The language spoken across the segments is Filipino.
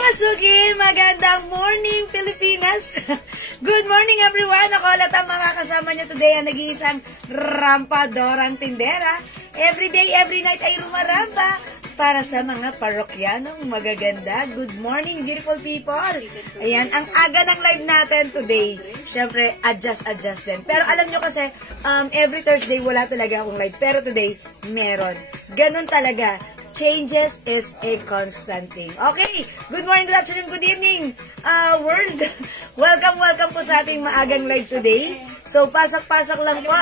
mga suki! Magandang morning, Pilipinas! Good morning, everyone! Ako ulit ang mga kasama niyo today ang nag-iisang rampadorang tindera. Every day, every night ay rumaramba para sa mga parokyanong magaganda. Good morning, beautiful people! Ayan, ang aga ng live natin today. Siyempre, adjust din. Pero alam nyo kasi, every Thursday wala talaga akong live. Pero today, meron. Ganon talaga. Changes is a constant thing. Okay, good morning, good afternoon, good evening, world. Welcome po sa ating maagang live today. So, pasok lang po.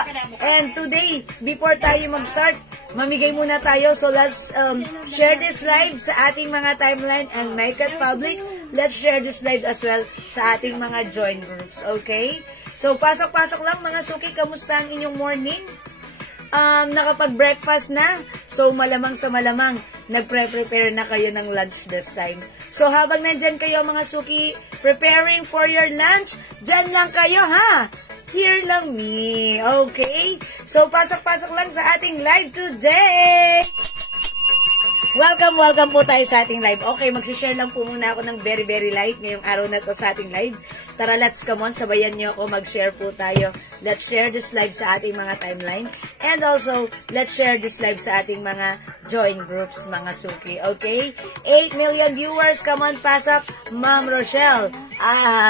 And today, before tayo mag-start, mamigay muna tayo. So, let's share this live sa ating mga timeline and make it public. Let's share this live as well sa ating mga join groups. Okay? So, pasok lang mga suki. Kamusta ang inyong morning? Nakapag-breakfast na. So, malamang sa malamang, nagpre-prepare na kayo ng lunch this time. So, habang nandyan kayo mga suki, preparing for your lunch, dyan lang kayo ha. Here lang me. Okay? So, pasok lang sa ating live today. Welcome po tayo sa ating live. Okay, mag-share lang po muna ako ng very light ngayong araw na to sa ating live. Tara, let's come on. Sabayan niyo ako. Mag-share po tayo. Let's share this live sa ating mga timeline. And also, let's share this live sa ating mga join groups, mga suki. Okay? 8 million viewers. Come on, pasok. Ma'am Rochelle.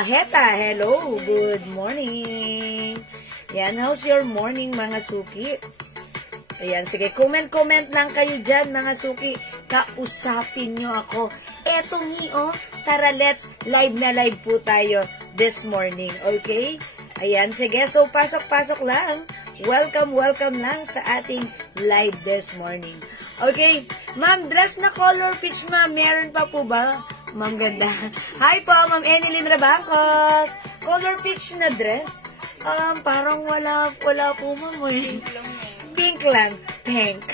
Heta. Hello. Good morning. Yan, how's your morning, mga suki? Ayan, sige, comment lang kayo dyan, mga suki. Kausapin nyo ako. Eto ni, tara, let's live na live po tayo this morning, okay? Ayan, sige, so pasok lang. Welcome lang sa ating live this morning. Okay, ma'am, dress na color peach, ma'am. Meron pa po ba? Ma'am, ganda. Hi po, ma'am Enilyn Rabangcos. Color peach na dress? Parang wala po, ma'am. Pink lang. Pink.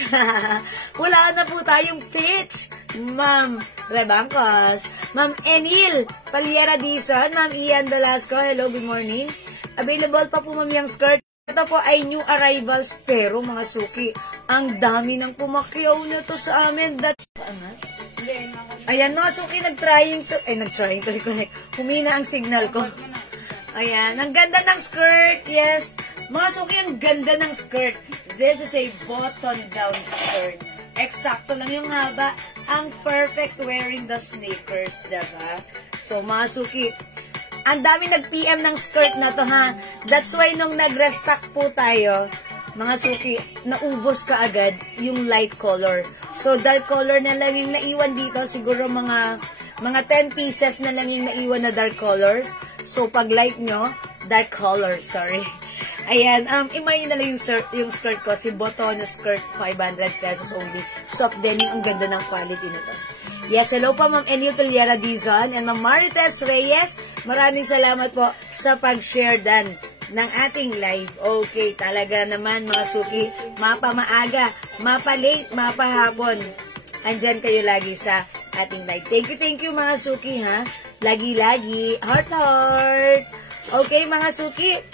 Wala na po tayong peach. Ma'am Rabangcos. Ma'am Enil Paliera Dizon. Ma'am Ian Velasco. Hello, good morning. Available pa po, ma'am, yung skirt. Ito po ay new arrivals. Pero, mga suki, ang dami ng pumakyaw na to sa amin. That's... Ayan, mga suki, nag-trying to reconnect. Humina ang signal ko. Ayan, ang ganda ng skirt. Yes. Mga suki, ang ganda ng skirt. This is a button-down skirt. Eksakto lang yung haba. Ang perfect wearing the sneakers, diba? So, mga suki, ang dami nag-PM ng skirt na to, ha? That's why nung nag-restock po tayo, mga suki, naubos ka agad yung light color. So, dark color na lang yung naiwan dito. Siguro mga 10 pieces na lang yung naiwan na dark colors. So, pag light nyo, dark colors, sorry. Ayan, imayin na lang yung skirt ko. Si Boton skirt, 500 pesos only. Soft denim, ang ganda ng quality nito. Yes, hello po, Ma'am Enil Piliera Dizon and Ma'am Marites Reyes. Maraming salamat po sa pag-share dan ng ating live. Okay, talaga naman mga suki, mapamaaga, mapa-late, mapahapon. Andyan kayo lagi sa ating live. Thank you mga suki, ha? Lagi-lagi, heart. Okay, mga suki.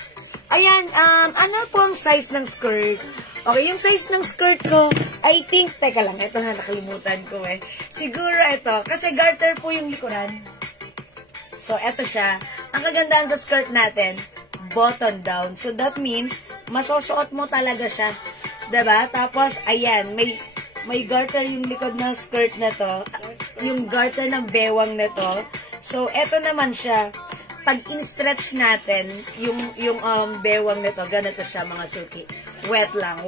Ayan, ano po ang size ng skirt? Okay, yung size ng skirt ko, I think, teka lang, ito na, nakalimutan ko Siguro ito, kasi garter po yung likuran. So, ito siya. Ang kagandahan sa skirt natin, button down. So, that means, masusuot mo talaga siya. Diba? Tapos, ayan, may garter yung likod ng skirt na to. Yung garter ng bewang na to. So, ito naman siya. Pag in-stretch natin, yung bewang nito, ganito siya mga suki. Wet lang.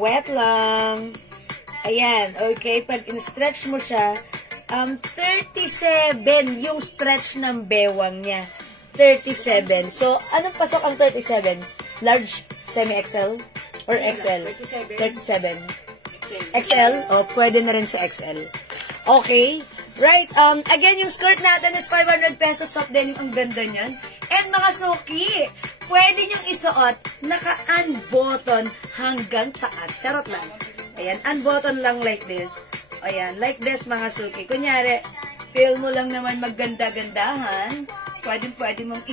Ayan, okay. Pag in-stretch mo siya, 37 yung stretch ng bewang niya. 37. So, anong pasok ang 37? Large, semi-XL? Or XL? 37. XL? O, pwede na rin sa XL. Okay. Right, again, yung skirt natin is 500 pesos soft denim. Ang ganda niyan. And mga suki, pwede nyong isuot, naka-unbutton hanggang taas. Charot lang. Ayan, unbutton lang like this. Ayan, like this mga suki. Kunyari, feel mo lang naman magganda-gandahan. Pwede mong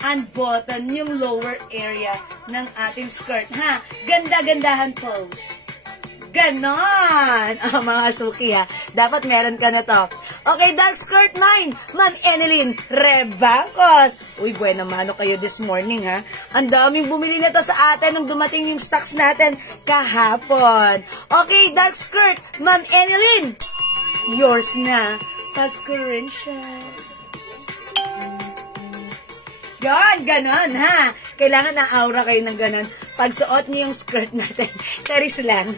unbutton yung lower area ng ating skirt. Ha? Ganda-gandahan pose. Ganon! Mga suki, ha. Dapat meron ka na to. Okay, dark skirt 9, Ma'am Enelyn Rebacos. Uy, buena mano kayo this morning, ha? Ang daming bumili na to sa atin nung dumating yung stocks natin kahapon. Okay, dark skirt, Ma'am Enelyn. Yours na. Pasko rin siya. Yan, ganon, ha? Kailangan na aura kayo ng ganon. Pagsuot niyo yung skirt natin. Charis lang.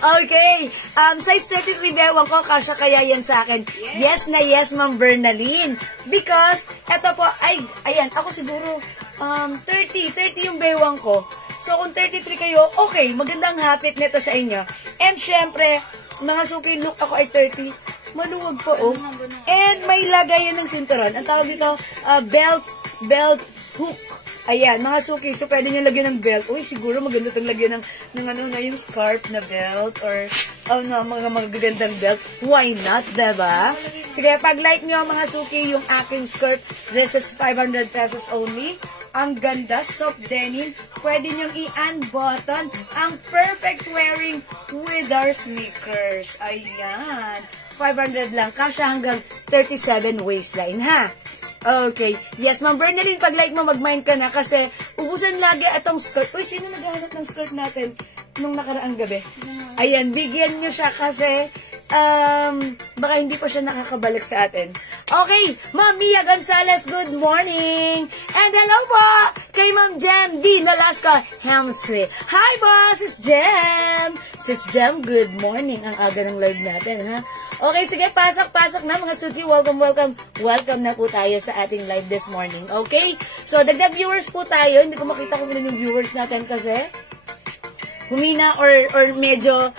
Okay. Size 33 bewang ko. Kasya kaya yan sa akin. Yes na yes, Ma'am Bernaline. Because, eto po, ayan, ako siguro, 30 yung bewang ko. So, kung 33 kayo, okay, magandang hapit nito sa inyo. And, syempre, mga suki look ako ay 30. Maluwag po, oh. And may lagayan ng sinturon. Ang tawag dito, belt hook. Ayan, mga suki. So, pwede nyo lagyan ng belt. Uy, siguro maganda itong lagyan ng ano na yung scarf na belt or mga magagandang belt. Why not, diba? Sige, pag-like nyo mga suki yung aking skirt. This is 500 pesos only. Ang ganda, soft denim. Pwede nyong i-unbutton. Ang perfect wearing with our sneakers. Ayan. 500 lang. Kasya hanggang 37 waistline, ha? Okay. Yes, Ma'am Bernaline, pag-like mo, mag-mind ka na kasi ubusan lagi atong skirt. Uy, sino naghahanap ng skirt natin nung nakaraang gabi? Ayan, bigyan nyo siya kasi baka hindi pa siya nakakabalik sa atin. Okay, Ma'am Mia Gonzalez, good morning! And hello po kay Ma'am Jem D. Nolasco Hamsley. Hi, boss! It's Jem! Sis Jem, good morning. Ang aga ng live natin, ha? Okay, sige, pasok na mga suki. Welcome na po tayo sa ating live this morning. Okay? So, dagdag viewers po tayo. Hindi ko makita kung ilan yung viewers natin kasi humina or medyo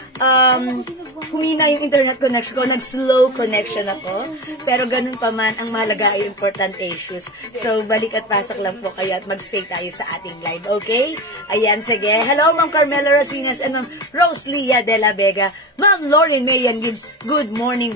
humina yung internet connection ko. Nag-slow connection ako. Pero ganun pa man, ang mahalaga ay important issues. So, balik at pasok lang po kayo at mag-stay tayo sa ating live. Okay? Ayan, sige. Hello, Ma'am Carmela Rosinas and Ma'am Rose Lia de la Vega. Ma'am Lauren Mayan Gibbs, good morning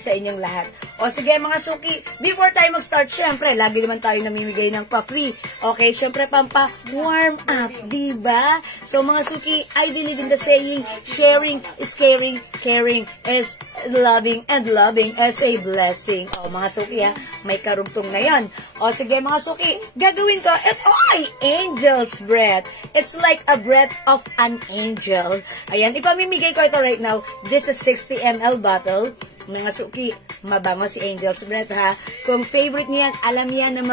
sa inyong lahat. O sige, mga suki, before tayo mag-start, syempre, lagi naman tayo namimigay ng pa-free. Okay, syempre, pampa-warm up, diba? So, mga suki, I believe in the saying, sharing is caring, caring is loving, and loving is a blessing. O, mga suki, ha, may karugtong na yan. O, sige, mga suki, gagawin ko, angel's breath. It's like a breath of an angel. Ayan, ipamimigay ko ito right now. This is 60 ml bottle. Mga suki, mabango si Angel's Breath, ha? Kung favorite niyan, alam yan ng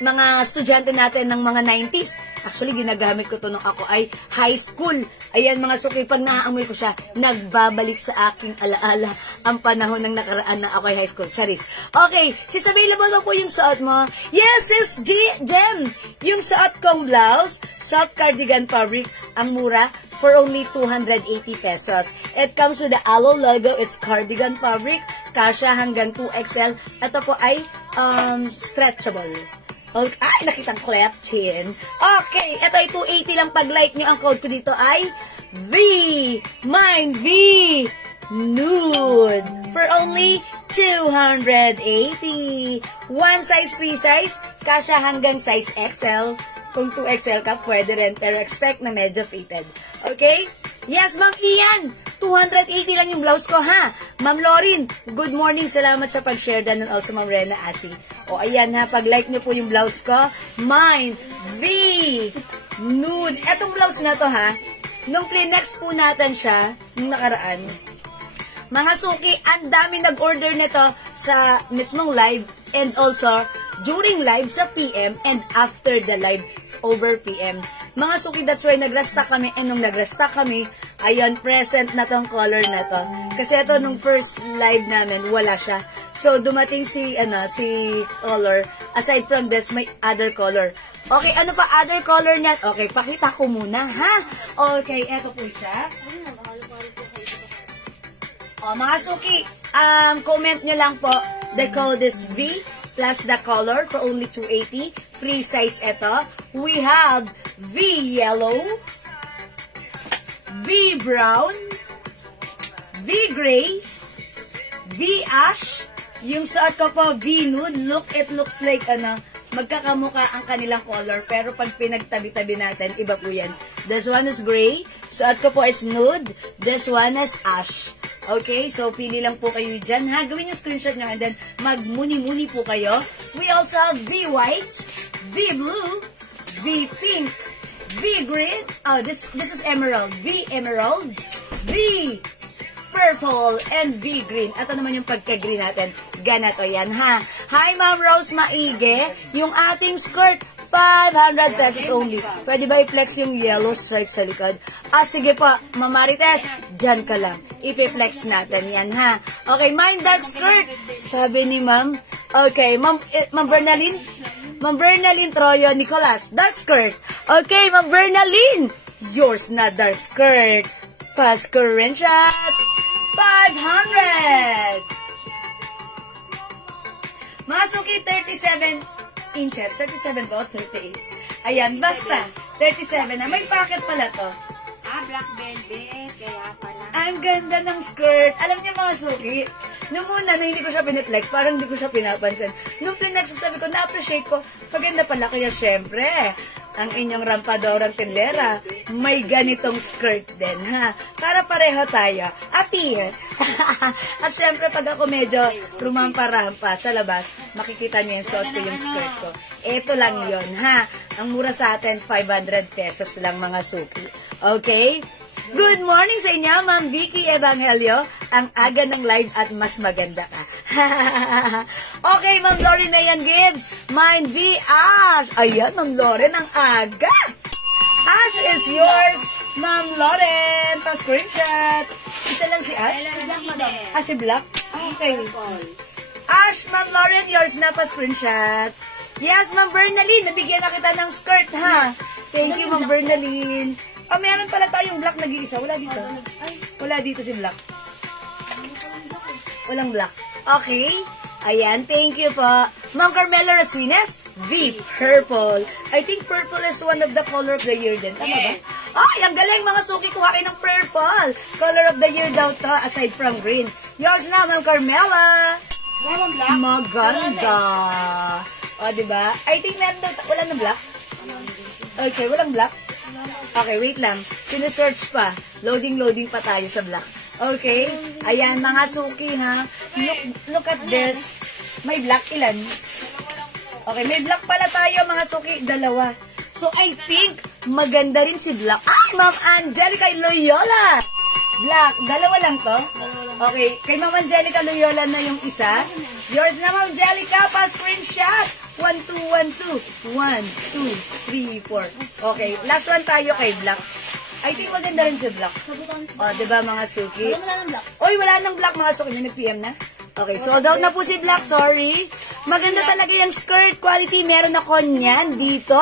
mga estudyante natin ng mga 90s. Actually, ginagamit ko to nung ako ay high school. Ayan, mga suki, pag naaamoy ko siya, nagbabalik sa aking alaala ang panahon ng nakaraan na ako ay high school. Charis. Okay, sis, available ba po yung suot mo? Yes, sis, Jem! Yung suot kong blouse, soft cardigan fabric, ang mura, for only 280 pesos. It comes with the Alo logo. It's cardigan fabric. Kasya hanggang 2XL. Ito po ay stretchable. Okay. Ay, nakitang cleft chin. Okay, ito ay 280 lang. Pag-like nyo, ang code ko dito ay Mine V Nude for only 280. One size, free size. Kasya hanggang size XL. Kung 2XL ka, pwede rin. Pero expect na medyo fitted. Okay? Yes, Ma'am Ian. 280 lang yung blouse ko, ha? Ma'am Lauren, good morning. Salamat sa pag-share dan. And also, Ma'am Rena Asi. O, ayan, ha. Pag-like nyo po yung blouse ko, Mine V Nude. Etong blouse na to, ha? Nung plinex po natin siya, nung nakaraan, mga suki, ang dami nag-order nito sa mismong live and also during live sa PM and after the live over PM. Mga suki, that's why nag-restock kami. And nung nag-restock kami, ayan, present na tong color na to. Kasi ito, nung first live namin, wala siya. So, dumating si color. Aside from this, may other color. Okay, ano pa other color niyan? Okay, pakita ko muna, ha? Okay, eto po siya. O, mga suki, comment nyo lang po. The code is V plus the color for only 280. Free size ito. We have V yellow, V brown, V gray, V ash. Yung suot ko po, V nude. Look, it looks like, magkakamuka ang kanilang color. Pero pag pinagtabi-tabi natin, iba po yan. This one is gray. Suot ko po is nude. This one is ash. Okay, so pili lang po kayo dyan ha. Gawin yung screenshot nyo and then magmuni-muni po kayo. We also have V white, V blue, V pink, V green. Oh, this is emerald. V emerald, V purple, and V green. Ito naman yung pagka-green natin. Ganito yan ha. Hi Ma'am Rose Maige, yung ating skirt 500 pesos only. Pwede ba i-flex yung yellow stripe sa likod? Sige po, Ma'am Marites, dyan ka lang. I-flex natin yan, ha? Okay, mine dark skirt. Sabi ni Ma'am. Okay, Ma'am Bernalyn. Ma'am Bernalyn Troyo Nicolas, dark skirt. Okay, Ma'am Bernalyn. Yours na dark skirt. Pass screenshot. 500. Masuki 37 inches. 37 ba o 38? Ayan, basta. 37 na. May pocket pala to. Black velvet. Kaya pala. Ang ganda ng skirt. Alam niyo mga suki, nung muna, nung hindi ko siya piniflex, parang hindi ko siya pinapansin. Nung flex ko, sabi ko, na-appreciate ko. Paganda pala kaya, syempre, ang inyong rampadorang tindera, may ganitong skirt din, ha? Para pareho tayo. Appear. At syempre, pag ako medyo rumampa-rampa sa labas, makikita niyo yung suot ko yung skirt ko. Ito lang yon, ha? Ang mura sa atin, 500 pesos lang mga suki. Okay? Good morning sa inyo, Ma'am Vicky Evangelio. Ang aga ng live at mas maganda ka. Okay, Ma'am Lauren Mayan Gibbs. Mine V. Ash. Ayan, Ma'am Lauren, ang aga. Ash is yours, Ma'am Lauren. Pa-screenshot. Isa lang si Ash? Si Black? Okay. Ash, Ma'am Lauren, yours na pa-screenshot. Yes, Ma'am Bernalyn. Nabigyan na kita ng skirt, ha? Thank you, Ma'am Bernalyn. Meron pala tayong black nag-iisa. Wala dito. Wala dito si black. Walang black. Okay. Ayan. Thank you po. Ma'am Carmela Racines, V purple. I think purple is one of the color of the year din. Tama ba? Ay, ang galing mga suki. Kuha kayo ng purple. Color of the year daw to aside from green. Yours na, Ma'am Carmela. Maganda. Diba? I think meron daw. Wala na black? Okay, walang black. Okay, wait lang. Sinesearch pa. Loading pa tayo sa black. Okay? Ayan, mga suki, ha? Look at this. May black ilan? Okay, may black pala tayo, mga suki. Dalawa. So, I think, maganda rin si black. Ma'am Angelica Loyola! Black. Dalawa lang to? Okay. Kay Ma'am Angelica Loyola na yung isa. Yours na, Ma'am Angelica. Pa-screenshot. 1, 2, 1, 2. 1, 2, 3, 4. Okay. Last one tayo kay Black. I think maganda rin si Black. Diba mga suki? Wala ng black. Oy, wala ng Black mga suki. Nag-PM na? Okay. Sold out na po si Black. Sorry. Maganda talaga yung skirt quality. Meron ako niyan dito.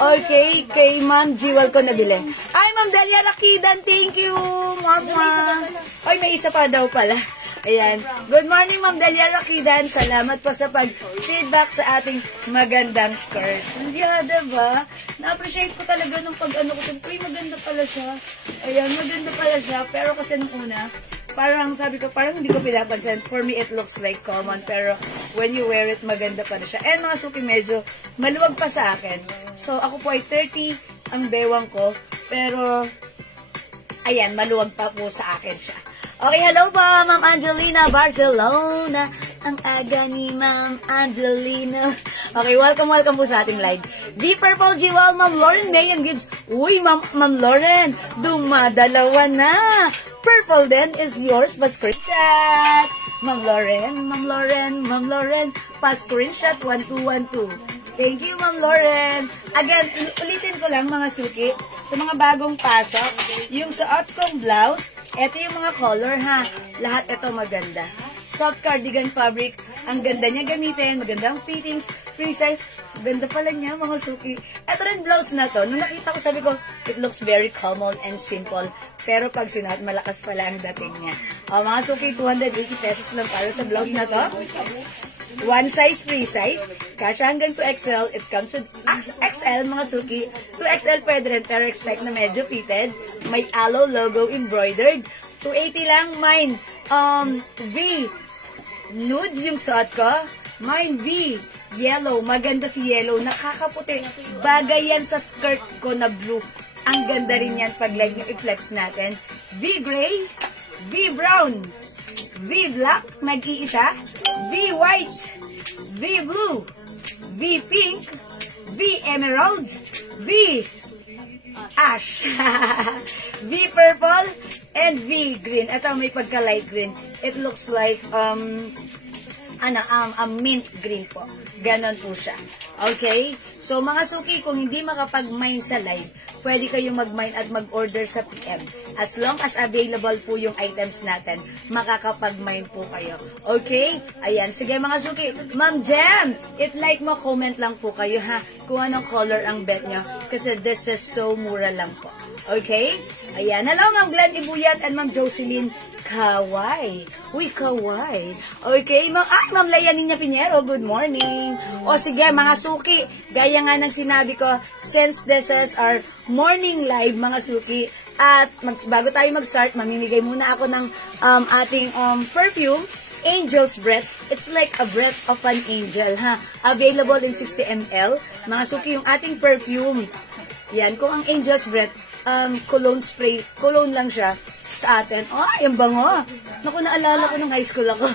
Okay. Kay Ma'am Jewel ko nabili. Ay, Ma'am Delia Rakidan. Thank you, Mama. Oy, may isa pa daw pala. Ayan. Good morning, Ma'am Delia Rakidan. Salamat po sa pag-feedback sa ating magandang skirt. Hindi diba? Na-appreciate ko talaga nung pag-ano ko. Uy, maganda pala siya. Ayan, maganda pala siya. Pero kasi nung una, parang sabi ko, parang hindi ko pinapansin. For me, it looks like common. Pero when you wear it, maganda pala siya. And mga suki, medyo maluwag pa sa akin. So, ako po ay 30 ang bewang ko. Pero, ayan, maluwag pa po sa akin siya. Okay, hello po, Ma'am Angelina Barcelona. Ang aga ni Ma'am Angelina. Okay, welcome po sa ating live. The Purple Jewel, Ma'am Lauren Mayan Gibbs. Uy, Ma'am Lauren, dumadalawa na. Purple then is yours, pa-screenshot. Ma'am Lauren, pa-screenshot 1212. Thank you, Ma'am Lauren. Again, ulitin ko lang mga suki, sa mga bagong pasok, yung suot kong blouse, ito yung mga color ha. Lahat ito maganda. Soft cardigan fabric, ang ganda niya gamitin, magandang fittings, free size, ganda pala niya mga suki. Ito rin blouse na to, nung nakita ko sabi ko, it looks very common and simple. Pero pag sinuot, malakas pala ang dating niya. Mga suki, 280 pesos lang para sa blouse na to. One size, free size. Kasha hanggang 2XL. It comes with XL, mga suki. 2XL pwede rin, pero expect na medyo fitted. May aloe logo embroidered. 280 lang. Mine, V. Nude yung suot ko. Mine, V. Yellow. Maganda si yellow. Nakakaputi. Bagay yan sa skirt ko na blue. Ang ganda rin yan pag live yung i-flex natin. V. Gray. V brown, V black, nag-iisa, V white, V blue, V pink, V emerald, V ash, V purple, and V green. Ito may pagka light green. It looks like a mint green po. Ganon po siya. Okay? So, mga suki, kung hindi makapag-mine sa live, pwede kayong mag-mine at mag-order sa PM. As long as available po yung items natin, makakapag-mine po kayo. Okay? Ayan. Sige, mga suki. Ma'am Jem, if like mo, comment lang po kayo, ha? Kung anong color ang bet nyo. Kasi this is so mura lang po. Okay? Ayan. Hello, Ma'am Glenn Ibuyat and Ma'am Jocelyn Kaway. Uy, kaway. Okay, Ma'am Layaninya Pinero, good morning. O sige, mga suki, gaya nga ng sinabi ko, since this is our morning live, mga suki, at bago tayo mag-start, mamimigay muna ako ng ating perfume, Angel's Breath. It's like a breath of an angel, ha? Available in 60 ml. Mga suki, yung ating perfume. Yan, kung ang Angel's Breath, cologne spray, cologne lang siya sa atin. Ay, ang bango. Naku, naalala ko nung high school ako.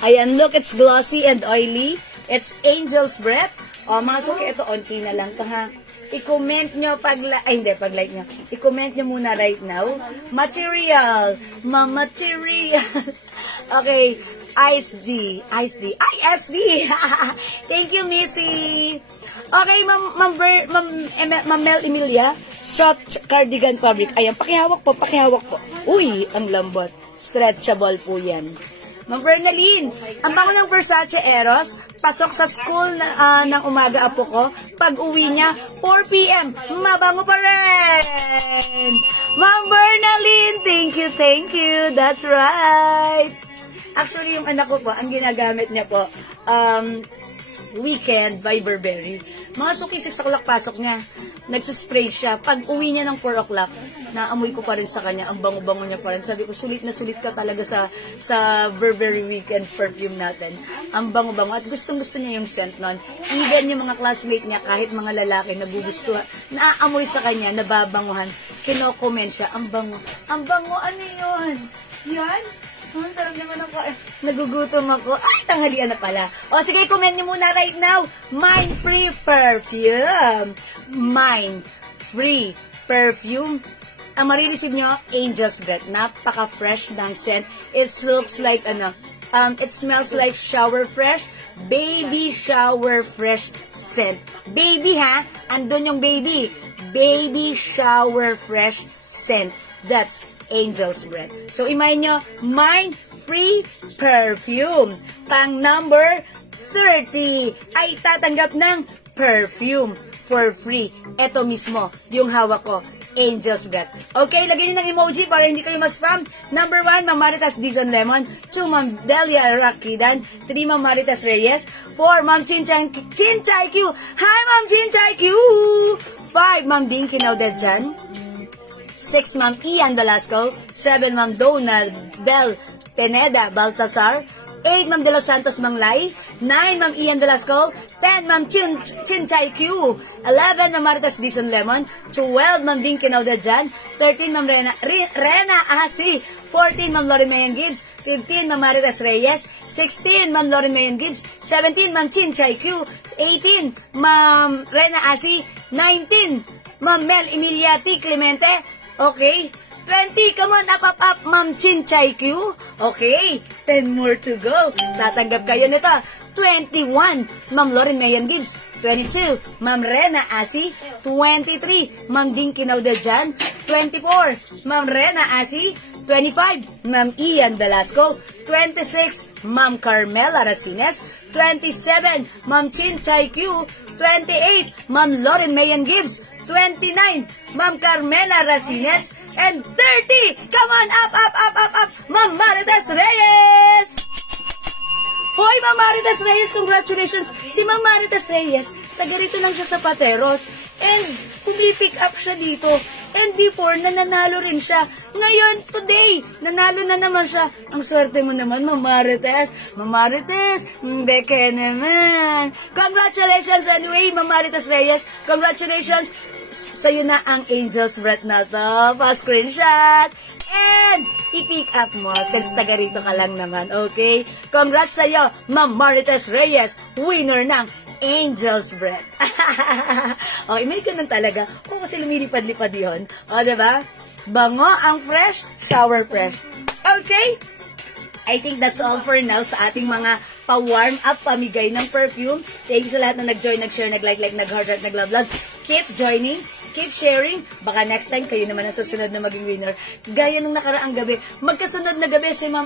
Ayan, look, it's glossy and oily. It's Angel's Breath. Mga suki, ito, onti na lang to, ha? I-comment nyo pag-like nyo. I-comment nyo muna right now. Material. Material. Okay. ISD. Thank you, Missy. Okay, Ma'am Mel Emilia, soft cardigan fabric. Ayan, pakihawak po. Uy, ang lambot. Stretchable po yan. Ma'am Bernaline, ang bango ng Versace Eros, pasok sa school ng umaga apo ko, pag uwi niya, 4 p.m., mabango pa rin. Ma'am Bernaline, thank you, that's right. Actually, yung anak ko po, ang ginagamit niya po, Weekend by Burberry. Mga suki, 6 o'clock pasok niya. Nagsispray siya. Pag uwi niya ng 4 o'clock, naamoy ko pa rin sa kanya. Ang bango-bango niya pa rin. Sabi ko, sulit na sulit ka talaga sa Burberry Weekend perfume natin. Ang bango-bango. At gustong-gusto niya yung scent nun. Even yung mga classmate niya, kahit mga lalaki, nagugustuhan, naaamoy sa kanya, nababanguhan. Kino-comment siya, ang bango. Ang bango, ano yun? Yan? Ang sarap naman ako. Nagugutom ako. Ay, tanghalian na pala. O, sige, comment nyo muna right now. Mine Free Perfume. Mine Free Perfume. Ang marireceive nyo, Angel's Breath. Napaka-fresh ng scent. It looks like, it smells like shower fresh. Baby shower fresh scent. Baby, ha? Andun yung baby. Baby shower fresh scent. That's Angel's Breath. So, imagine nyo, Mine Free Perfume. Pang number 30 ay tatanggap ng perfume for free. Ito mismo, yung hawak ko, Angel's Breath. Okay, lagyan nyo ng emoji para hindi kayo ma-spam. Number 1, Ma'am Maritas Dizon Lemon. 2, Ma'am Delia Rakidan. 3, Ma'am Maritas Reyes. 4, Ma'am Chinchay Q. Hi, Ma'am Chinchay Q. 5, Ma'am Dinky Naudadjan. 6, Ma'am Ian Velasco. 7, Ma'am Dona Bel Pineda Baltasar. 8, Ma'am De Los Santos Manglay. 9, Ma'am Ian Velasco. 10, Ma'am Chinchay Q. 11, Ma'am Maritas Dizon Lemon. 12, Ma'am Dinky Naudadjan. 13, Ma'am Rena Asi. 14, Ma'am Lauren Mayan Gibbs. 15, Ma'am Maritas Reyes. 16, Ma'am Lauren Mayan Gibbs. 17, Ma'am Chinchay Q. 18, Ma'am Rena Asi. 19, Ma'am Mel Emilia T. Clemente. Okay. 20, come on, up, Ma'am Chinchay Q. Okay. 10 more to go. Tatanggap kayo nito. 21, Ma'am Lauren Mayan Gibbs. 22, Ma'am Rena Asi. 23, Ma'am Dinky Naudadjan. 24, Ma'am Rena Asi. 25, Ma'am Ian Velasco. 26, Ma'am Carmela Racines. 27, Ma'am Chinchay Q. 28, Ma'am Lauren Mayan Gibbs. 29, Ma'am Carmela Racines. And 30, come on, up, Ma'am Maritas Reyes! Hoy, Ma'am Maritas Reyes, congratulations! Si Ma'am Maritas Reyes, taga rito lang siya sa Pateros. And pick up siya dito. And before, nananalo rin siya. Ngayon, today, nanalo na naman siya. Ang swerte mo naman, Ma'am Marites. Ma'am Marites, beke naman. Congratulations anyway, Ma'am Maritas Reyes. Congratulations. Sa'yo na ang Angel's Breath na to. Pa-screenshot. And i-pick up mo since taga rito ka lang naman, okay? Congrats sa'yo, Ma'am Marites Reyes, winner ng Angel's Breath. Okay, may ganun talaga. O kasi lumilipad-lipad yun. O, diba? Bango ang fresh, shower fresh. Okay? I think that's all for now sa ating mga pa-warm up, pamigay ng perfume. Thank you sa lahat na nag-join, nag-share, nag-like, nag-heart, nag-love. Keep joining, keep sharing. Baka next time kayo naman ang susunod na maging winner. Gaya nung nakaraang gabi. Magkasunod na gabi si Ma'am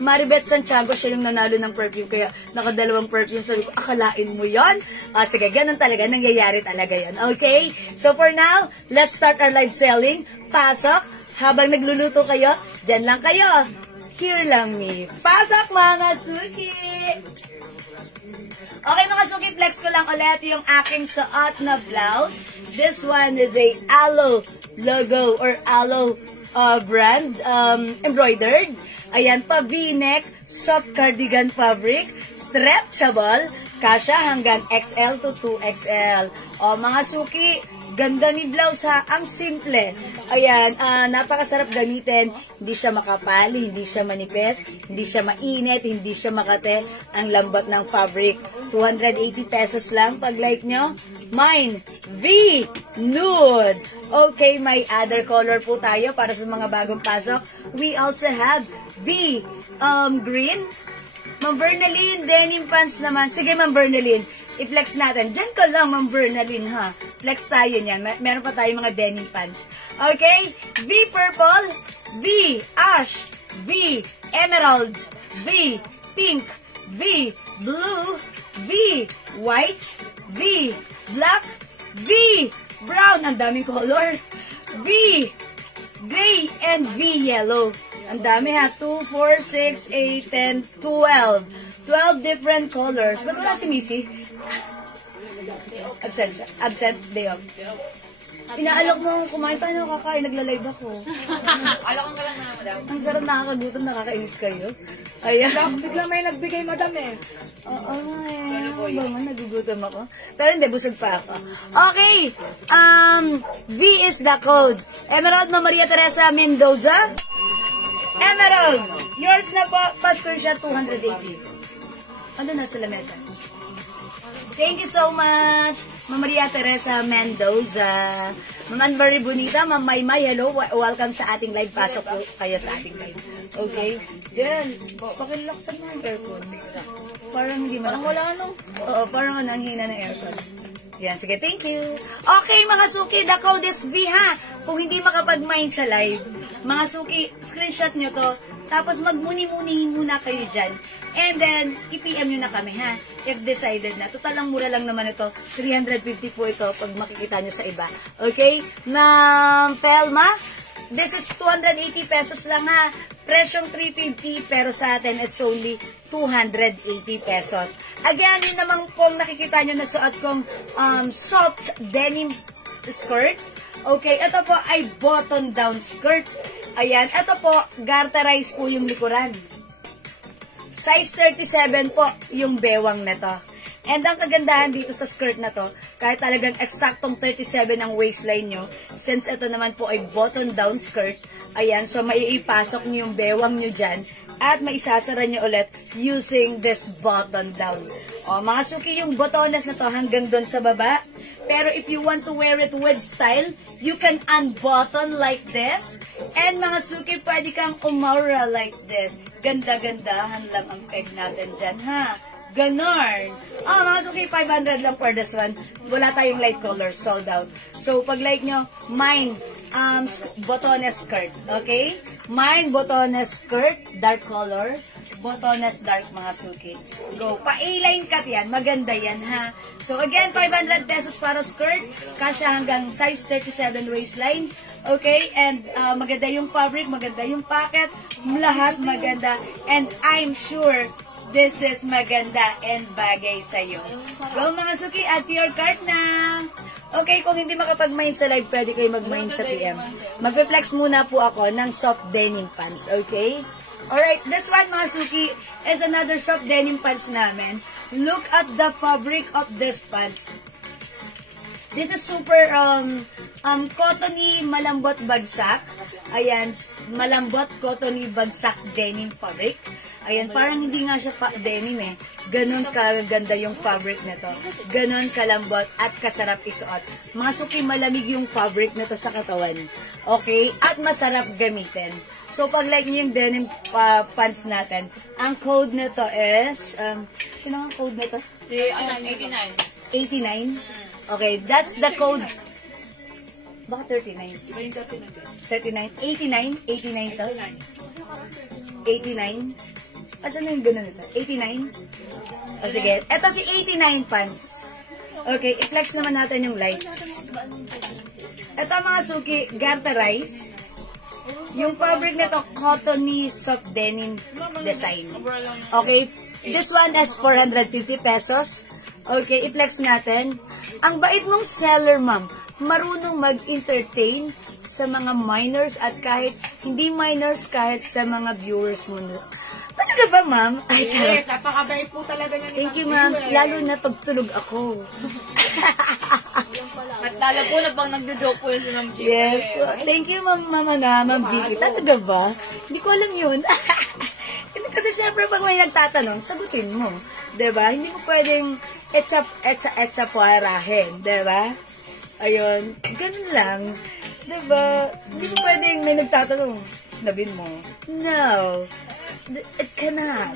Maribeth Santiago, siya yung nanalo ng perfume. Kaya nakadalawang perfume. Sabi ko, akalain mo yon? Sige, ganun talaga. Nangyayari talaga yan. Okay? So for now, let's start our live selling. Pasok. Habang nagluluto kayo, dyan lang kayo. Here lang me. Pasok mga suki! Okay mga suki, flex ko lang ulit yung aking suot na blouse. This one is a Alo logo or Alo brand embroidered. Ayan pa, V-neck, soft cardigan fabric, stretchable, kasya hanggang XL to 2XL. O mga suki, ganda ni blouse ha, ang simple. Ayan, napakasarap gamitin. Hindi siya makapal, hindi siya manipis, hindi siya mainit, hindi siya makate. Ang lambat ng fabric. 280 pesos lang pag like nyo. Mine, V Nude. Okay, may other color po tayo para sa mga bagong pasok. We also have V Green. Ma'am Bernaline, denim pants naman. Sige, Ma'am Bernaline, i-flex natin. Diyan ka lang, Ma'am Bernaline, ha? Flex tayo niyan. Meron pa tayo mga denim pants. Okay? V purple, V ash, V emerald, V pink, V blue, V white, V black, V brown. Ang daming color. V gray and V yellow. Ang dami ha. 2, 4, 6, 8, 10, 12. 12 different colors. Ba't wala si Missy? Absent day off. Inaalok mo kumain. Paano kakain? Nagla-live ako. Alok ka lang na, madam. Ang sarap, nakakagutom, nakakainis kayo. Ayan. Bigla may nagbigay, madam eh. Oo, nagugutom ako. Pero hindi, busog pa ako. Okay. V is the code. Emerald Maria Teresa Mendoza. Emerald! Yours na po, pa-screenshot 280. Ano na sa lamesa? Thank you so much, Ma'am Maria Teresa Mendoza. Ma'am Anne-Marie Bonita, Ma'am Maymay, hello. Welcome sa ating live. Pasok po kayo sa ating live. Okay? Then, pakilaksan mo yung aircon. Parang hindi malakas. Parang wala, no? Oo, parang ang hina ng aircon. Yan, sige, thank you. Okay, mga suki, the code is V, ha? Kung hindi makapag-mine sa live, mga suki, screenshot nyo to, tapos magmuni-munihin muna kayo dyan. And then, i-PM nyo na kami, ha? If decided na. Total lang, mura lang naman ito. 350 po ito pag makikita nyo sa iba. Okay? Na Pelma, this is 280 pesos lang, ha? Presyong 350, pero sa atin, it's only 280 pesos. Again, yun naman pong nakikita nyo na suot kong soft denim skirt. Okay, ito po ay button-down skirt. Ayan, ito po, garterize po yung likuran. Size 37 po yung bewang na to. And ang kagandahan dito sa skirt na to, kahit talagang eksaktong 37 ang waistline nyo, since ito naman po ay button-down skirt, ayan, so maiipasok nyo yung bewang nyo dyan, at maisasara nyo ulit using this button-down. O, mga suki, yung botones na to hanggang doon sa baba. Pero if you want to wear it with style, you can unbutton like this. And mga suki, pwede kang umaura like this. Ganda-gandahan lang ang peg natin dyan, ha? Ganon. Oh, mga suki, 500 lang for this one. Wala tayong light color, sold out. So, pag like nyo, mine, botones skirt, okay? Mine, botones skirt, dark color. Botones dark, mga suki. Go. Pa-A-line cut yan. Maganda yan, ha? So, again, 500 pesos para skirt. Kasya hanggang size 37 waistline. Okay? And maganda yung fabric, maganda yung pocket. Lahat maganda. And I'm sure this is maganda and bagay sa'yo. Go, mga suki. Add to your cart na. Okay, kung hindi makapag-mine sa live, pwede kayo mag-mine sa PM. Mag-flex muna po ako ng soft denim pants. Okay? Alright, this one, mga suki, is another soft denim pants namin. Look at the fabric of this pants. This is super cottony malambot bagsak. Ayan, malambot cottony bagsak denim fabric. Ayan, parang hindi nga siya denim eh. Ganon kaganda yung fabric nito. Ganon kalambot at kasarap isuot. Mga suki, malamig yung fabric nito sa katawan. Okay? At masarap gamitin. So, pag like nyo yung denim pants natin, ang code nito is, sino ang code nito? 89. 89? Okay, that's the code. Baka 39? 39? 89? 89 to? 89? Asan na yung gano'n nito? 89? O sige, eto si 89 pants. Okay, i-flex naman natin yung light. Eto mga suki, garterize. Yung fabric nito, cottony soft denim design. Okay, this one is 450 pesos. Okay, i-flex natin. Ang bait mong seller, ma'am. Marunong mag-entertain sa mga minors at kahit hindi minors, kahit sa mga viewers mo. Talaga ba, ma'am? Ay, charot. Yes, napakabait po talaga niya. Thank you, ma'am. Lalo na pagtulog ako. At lalo po na pang nagjo-joke po yun si Ma'am Vicky. Yes. Thank you, Ma'am Vicky. Talaga ba? Hindi ko alam yun. Kasi syempre, pag may nagtatanong, sagutin mo. Diba? Hindi mo pwedeng etsa puarahin. Diba? Ayun. Ganun lang. Diba? Hindi mo pwedeng may nagtatanong. Sinabin mo. No. It cannot.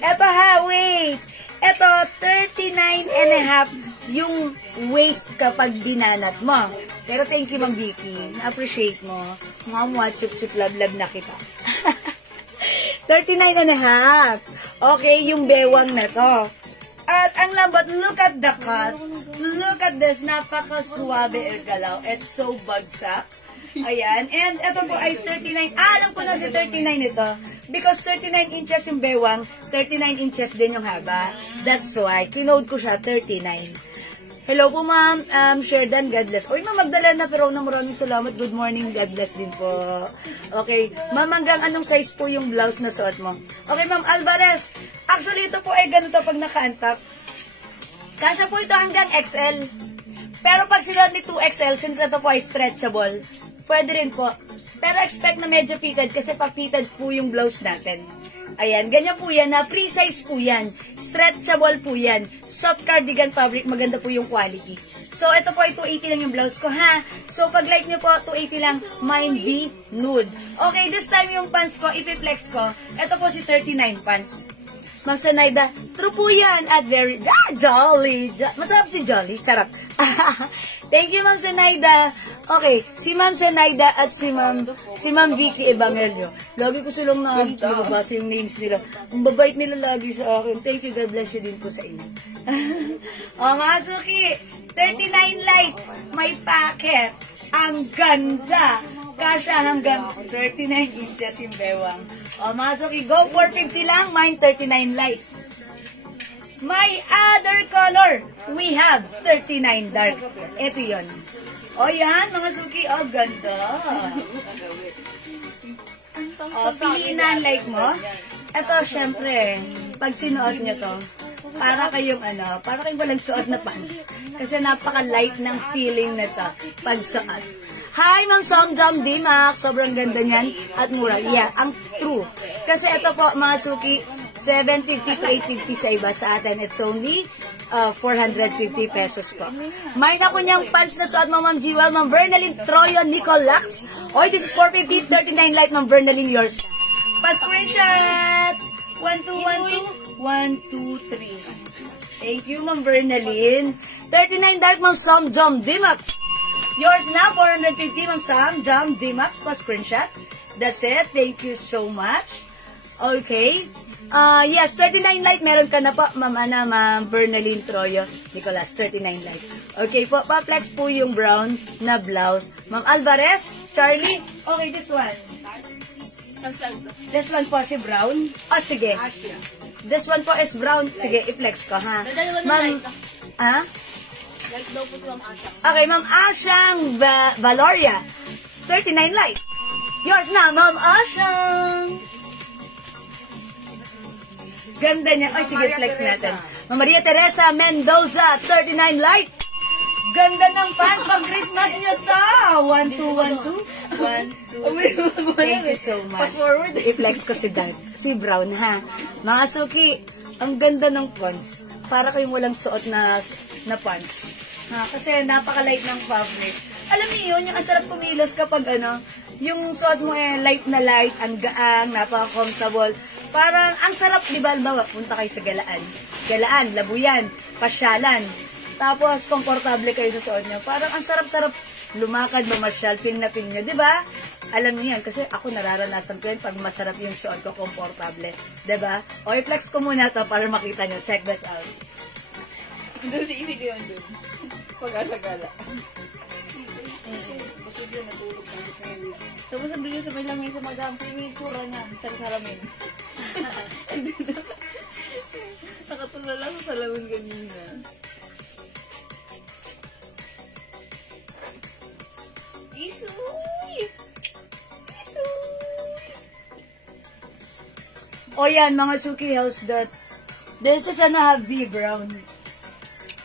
Eto ha, wait. Eto, 39 and a half yung waist kapag binanat mo. Pero thank you, Ma'am Vicky. Na-appreciate mo. Mama, chup-chup, love-love na kita. 39 and a half. Okay, yung bewang na to. At ang lambot, look at the cut. Look at this. Napaka-suwabe galaw. It's so bagsak. Ayan. And ito po ay 39. Alam ko na si 39 ito. Because 39 inches yung bewang, 39 inches din yung haba. That's why, kinode ko siya 39. Hello po, ma'am. Sherdan, God bless. Uy, ma'am, Magdalena, pero maraming salamat. Good morning, God bless din po. Okay. Ma'am, hanggang anong size po yung blouse na suot mo? Okay, ma'am Alvarez. Actually, ito po ay ganito pag naka-antap. Kasya po ito hanggang XL. Pero pag sinuot ni 2XL, since ito po ay stretchable, pwede rin po. Pero expect na medyo fitted kasi pag fitted po yung blouse natin. Ayan, ganyan po yan na free size po yan. Stretchable po yan. Soft cardigan fabric, maganda po yung quality. So, ito po ay 280 lang yung blouse ko, ha? So, pag like nyo po, 280 lang, mine be nude. Okay, this time yung pants ko, ipi-flex ko, ito po si 39 pants. Ma'am Zenaida, true po yan at very, jolly. Masarap si Jolly, charap. Thank you, Ma'am Zenaida. Okay, si Ma'am Zenaida at si Ma'am Vicky Evangelio. Lagi ko silang nabasa yung names nila. Ang babait nila lagi sa akin. Thank you, God bless you din po sa inyo. Mga suki, 39 light, may packet. Ang ganda. Kasya hanggang 39 inches yung bewang. Mga suki, go 450 lang, mine 39 light. My other color, we have 39 dark. Ito yun. O yan, mga suki, ganda. Piliin na ang like mo. Ito, syempre, pag sinuot nyo to, para kayong para kayong walang suot na pants. Kasi napaka-light ng feeling na to, pag suot. Hi, Ma'am Somjam Dimak. Sobrang ganda niyan at mura. Yeah, ang true. Kasi ito po, mga suki, 750 to 850 sa iba. Sa atin, it's only 450 pesos po. May ako niyang pants na suot mo, Ma'am Jewel, Ma'am Vernaline Troyo Nicolax. Oy, this is 450, 39 light, Ma'am Vernaline, yours. Pa-screenshot! 1, 2, 1, 2, 1, 2, 3. Thank you, Ma'am Vernaline. 39 dark, Ma'am Somjam Dimak. Yours now, 450, Ma'am Somjam Dimak, pa-screenshot. That's it. Thank you so much. Okay. Yes, 39 light. Meron ka na po, Ma'am Vernaline Troyo Nicolas, 39 light. Okay po, pa-flex po yung brown na blouse. Ma'am Alvarez, Charlie. Okay, this one. This one po si brown. Sige. This one po is brown. Sige, i-flex ko, ha? Ma'am, okay, Ma'am Asyang Valoria, 39 light. Yours na, Ma'am Asyang. Ganda niya. Ay, sige, flex natin. Ma'am Maria Teresa Mendoza, 39 light. Ganda ng pants. Pag-Christmas nyo to. 1, 2, 1, 2. 1, 2. Thank you so much. Fast-forward. I-flex ko si Dan. Si Brown, ha? Mga suki, ang ganda ng pants. Para kayong walang suot na pants. Ha? Kasi napaka-light ng fabric. Alam niyo yun, yung ang sarap kumilos kapag yung suot mo light na light, ang gaang, napaka-comfortable. Parang, ang sarap, di ba, punta kayo sa Galaan, Labuyan, Pasyalan. Tapos, komportable kayo sa suot nyo. Parang, ang sarap-sarap lumakad, mamasyal, feel na feel nyo, di ba? Alam niyo yan, kasi ako nararanasan ko yun pag masarap yung suot ko, komportable. Di ba? O, i-flex ko muna to para makita nyo. Check this out. Doon si Isig yun doon. Pag-asagala. Tapos sabi niyo sa may lamay sa madam, yung tura niya, sa salamin. Nakatula lang sa salamin kanina. Isuy! O yan, mga Suki House that this is B Brown.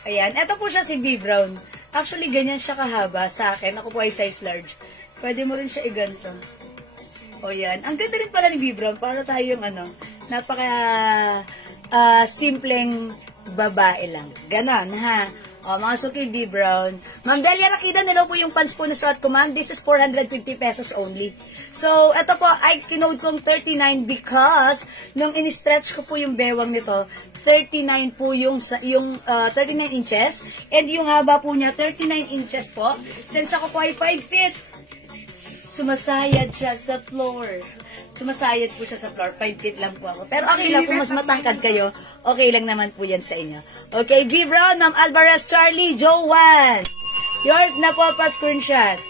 Ayan, eto po siya si B Brown. Actually, ganyan siya kahaba sa akin. Ako po ay size large. Pwede mo rin siya iganto. O yan. Ang ganda rin pala ni B Brown. Para tayo yung napaka simpleng babae lang. Ganon, ha? O, mga Suki, B Brown. Ma'am Delia Rakida, nilo po yung pants po na suot ko, ma'am. This is 450 pesos only. So, eto po, ay kinode kong 39 because nung in-stretch ko po yung bewang nito, 39 po yung 39 inches. And yung haba po niya, 39 inches po. Since ako po ay 5 feet, sumasayad siya sa floor. Sumasayad po siya sa floor. 5 feet lang po ako. Pero okay lang, kung mas matangkad kayo, okay lang naman po yan sa inyo. Okay, V. Brown, Ma'am Alvarez, Charlie, Joanne. Yours na po pa screenshot.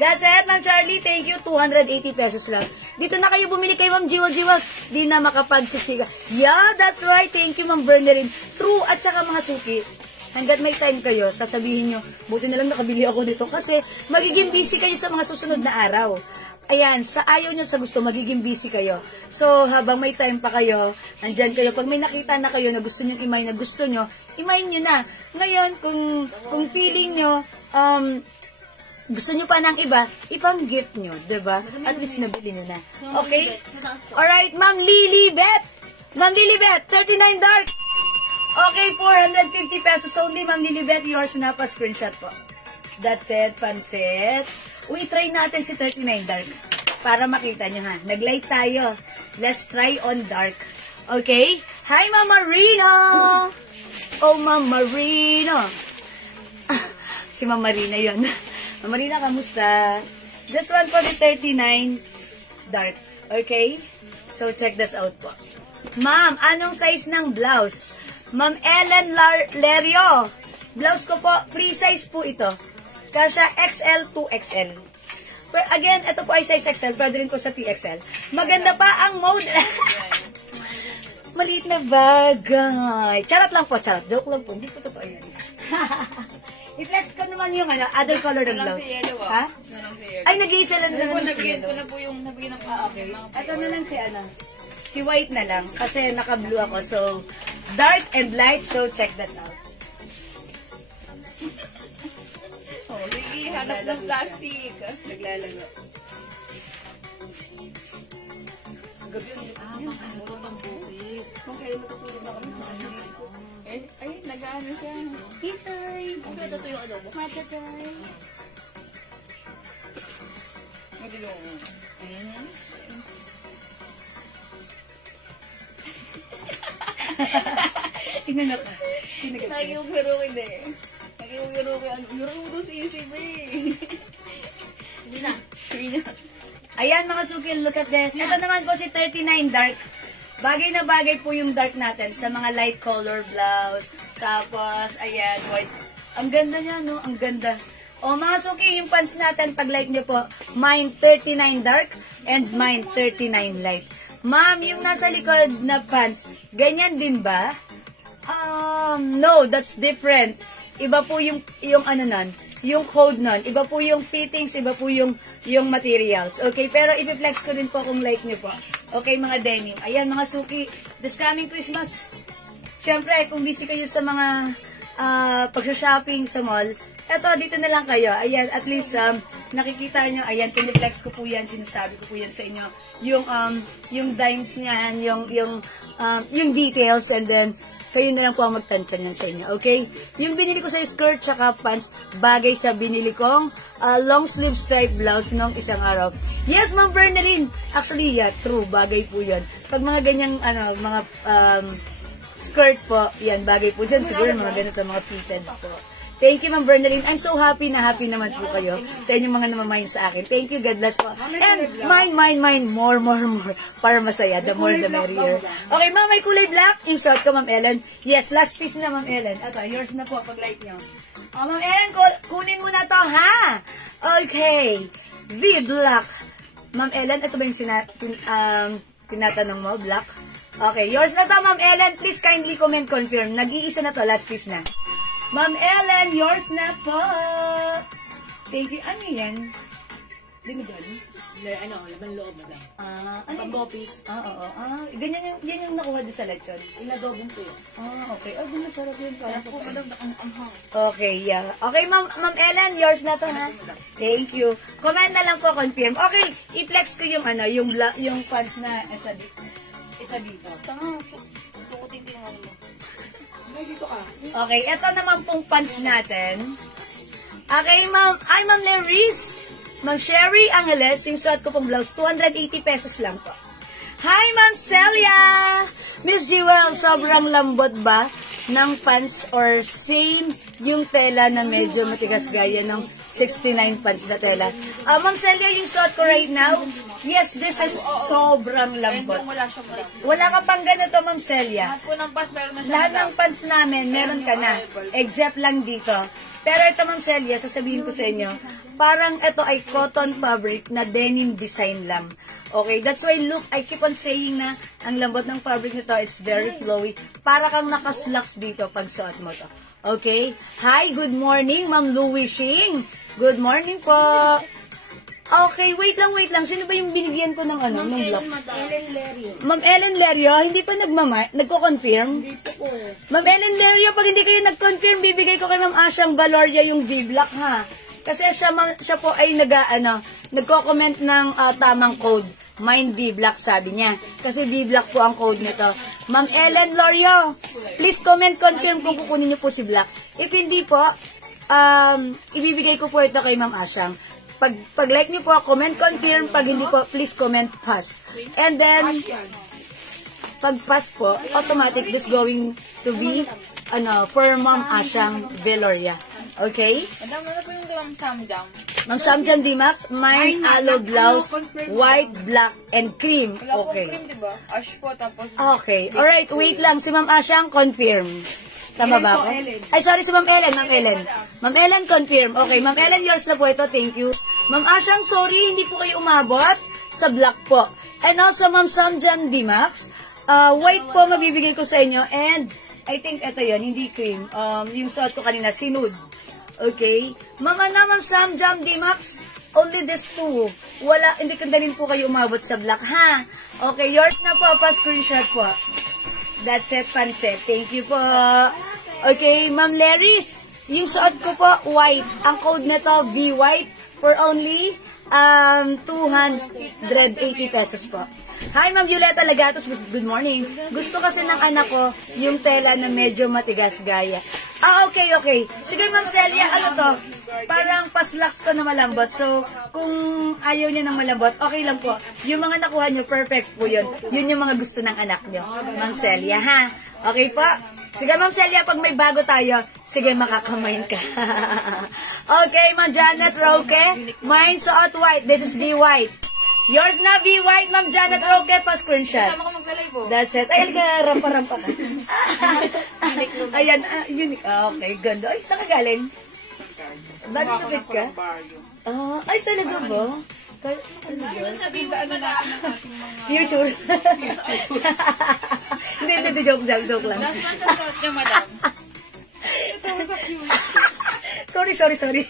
That's it, Ma'am Charlie. Thank you. 280 pesos lang. Dito na kayo bumili kay Ma'am Jiwas. Di na makapagsiksiga. Yeah, that's right. Thank you, Ma'am Bernerin. True. At saka mga Suki, hanggat may time kayo, sasabihin nyo, buti na lang nakabili ako dito kasi magiging busy kayo sa mga susunod na araw. Ayan, sa ayaw nyo sa gusto, magiging busy kayo. So, habang may time pa kayo, andyan kayo. Pag may nakita na kayo na gusto nyo imay na gusto nyo, imayin nyo na. Ngayon, kung feeling nyo, gusto nyo pa ng iba, ipang gift nyo, diba? At least nabili nyo na. Okay? Alright, Ma'am Lilibet! Ma'am Lilibet, 39 dark! Okay, 450 pesos only, Ma'am Lilibet. Yours na pa, screenshot po. That's it, pansit. Uy, try natin si 39 dark. Para makita nyo ha. Nag-light tayo. Let's try on dark. Okay? Hi, Mama Rino! Oh, Mama Rino! Si Mama Rina yun. Mama Rina, kamusta? This one for the 39 dark. Okay? So, check this out po. Ma'am, anong size ng blouse? Ma'am Ellen Lerio. Blouse ko po, free size po ito. Kasha XL to XL. Pero again, ito po ay size XL. Pwede rin po sa PXL. Maganda pa ang mode. Maliit na bagay. Charot lang po, charot. Joke lang po. Hindi po totoo yan. I-flex ko naman yung other color ng blouse. Ha? Ay, nag-iisa lang na naman si yellow. Nabigyan ko na po yung nabigyan ng pa-okay. Ito na lang si white na lang. Kasi naka-blue ako. So, dark and light. So, check this out. Oh, sige, hanap ng plastic. Naglalago. Gabi yung makaroon ng bukit. Kung kayo matutulog na kami sa kanila. Ay, nag-ano siya. Kisay! Ang pwede ito yung adobo. Matatay! Madilong. Tingnan ka. Nag-iugirukin eh. Nag-iugirukin. Girukin mo doon si Isip eh. Hindi na. Ayan mga Suki, look at this. Ito naman po si 39 dark. Bagay na bagay po yung dark natin sa mga light color blouse. Tapos, ayan, white. Ang ganda niya, no? Ang ganda. O mga Suki, yung pants natin, pag like nyo po, mine 39 dark and mine 39 light. Ma'am, yung nasa likod na pants, ganyan din ba? No, that's different. Iba po yung ano nun, yung code nun. Iba po yung fittings, iba po yung materials. Okay, pero i-flex ko rin po kung like nyo po. Okay, mga denim. Ayan, mga Suki, this coming Christmas, syempre, kung busy kayo sa mga pag-shopping sa mall, eto, dito na lang kayo. Ayan, at least, nakikita nyo, ayan, piniflex ko po yan, sinasabi ko po yan sa inyo. Yung dimes niyan, yung details, and then, kayo na lang po ang magtansya niyan sa inyo, okay? Yung binili ko sa skirt tsaka pants, bagay sa binili kong long sleeve stripe blouse nung isang araw. Yes, Ma'am Bernaline! Actually, yeah, true, bagay po yun. Pag mga ganyang, mga skirt po, yan, bagay po dyan. Siguro mga ganito, mga fitted po. Thank you, Ma'am Bernaline. I'm so happy na happy naman po kayo sa inyong mga namamahin sa akin. Thank you, God bless po. And mine, more. Para masaya. The more, the merrier. Okay, Ma'am, may kulay black. Yung shot ko, Ma'am Ellen. Yes, last piece na, Ma'am Ellen. Ito, yours na po, pag-like nyo. Ma'am Ellen, kunin mo na to, ha? Okay. V-black. Ma'am Ellen, ito ba yung tinatanong mo, black? Okay, yours na to, Ma'am Ellen. Please kindly comment, confirm. Nag-iisa na to, last piece na. Ma'am Ellen, yours na po. Thank you. Ano yan? Dinidon? Laman loob na lang. Ano? Pag-office. Oo. Ganyan yung nakuha doon sa lechon. Inadobong po yun. Okay. Oh, doon masarap yun. Parang Ako madam na ang anghang. Okay, yeah. Okay, Ma'am Ellen, yours na to, ha? Thank you. Comment na lang po, confirm. Okay, i-flex ko yung yung pants na isa dito. Tanga, tukutin tinangan mo. Dito ka. Okay, eto naman pong pants natin. Okay, Ma'am Leris. Ma'am Sherry Angeles, yung suot ko pong blouse, 280 pesos lang po. Hi, Ma'am Celia! Miss Jewel, sobrang lambot ba ng pants or same yung tela na medyo matigas gaya ng 69 pants na tela? Ma'am Celia, yung suot ko right now, yes, this is sobrang lambot. Wala siya malaki. Wala ka pang ganito, Ma'am Celia. Lahat po ng pass, meron na siya. Lahat ng pants namin, meron ka na. Except lang dito. Pero ito, Ma'am Celia, sasabihin ko sa inyo, parang ito ay cotton fabric na denim design lang. Okay, that's why look, I keep on saying na ang lambot ng fabric nito is very flowy. Para kang nakaslacks dito pag suot mo to. Okay? Hi, good morning, Ma'am Louie Shing. Good morning po. Okay, wait lang. Sino ba yung binigyan ko ng ng block? Ellen Lerio. Ma'am Ellen Lerio, hindi pa nagko-confirm? Hindi po po. Ma'am Ellen Lerio, pag hindi kayo nag-confirm, bibigay ko kay Ma'am Asyang Valoria yung V-Block, ha? Kasi siya po ay nagko-comment ng tamang code. Mind V-Block, sabi niya. Kasi V-Block po ang code nito. Ma'am Ellen Lerio, please comment, confirm kung kukunin niyo po si Black. If hindi po, ibibigay ko po ito kay Ma'am Asyang. Pag like niyo po, comment, confirm. Pag hindi po, please comment pass. And then, pag pass po, automatic this going to be for Ma'am Asyang Valoria. Okay? Madam, ano po yung Ma'am Samjang? Ma'am Samjang Dimax, mine aloe blouse, white, black, and cream. Wala pong Okay. cream, diba? Ash po, tapos... Okay. Alright, wait lang. Si Ma'am Asyang, confirm. Tama ba ako? Ay, sorry, si Ma'am Ellen. Ma'am Ellen, confirm. Okay, Ma'am Ellen, yours na po ito. Thank you. Ma'am Asyang, sorry, hindi po kayo umabot sa black po. And also, Ma'am Samjang Dimax, white po mabibigay ko sa inyo. And, I think ito yun, hindi cream. Yung suot ko kanina, sinude. Okay? Ma'am Samjang Dimax, only this two. Hindi ka din po kayo umabot sa black, ha? Okay, yours na po, pa-screenshot po. That's it, Panset. Thank you po. Okay, Ma'am Leris, yung suot ko po, white. Ang code nito, V-White, for only 280 pesos po. Hi, Ma'am Violeta Lagatos. Good morning. Gusto kasi ng anak ko yung tela na medyo matigas gaya. Okay. Sige, Ma'am Celia, to? Parang paslaks to na malambot. So, kung ayaw niya ng malambot, okay lang po. Yung mga nakuha niyo, perfect po yun. Yun yung mga gusto ng anak niyo, Ma'am Celia, ha? Okay po? Sige, Ma'am Celia, pag may bago tayo, sige, makakamain ka. Okay, Ma'am Janet Roque, mine suot white. This is V-White. Yours na, V-White, Ma'am Janet Roque, pa-screenshot. Kasama ko maglalay po. That's it. Ay, rampa-rampa ka. Ayan, unique. Okay, ganda. Ay, saan ka galing? Bakit kapit ka? Ay, talaga ba? Ano yun? Sabihin ba, madam? Future. Hindi, joke lang. Last month ang suot niya, madam. Sorry.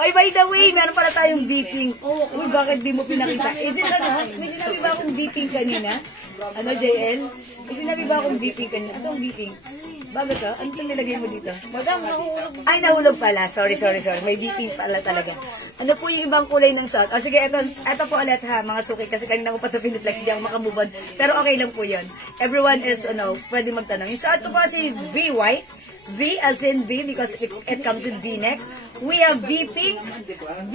Oy, by the way, meron pala tayong beeping. Uy, bakit di mo pinakita? May sinabi ba akong beeping kanina? JL? May sinabi ba akong beeping kanina? Anong beeping? Bago to? Ano itong nilagay mo dito? Madam, nahulog. Ay, nahulog pala. Sorry. May BP pala talaga. Ano po yung ibang kulay ng suot? O sige, eto po ulit ha, mga suki. Kasi kanina ko pa ito piniplex, hindi ako makamove on. Pero okay lang po yun. Everyone is, pwede magtanong. Yung suot ko po kasi V white. V as in V because it comes with V-neck. We have V pink, V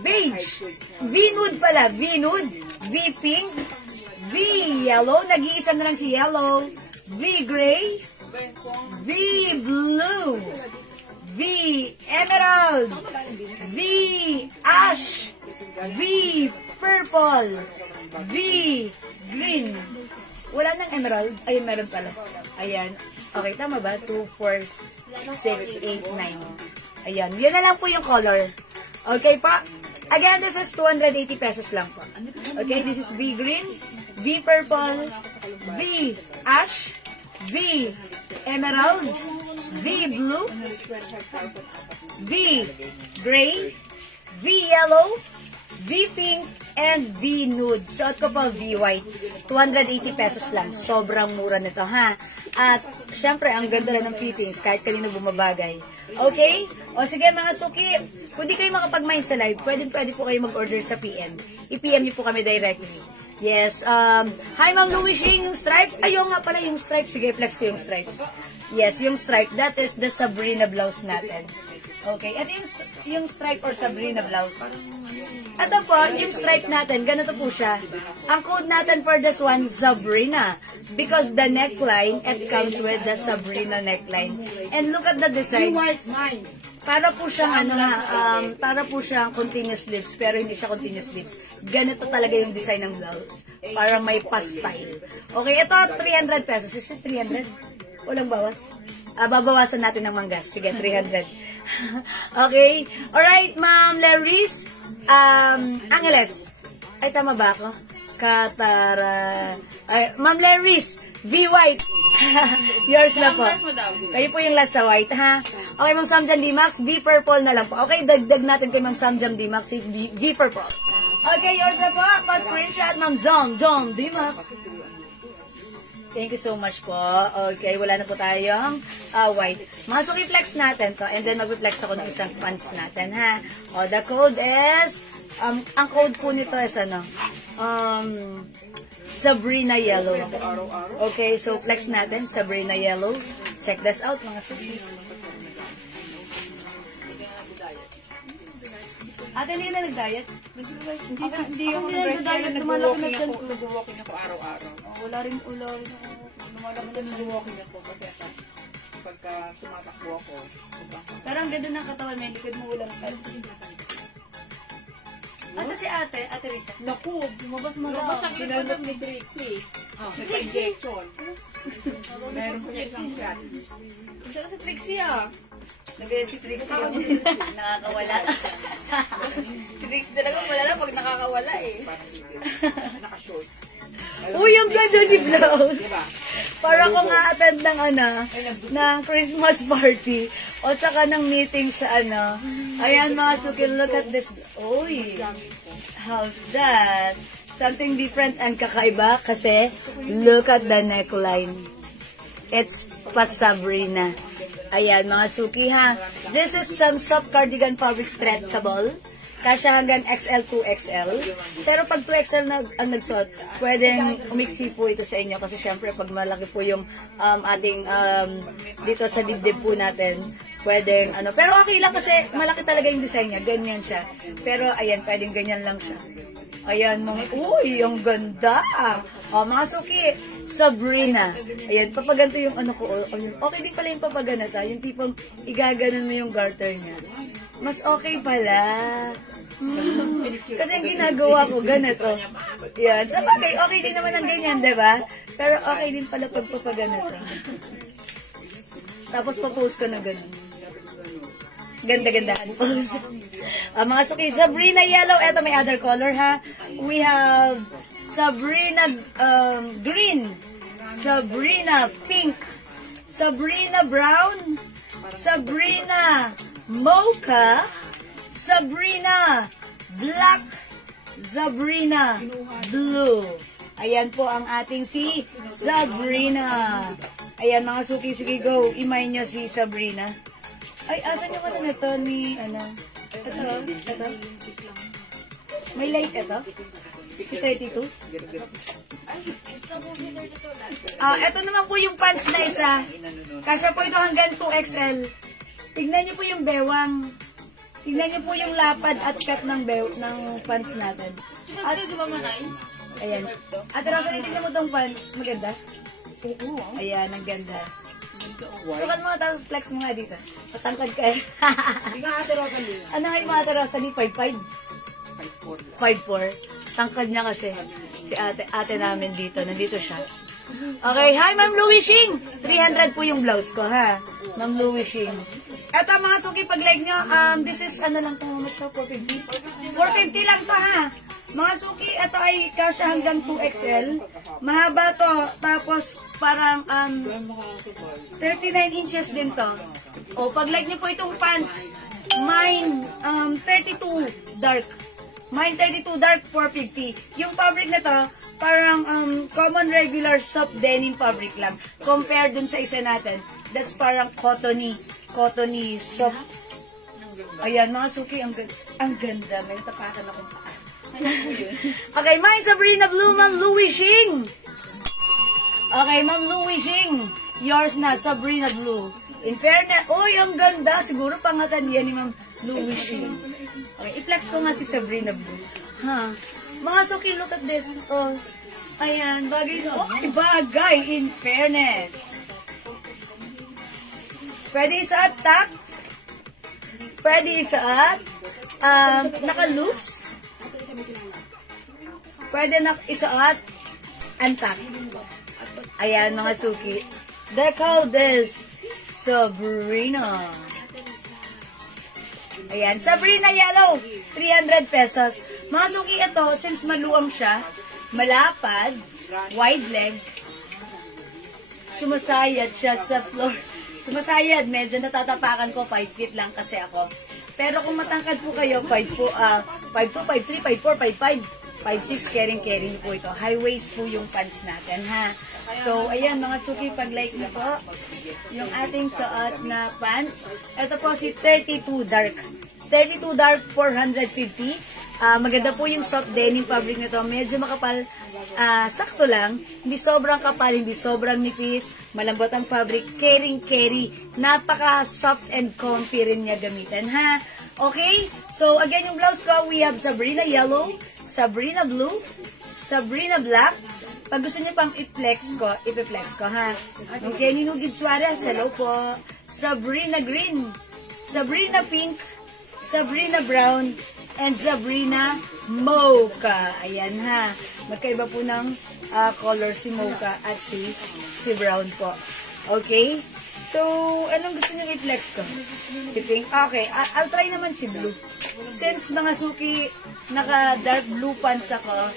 beige, V nude pala, V nude, V pink, V yellow, nag-iisa na lang si yellow, V gray, V blue, V emerald, V ash, V purple, V green. Wala nang emerald. Ay, meron pala. Ayan. Okay, tama ba? 2, 4, 6, 8, 9. Ayan. Yan na lang po yung color. Okay pa? Again, this is 280 pesos lang po. Okay, this is V green, V purple, V ash, V emerald, V blue, V gray, V yellow, V pink, and V nude. Suot ko pa V white. 280 pesos lang. Sobrang mura nito, ha? At, syempre, ang ganda rin ng fittings kahit kanino bumabagay. Okay? O sige, mga suki, kung di kayo makapag-mind sa live, pwede po kayo mag-order sa PM. I-PM niyo po kami directly. Yes, hi Ma'am Louie Shing, yung stripes. Ayaw nga pala yung stripes. Sige, flex ko yung stripes. Yes, yung stripe. That is the Sabrina blouse natin. Okay, ito yung stripe or Sabrina blouse. Ito po, yung stripe natin, ganito po siya. Ang code natin for this one, Sabrina. Because the neckline, it comes with the Sabrina neckline. And look at the design. Para po siyang, para po siyang continuous sleeves, pero hindi siya continuous sleeves. Ganito talaga yung design ng blouse. Para may pa-style. Okay, ito, 300 pesos. Is it 300? Walang bawas? Babawasan natin ng manggas. Sige, 300. Okay. Alright, Ma'am Laris. Angeles. Ay, tama ba ako? Ma'am Laris. V white. Yours na po. Kayo po yung last sa white, ha? Okay, Ma'am Samjam Dimax. V purple na lang po. Okay, dagdag natin kay Ma'am Samjam Dimax. V purple. Okay, yours na po. Pa-screenshot, Ma'am Zom Dimax. Thank you so much po. Okay, wala na po tayong white. Mga suki-flex natin to. And then mag-flex ako ng isang pants natin, ha? O, the code is, ang code po nito is Sabrina Yellow. Okay, so flex natin, Sabrina Yellow. Check this out, mga suki. Ate, hindi na nag-diet? Hindi ako nag-diet. Nag-walking ako araw-araw. Wala rin ako. Nag-walking ako kasi pagka tumatakbo ako. Pero ang ganda ng katawan, may likod mo ulang pants. Asa si ate? Ate Risa? Naku, lumabas ang pinalot ni Trixie. Nagpa-injection. Meron pa siya isang shot. Isa ka sa Trixie, ah. Nagaya si Trixie yung nakakawala. Si Trixie talaga malala pag nakakawala, eh. Naka-shorts. Uy, yung ganda ni blouse. Para ko nga attend ng ng Christmas party o tsaka ng meeting sa Ayan, mga suki, look at this. Uy, how's that? Something different and kakaiba kasi look at the neckline. It's pa Sabrina. Ayan, mga suki, ha. This is some soft cardigan fabric stretchable. Kasya hanggang XL to XL. Pero pag 2XL na ang nagsuot, pwedeng umiksi po ito sa inyo. Kasi syempre, pag malaki po yung ating dito sa dibdib po natin, pwedeng Pero okay lang kasi malaki talaga yung design niya. Ganyan siya. Pero ayan, pwedeng ganyan lang siya. Ayan, uy, ang ganda. O, mga suki, Sabrina. Ayan, papaganto yung ko. Okay din pala yung papaganata. Yung tipong igaganon mo yung garter niya. Mas okay pala. Kasi yung ginagawa ko, ganito. Yan. Sa bagay, okay din naman ang ganyan, diba? Pero okay din pala pag papaganito. Tapos papost ko na ganun. Ganda-gandahan post. Mga suki, Sabrina Yellow. Eto, may other color, ha? We have Sabrina Green, Sabrina Pink, Sabrina Brown, Sabrina Mocha, Sabrina Black, Sabrina Blue. Ayan po ang ating si Sabrina. Ayan, mga suki, sige, go. Imay nyo si Sabrina. Ay, asan yung ano nito ni, ano? Ito. May light ito? Si 32? Ito naman po yung pants na isa. Kasya po ito hanggang 2XL. Tignan nyo po yung bewang. Tignan nyo po yung lapad at cut ng pants natin. At, di ba manay? ayan. At Rosalie, tignan mo tong pants. Maganda? Ayan, ang ganda. Sukat mo, tapos flex mo nga dito. Patangkad ka eh. Hindi ka Ate Rosalie. Ano nga yung mga Ate Rosalie? 5'5"? 5'4". Tangkad niya kasi. Si ate namin dito. Nandito siya. Okay, hi Ma'am Louie Shing! 300 po yung blouse ko, ha? Ma'am Louie Shing. Eto mga suki, pag like nyo, this is, ano lang ito, 450? 450 lang to, ha? Mga suki, ito ay kasya hanggang 2XL. Mahaba to, tapos parang 39 inches din to. O, pag like nyo po itong pants, mine 32 dark. Mine 32 dark, 450. Yung fabric na to, parang common regular soft denim fabric lang. Compare dun sa isa natin. That's parang cottony soft. Ayan, mga suki, ang ganda. May tapakan akong paa. Okay, mine Sabrina Blue, Ma'am Louie Shing. Okay, Ma'am Louie Shing. Yours na, Sabrina Blue. In fairness, oy, ang ganda. Siguro pangatan yan ni Ma'am Louie Shing. Okay, i-flex ko nga si Sabrina Blue. Ha? Mga suki, look at this. Oh, ayan, bagay na. Oh, bagay, in fairness. Pwede isuot tak. Pwede isuot naka-loose. Pwede na isuot antak. Ayan, mga suki. They call this Sabrina. Ayan, Sabrina Yellow, 300 pesos. Mga suki, ito, since maluwang siya, malapad, wide leg, sumasayad siya sa floor. Sumasayad, medyo natatapakan ko, 5 feet lang kasi ako. Pero kung matangkad po kayo, 5'2", 5'3", 5'4", 5'5", 5'6", caring po ito. High waist po yung pants natin, ha? So, ayan, mga suki, pag-like na po, yung ating suot na pants. Ito po si 32 dark. 32 dark, 450. Maganda po yung soft denim fabric nito. Medyo makapal, sakto lang. Hindi sobrang kapal, hindi sobrang nipis. Malambot ang fabric. Caring. Napaka-soft and comfy rin niya gamitin, ha? Okay? So, again, yung blouse ko, we have Sabrina Yellow, Sabrina Blue, Sabrina Black. Pag gusto niyo pang i-flex ko, ha? Okay, Ninugid Suarez, hello po. Sabrina Green, Sabrina Pink, Sabrina Brown, and Sabrina Mocha. Ayan, ha? Magkaiba po ng color si Mocha at si Brown po. Okay? So, anong gusto niyo i-flex ko? Si Pink? Okay, I'll try naman si Blue. Since mga suki, naka-dark blue pants ako,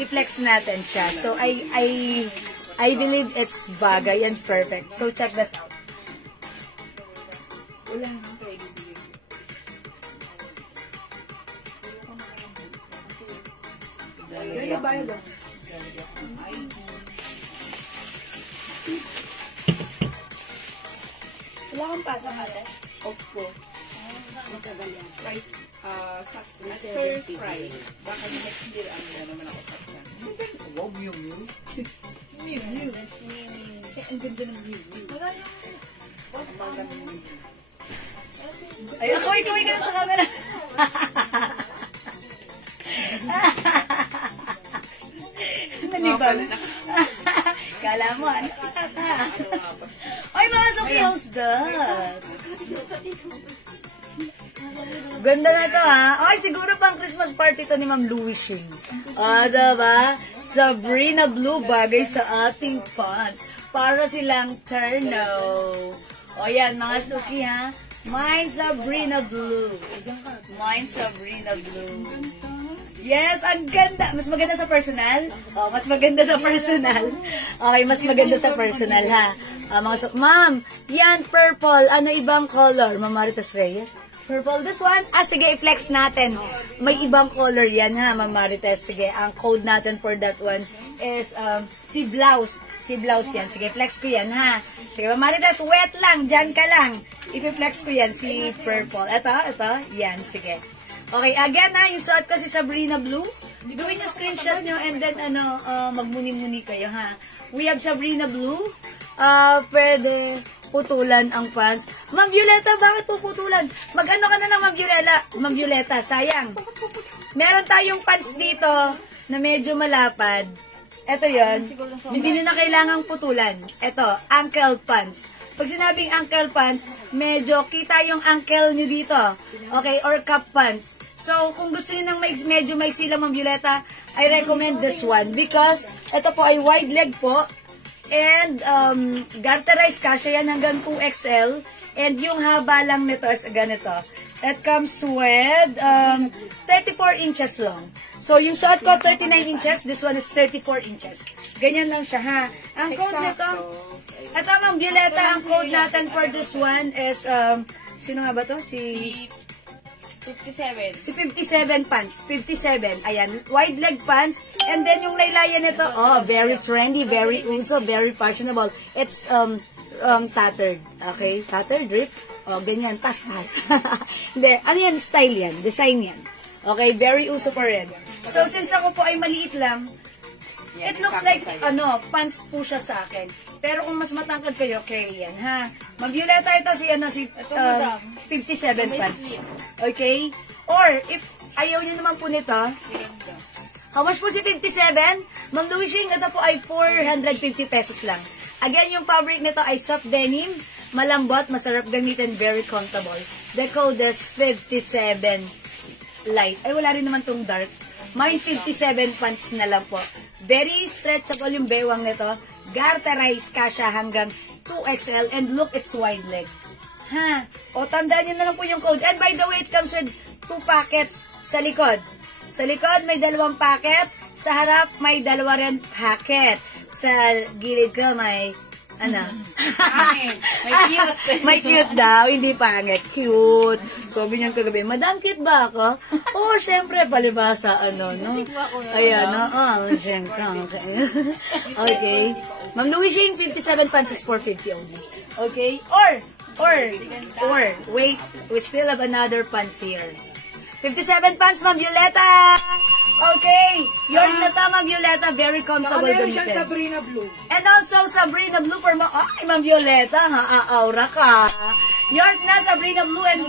i-flex natin siya. So, I believe it's bagay and perfect. So, check this out. Wala nang kayo bibigay. Kaya bayad lang. Wala kang pasok, ate? Of course. Matagal yan. Price, stir fry. Baka next year, ano na naman ako sa yan. Wow, Mew. That's me. Ang ganda ng Mew. Ay, ako, ikaw ka na sa camera. Nalibang. Kala mo, ano? Ay, mga suki, how's that? Ganda na to, ha? Ay, siguro pang Christmas party to ni Ma'am Louie Shing. Diba? Sabrina Blue, bagay sa ating pants. Para silang terno. O yan, mga suki, ha? Mine Sabrina Blue. Mine Sabrina Blue. Yes, ang ganda. Mas maganda sa personal? Oh, mas maganda sa personal. Okay, mas maganda sa personal, ha? Ma'am, yan, purple. Ano ibang color? Ma'am Maritas Reyes? Purple, this one? Sige, i-flex natin. May ibang color yan, ha, Ma'am Marites. Sige, ang code natin for that one is si blouse. Si blouse yan. Sige, flex ko yan, ha? Sige, Marites, wet lang. Diyan ka lang. I-flex ko yan, si purple. Ito. Yan, sige. Okay, again, ha, yung suot ko si Sabrina Blue. Gawin yung screenshot nyo and then, magmuni-muni kayo, ha? We have Sabrina Blue. Pwede putulan ang pants. Ma'am Violeta, bakit puputulan? Mag-ano ka na ng Ma'am Violeta, sayang. Meron tayong pants dito na medyo malapad. Ito yon, hindi nyo na kailangang putulan. Ito, ankle pants. Pag sinabing ankle pants, medyo kita yung ankle nyo dito. Okay, or cup pants. So, kung gusto nyo ng medyo maiksi lang, Ma'am Violeta, I recommend this one. Because, ito po ay wide leg po. And, garterized kasha yan hanggang 2XL. And yung haba lang nito is ganito. It comes with 34 inches long. So, yung suot ko, 39 inches. This one is 34 inches. Ganyan lang siya, ha? Ang code nito, ito, Ma'am Violeta, ang code natin for this one is, sino nga ba to? Si 57. Si 57 pants. 57. Ayan. Wide leg pants. And then yung laylayan nito, very trendy, very uso, very fashionable. It's, tattered. Okay? Tattered, Rick? Ganyan. Tas-tas. Hindi. Ano yan? Style yan. Design yan. Okay? Very uso pa rin. So, since ako po ay maliit lang, it looks like, pants po siya sa akin. Pero kung mas matangkad kayo, carry yan, ha? Ma'am Violeta, ito si 57 pants. Okay? Or, if ayaw nyo naman po nito, how much po si 57? Ma'am Louising, ito po ay 450 pesos lang. Again, yung fabric nito ay soft denim, malambot, masarap gamitin, very comfortable. The code is 57 light. Ay, wala rin naman tong dark. May 57 pants na lang po. Very stretchable yung bewang nito. Garterized kasha hanggang 2XL. And look, it's wide leg. Ha? O, tandaan nyo na lang po yung code. And by the way, it comes with 2 packets sa likod. Sa likod, may 2 packet. Sa harap, may 2 rin packet. Sa gilid ko, may May cute. May cute daw, hindi pangit. Cute. Sabi niyan kagabi, Madam, cute ba ako? Oh, syempre, palibasa, no? Ayan, syempre. Okay. Ma'am Louising, 57 pants is 450 only. Okay? Or, wait, we still have another pants here. 57 pants, Ma'am Violeta! Okay, yours na to, Ma'am Violeta. Very comfortable gamitin. Saka Sabrina Blue. And also, Sabrina Blue for Ma'am Violeta. Aura ka. Yours na, Sabrina Blue and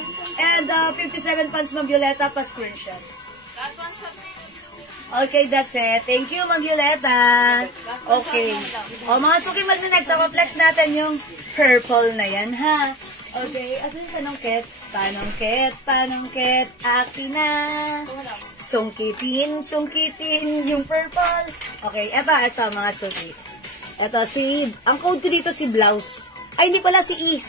57 pants, Ma'am Violeta. Pa-screenshot. That one, Sabrina Blue. Okay, that's it. Thank you, Ma'am Violeta. Okay. O, mga suki, mag-next. Flex natin yung purple na yan, ha? Okay, asan yung panongket, akin na. Sungkitin yung purple. Okay, eto, mga suki. Eto, ang code ko dito si blouse. Ay, hindi pala si E.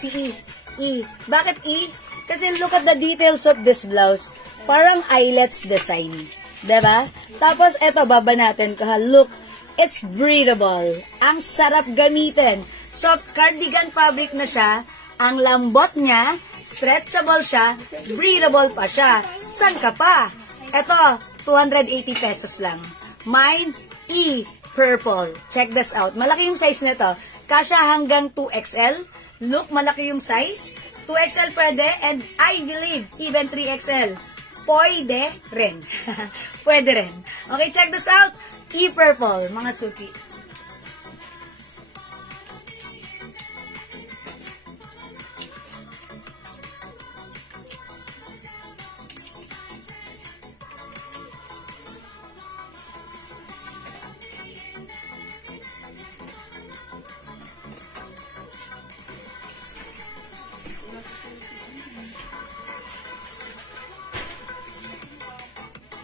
Bakit E? Kasi look at the details of this blouse. Parang eyelets design. Diba? Tapos, eto, baba natin. Look, it's breathable. Ang sarap gamitin. Soft cardigan fabric na siya. Ang lambot niya, stretchable siya, breathable pa siya. San ka pa? Ito, 280 pesos lang. Mine, E, purple. Check this out. Malaki yung size nito. Kasya hanggang 2XL. Look, malaki yung size. 2XL pwede, and I believe, even 3XL. Pwede rin. Pwede rin. Okay, check this out. E, purple, mga suki.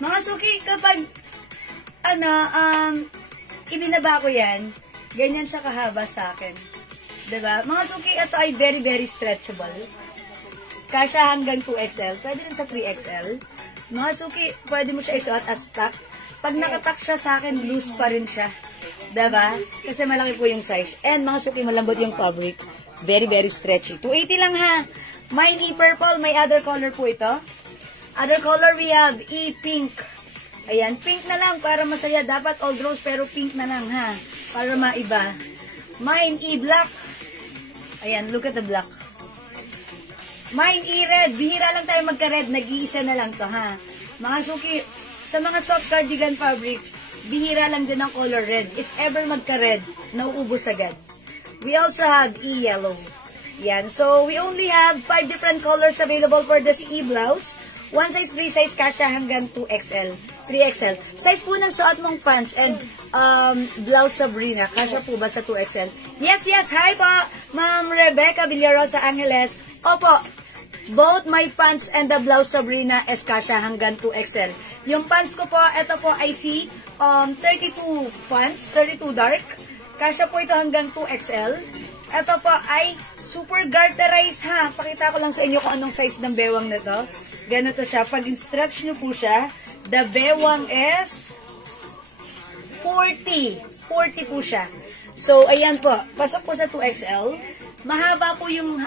Mga suki, kapag, ibinaba ko yan, ganyan siya kahaba sa akin. Diba? Mga suki, ito ay very, very stretchable. Kasya hanggang 2XL. Pwede rin sa 3XL. Mga suki, pwede mo siya isuot as tuck. Pag nakatak siya sa akin, loose pa rin siya. Diba? Kasi malaki po yung size. And mga suki, malambot yung fabric. Very, very stretchy. 280 lang ha. Mine E-purple. May other color po ito. Other color, we have E-pink. Ayan, pink na lang para masaya. Dapat all rose pero pink na lang ha. Para maiba. Mine E-black. Ayan, look at the black. Mine E-red. Bihira lang tayo magka-red. Nag-iisa na lang to ha. Mga suki, sa mga soft cardigan fabric, bihira lang din ang color red. If ever magka-red, nauubos agad. We also have E-yellow. Yan. So, we only have 5 different colors available for this E-blouse. 1 size, 3 size, kasha hanggang 2XL. 3XL. Size po ng suot mong pants and blouse Sabrina. Kasha po ba sa 2XL? Yes, yes. Hi po, Ma'am Rebecca Villarosa Angeles. Opo. Both my pants and the blouse Sabrina is kasha hanggang 2XL. Yung pants ko po, ito po ay si 32 pants, 32 dark. Kasha po ito hanggang 2XL. Ito po ay super garterized ha. Pakita ko lang sa inyo kung anong size ng bewang na to. Ganito siya. Pag stretch nyo po siya, the bewang is 40. 40 po siya. So, ayan po. Pasok po sa 2XL. Mahaba po yung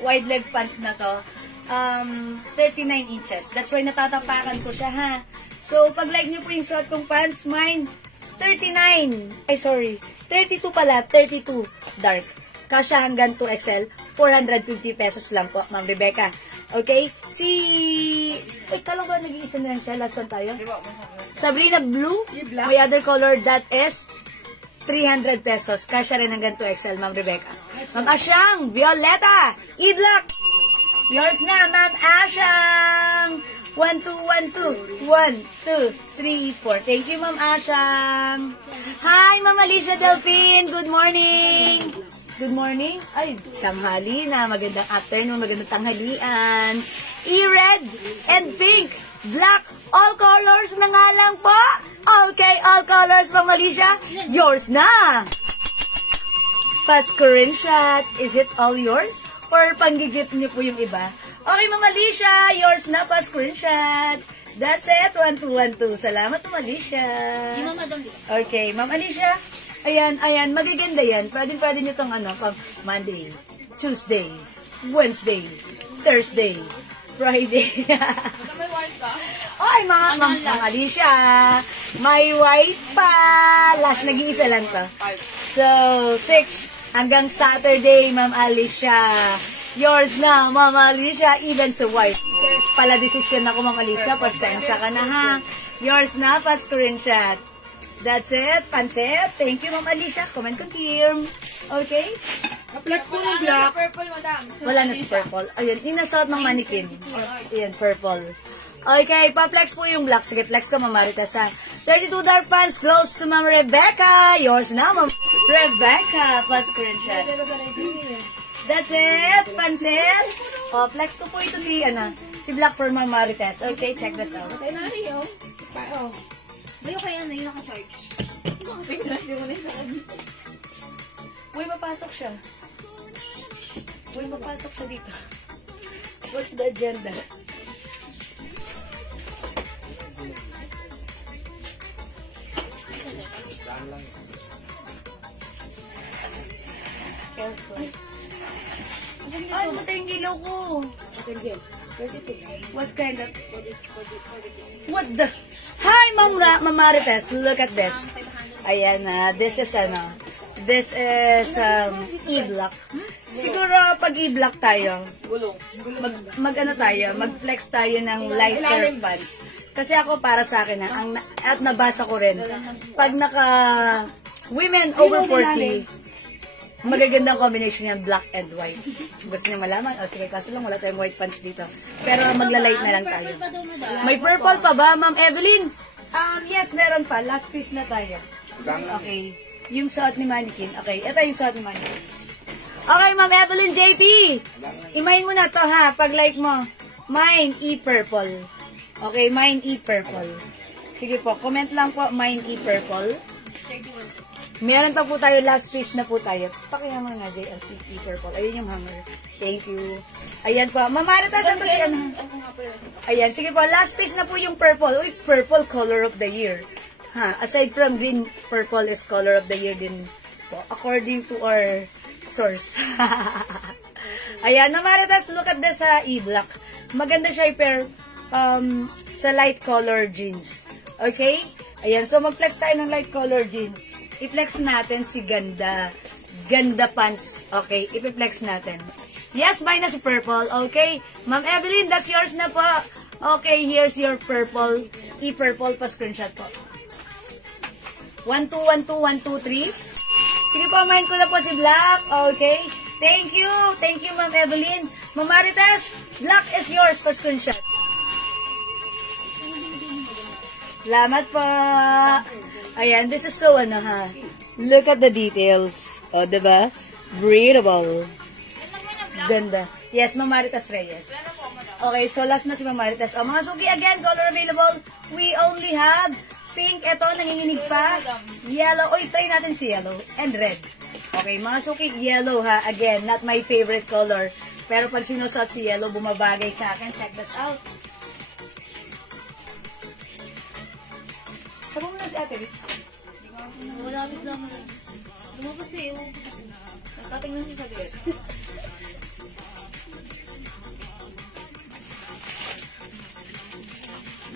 wide leg pants na to. 39 inches. That's why natatapakan ko siya ha. So, pag like nyo po yung suot kong pants, mine 39. Ay, sorry. 32 pala. 32 dark. Kasya hanggang 2XL. 450 pesos lang po, Ma'am Rebecca. Okay? Ay, kala ba nag-iisa na lang siya? Last one tayo? Sabrina Blue. May other color that is 300 pesos. Kasya rin hanggang 2XL, Ma'am Rebecca. Ma'am Asyang. Violeta. E-Black. Yours na, Ma'am Asyang. 1, 2, 1, 2. 1, 2, 3, 4. Thank you, Ma'am Asyang. Hi, Ma'am Alicia Delphine. Good morning. Good morning. Ay, tanghali na. Magandang afternoon. Magandang tanghalian. E-red and pink. Black. All colors na nga lang po. Okay, all colors, Ma'am Alicia. Yours na. Pa-screenshot. Is it all yours? Or panggigip niyo po yung iba? Okay, Ma'am Alicia, yours na pa screenshot. That's it, 1, 2, 1, 2. Salamat, Ma'am Alicia. Okay, Ma'am Alicia, ayan, magaganda yan. Pwede nyo itong pag Monday, Tuesday, Wednesday, Thursday, Friday. May white ka? Ay, Ma'am Alicia, may white pa. Last, nag-iisa lang to. So, 6 hanggang Saturday, Ma'am Alicia. Yours na, Ma'am Alicia, even sa white. Pala decision ako, Ma'am Alicia, pasensya ka na ha. Yours na, pa screenshot. That's it, pansit. Thank you, Ma'am Alicia. Comment confirm. Okay? Flex po ng Wala black. na purple, madam. Wala na si purple. Ayun, inasot ng mannequin. Ayan, purple. Okay, pa-flex po yung black. Sige, flex ko, Ma'am Maritas ha. 32 dark pants goes to Ma'am Rebecca. Yours na, Ma'am Rebecca. Pa screenshot. That's it, pansit. O, flex ko po ito si Black for Ma'am Marites. Okay, check this out. Tayo na rin, oh. Ayaw kaya na yung naka-charge. Uy, mapasok siya. Uy, mapasok siya dito. What's the agenda? Careful. Ay, matay yung ilaw ko. What kind of... What the... Hi, Ma'am Marites. Look at this. Ayan na. This is E-Block. Siguro pag E-Block tayo, mag-flex tayo ng lighter pants. Kasi ako para sa akin at nabasa ko rin, pag women over 40, magagandang combination yan, black and white. Gusto niyo malaman? O sige, kaso lang wala tayong white pants dito. Pero magla-light na lang tayo. May purple pa ba, Ma'am Evelyn? Yes, meron pa. Last piece na tayo. Okay. Yung suot ni mannequin. Okay, ito yung suot ni mannequin. Okay, Ma'am Evelyn JP. Imahin mo na to ha, pag like mo. Mine E-purple. Okay, mine E-purple. Sige po, comment lang po, mine E-purple. Meron pa po tayo, last piece na po tayo. Pakihammer nga, JLC E-purple. Ayun yung hammer. Thank you. Ayan po. Mamaritas, ito si Ayan, sige po, last piece na po yung purple. Uy, purple color of the year. Aside from green, purple is color of the year din po. According to our source. Ayan, Mamaritas, look at this E-Black. Maganda siya i-pair sa light color jeans. Okay? Ayan, so mag-flex tayo ng light color jeans. I-flex natin si Ganda. Ganda pants. Okay, i-flex natin. Yes, mine na si purple. Okay? Ma'am Evelyn, that's yours na po. Okay, here's your purple. I-purple pa screenshot po. 1, 2, 1, 2, 1, 2, 3. Sige po, mine ko na po si Black. Okay? Thank you. Thank you, Ma'am Evelyn. Ma'am Marites, Black is yours pa screenshot. Salamat po. Ayan, this is so ha. Look at the details. O, diba? Breathable. Ganda. Yes, Ma'am Marites Reyes. Okay, so last na si Ma'am Marites. O, mga suki, again, color available. We only have pink. Ito, nanginginig pa. Yellow. Oy, try natin si yellow. And red. Okay, mga suki, yellow ha. Again, not my favorite color. Pero pag sinusot si yellow, bumabagay sa akin. Check this out. Sabi mo na si Ate Riz. Malapit lang. Lumabas eh. Nagkatingnan si Saglit.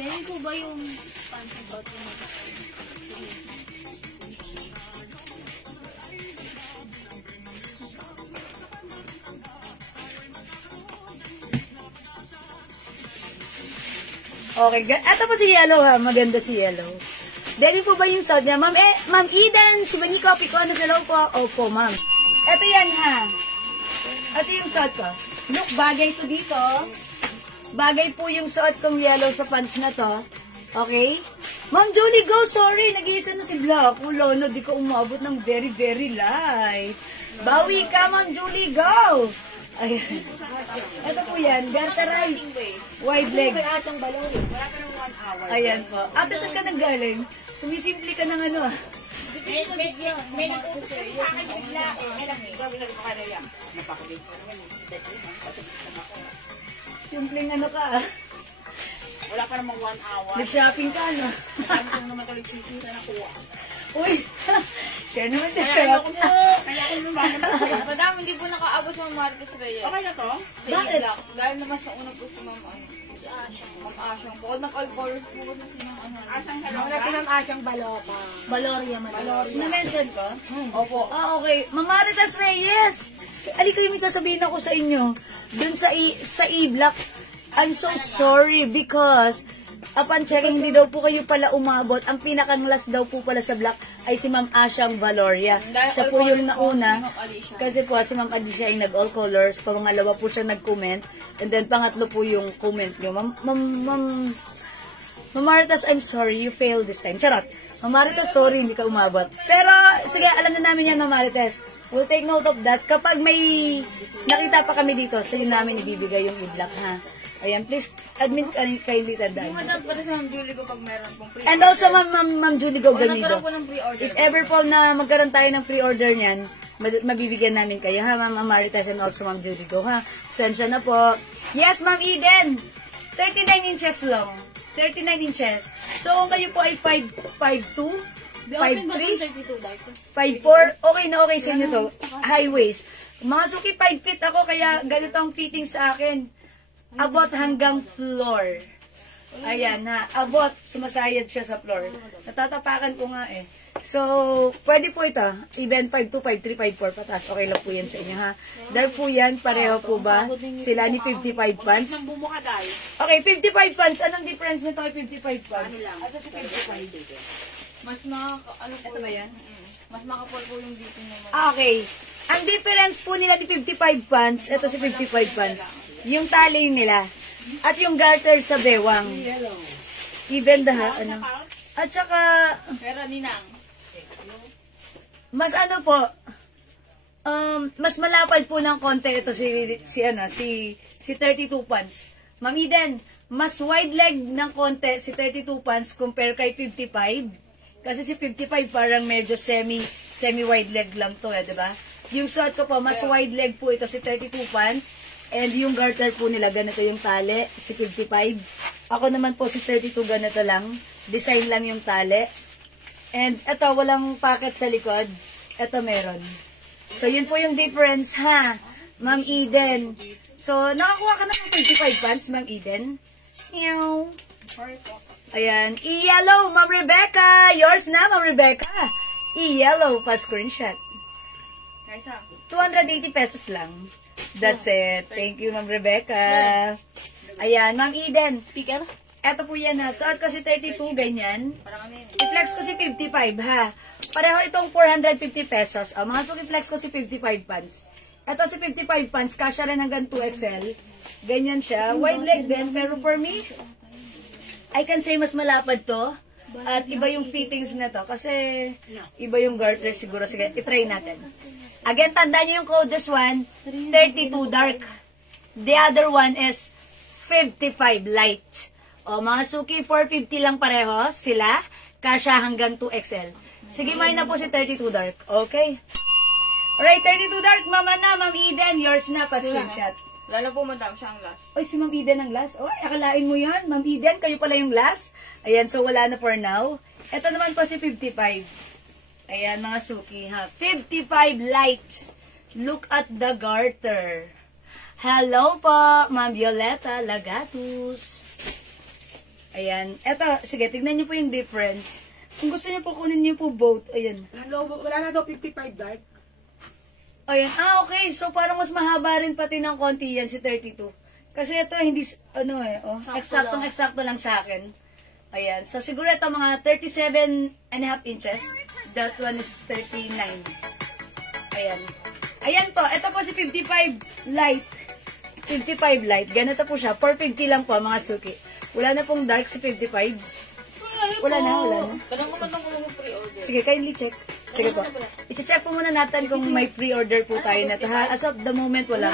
Dahil ko ba yung pansin ko? Okay, eto po si Yellow ha. Maganda si Yellow. Dali po ba yung suot niya? Ma'am Eden, si Bangi Copy ko. Ano hello po? Opo, ma'am. Eto yan ha. Ito yung suot ko. Look, bagay to dito. Bagay po yung suot kong yellow sa pants na to. Okay? Ma'am Julie, go! Sorry, nag-iisa na si Black. Ulo, no, di ko umabot ng very, very light. Bawi ka, Ma'am Julie, go! Ayan. Ito po yan, garterize. Wide leg. Ayan po. Ate, saan ka nanggaling? Sumisimple ka ng ano ah. May nag-utos sa akin bigla eh. May nag-gawin ko kaya yan. Napakabig ko naman eh. Simpleng ano ka ah. Wala pa namang 1 hour. Nag-shopping ka ano. Marami ko naman tuloy sisisa na kuha. Uy! Share naman sa Kaya shop. Kaya ako naman naman. Madam, hindi po nakaabot sa Marites Reyes. Okay na to? Bakit? Dahil naman sa una po si Ma'am Asyang po. Nag-all colors po kasi si Ma'am Asyang hello Wala si Ma'am Asyang Balota. Valoria man. Na-mention ko? Opo. Ah, okay. Mamaritas Reyes! Ali kayo may sasabihin ako sa inyo. Dun sa e-block, I'm so sorry because upon checking, hindi daw po kayo pala umabot. Ang pinakang-last daw po pala sa block ay si Ma'am Asyang Valoria. Siya po yung nauna. Kasi po si Ma'am Alicia ay nag-all colors. Pangalawa po siya nag-comment. And then pangatlo po yung comment nyo. Ma'am Maritas, I'm sorry. You failed this time. Charot. Ma'am Maritas, sorry. Hindi ka umabot. Pero, sige, alam na namin yan, Ma'am Maritas. We'll take note of that. Kapag may nakita pa kami dito, sa'yo namin ibibigay yung e-block, ha? Ayan, please, admin kayo dito Hindi dahil. madam pala sa Ma'am Julie ko pag meron pong pre-order. And also, Ma'am Julie Go Ganido. Nagkaroon po ng pre-order. If ever po na magkaroon tayo ng pre-order niyan, mabibigyan namin kayo, ha, Ma'am Maritas and also Ma'am Julie Go, ha? Sensya na po. Yes, Ma'am Eden! 39 inches long. 39 inches. So, kung kayo po ay 5'2", 5'3", 5'4", okay na okay sa inyo to. High waist. Mga suki, 5 feet ako, kaya ganito ang fitting sa akin. Abot hanggang floor. Ayan ha, abot, sumasayad siya sa floor. Natatapakan ko nga eh. So, pwede po ito. Even 5'2", 5'3", 5'4", patas. Okay lang po yan sa inyo ha. There po yan, pareho po ba? Sila ni 55 pants. Okay, 55 pants. Anong difference nito kay 55 pants? At sa 55. Mas ano po. Ito ba yan? Mas makapal po yung dito naman. Okay. Ang difference po nila ni 55 pants, ito si 55 pants. Yung tali nila. At yung garter sa bewang. Even the ano. At saka, Pero ninang. mas ano po, mas malapad po ng konti ito si 32 pants. Ma'am Eden, mas wide leg ng konti si 32 pants compare kay 55. Kasi si 55 parang medyo semi-wide leg lang to eh, diba? Yung suot ko po, mas wide leg po ito si 32 pants. And yung garter po nila, ganito yung tali, si 55. Ako naman po si 32, ganito lang. Design lang yung tali. And ito, walang pocket sa likod. Ito meron. So, yun po yung difference, ha? Ma'am Eden. So, nakakuha ka na ng 25 pants, Ma'am Eden. Meow. Ayan. I-yellow, Ma'am Rebecca. Yours na, Ma'am Rebecca. I-yellow pa screenshot. 280 pesos lang. That's it. Thank you, Ma'am Rebecca. Ayan, Ma'am Eden. Speaker? Eto po yan ha. Suot ko si 32, ganyan. Parang ano yun. I-flex ko si 55 ha. Pareho itong 450 pesos. O, mga suki-flex ko si 55 pants. Ito si 55 pants, kasya rin hanggang 2XL. Ganyan siya. Wide leg din, pero for me, I can say mas malapad to. At iba yung fittings na to. Kasi iba yung garter siguro. Sige, itry natin. Again, tandaan nyo yung code. This one, 32 dark. The other one is 55 light. O, mga suki, 450 lang pareho. Sila, kasya hanggang 2XL. Sige, may na po si 32 dark. Okay? Alright, 32 dark. Mama na, Ma'am Eden. Yours na, pa-screenshot. Lalo po, madam, siya ang last. Oy, si Ma'am Eden ang last. Oy, akalain mo yan. Ma'am Eden, kayo pala yung last. Ayan, so wala na for now. Ito naman po si 55. Ayan, mga suki, ha. 55 light. Look at the garter. Hello po, Ma'am Violeta Lagatus. Ayan. Eto, sige, tignan niyo po yung difference. Kung gusto niyo po, kunin niyo po both. Ayan. Wala na daw 55 dark. Ayan. Okay. So, parang mas mahaba rin pati ng konti yan si 32. Kasi ito, hindi, eksakto lang sa akin. Ayan. So, siguro ito mga 37.5 inches. That one is 39. Ayan. Ayan po. Ito po si 55 light. 55 light. Ganito po siya. 450 lang po, mga suki. Wala na pong dark si 55. Wala na. Tanong mo man kung pre-order. Sige, kindly check. Sige po. I-check po muna natin kung may pre-order po tayo na ito. As of the moment, wala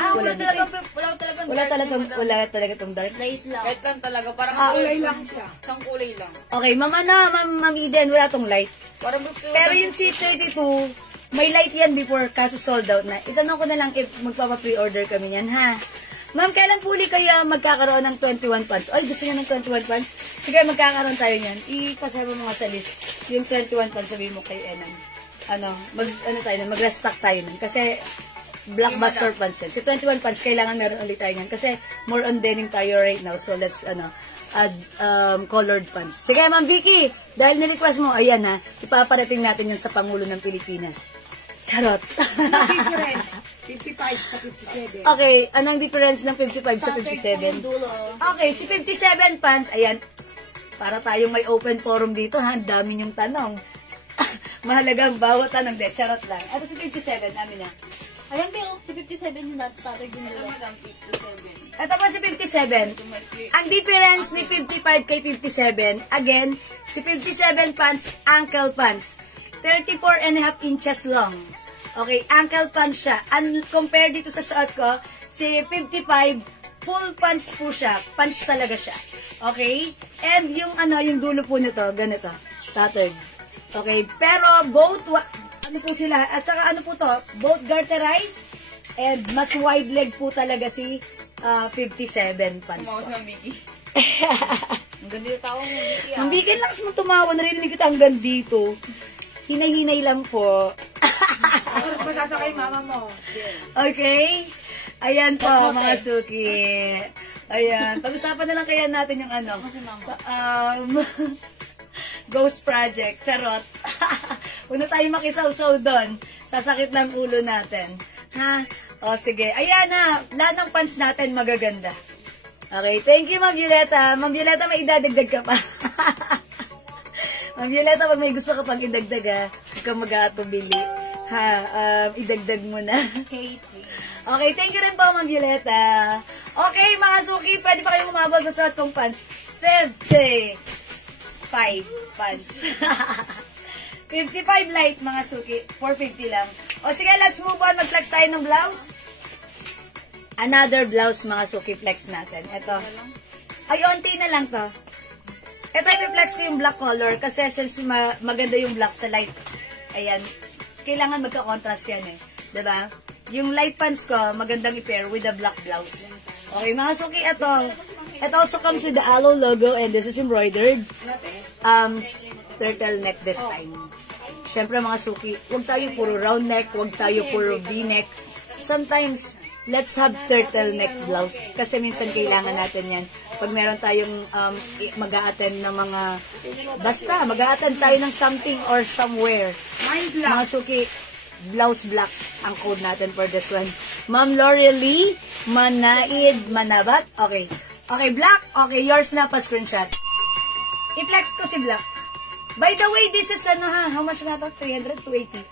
talaga tong dark. Light lang. Light lang talaga. Parang Kulay lang siya. isang kulay lang. Okay, Ma'am Eden, wala tong light. Parang Pero yung C32, may light yan before, kaso sold out na. Itanong ko na lang if magpapa-pre-order kami yan, ha? Ma'am, kailan po ulit kayo magkakaroon ng 21 pants? Ay, gusto niyo ng 21 pants? Sige, magkakaroon tayo niyan. Ipasama mo nga sa list. Yung 21 pants, sabihin mo kay Enan. Mag-restock tayo nun. Kasi, blockbuster pants yun. Si 21 pants, kailangan meron ulit tayo yan. Kasi, more on denim tayo right now. So, let's, add colored pants. Sige, Ma'am Vicky, dahil nirequest mo, ayan ha, ipaparating natin yun sa Pangulo ng Pilipinas. Charot. Difference. 55 sa 57. Okay, anong difference ng 55 sa 57? Okay, si 57 pants, ayan, para tayong may open forum dito, ha, ang dami niyong tanong. Mahalaga ang bawat tanong, de, charot lang. Ito si 57, namin niya. Ayan, Bill, si 57 yung tatag yung dalawa. Ito pa si 57. Ang difference ni 55 kay 57, again, si 57 pants, ankle pants. 34.5 inches long. Okay, ankle pants siya. And compare dito sa suot ko, si 55, full pants po siya. Pants talaga siya. Okay? And yung yung dulo po nito, ganito. Tattered. Okay, pero both, ano po sila, at saka ano po to, both garterized, and mas wide leg po talaga si 57 pants po. Ang ganda yung tao mo, Vicky. Ang bigay lakas mo tumawa, narinig kita hanggang dito. Hinay-hinay lang po. Masasakay mama mo. Okay? Ayan po, mga suki. Ayan. Pag-usapan na lang kaya natin yung Ghost Project. Charot. Huwag na tayo makisaw-saw doon. Sasakit lang ulo natin. Ha? O, sige. Ayan na. Lahat ng pants natin magaganda. Okay. Thank you, Ma'am Violeta. Ma'am Violeta, may idadagdag ka pa. Ma'am Violeta, pag may gusto ka pang idagdag, huwag kang mag-aatubili. Ha, idagdag mo na. Okay, thank you rin po, Ma'am Violeta. Okay, mga suki, pwede pa kayong umabot sa suot kong pants. 55 pants. 55 light, mga suki. 450 lang. O sige, let's move on. Mag-flex tayo ng blouse. Another blouse, mga suki, flex natin. Ito. Ay, onti na lang to. Ito, i-flex ko yung black color kasi since maganda yung black sa light. Ayan. Kailangan magka-contrast yan eh. Diba? Yung light pants ko, magandang i-pair with the black blouse. Okay, mga suki, ito. It also comes with the Aloe logo and this is embroidered. Turtleneck this time. Siyempre, mga suki, huwag tayo puro round neck, huwag tayo puro V-neck. Sometimes, let's have turtleneck blouse kasi minsan kailangan natin yan pag meron tayong mag-a-attend ng mga, basta, mag-a-attend tayo ng something or somewhere. Mga suki, blouse black ang code natin for this one. Ma'am Lorelie Manaid Manabat. Okay. Okay, black. Okay, yours na pa screenshot. I-flex ko si black. By the way, this is ano ha, how much na to? 300 to 80?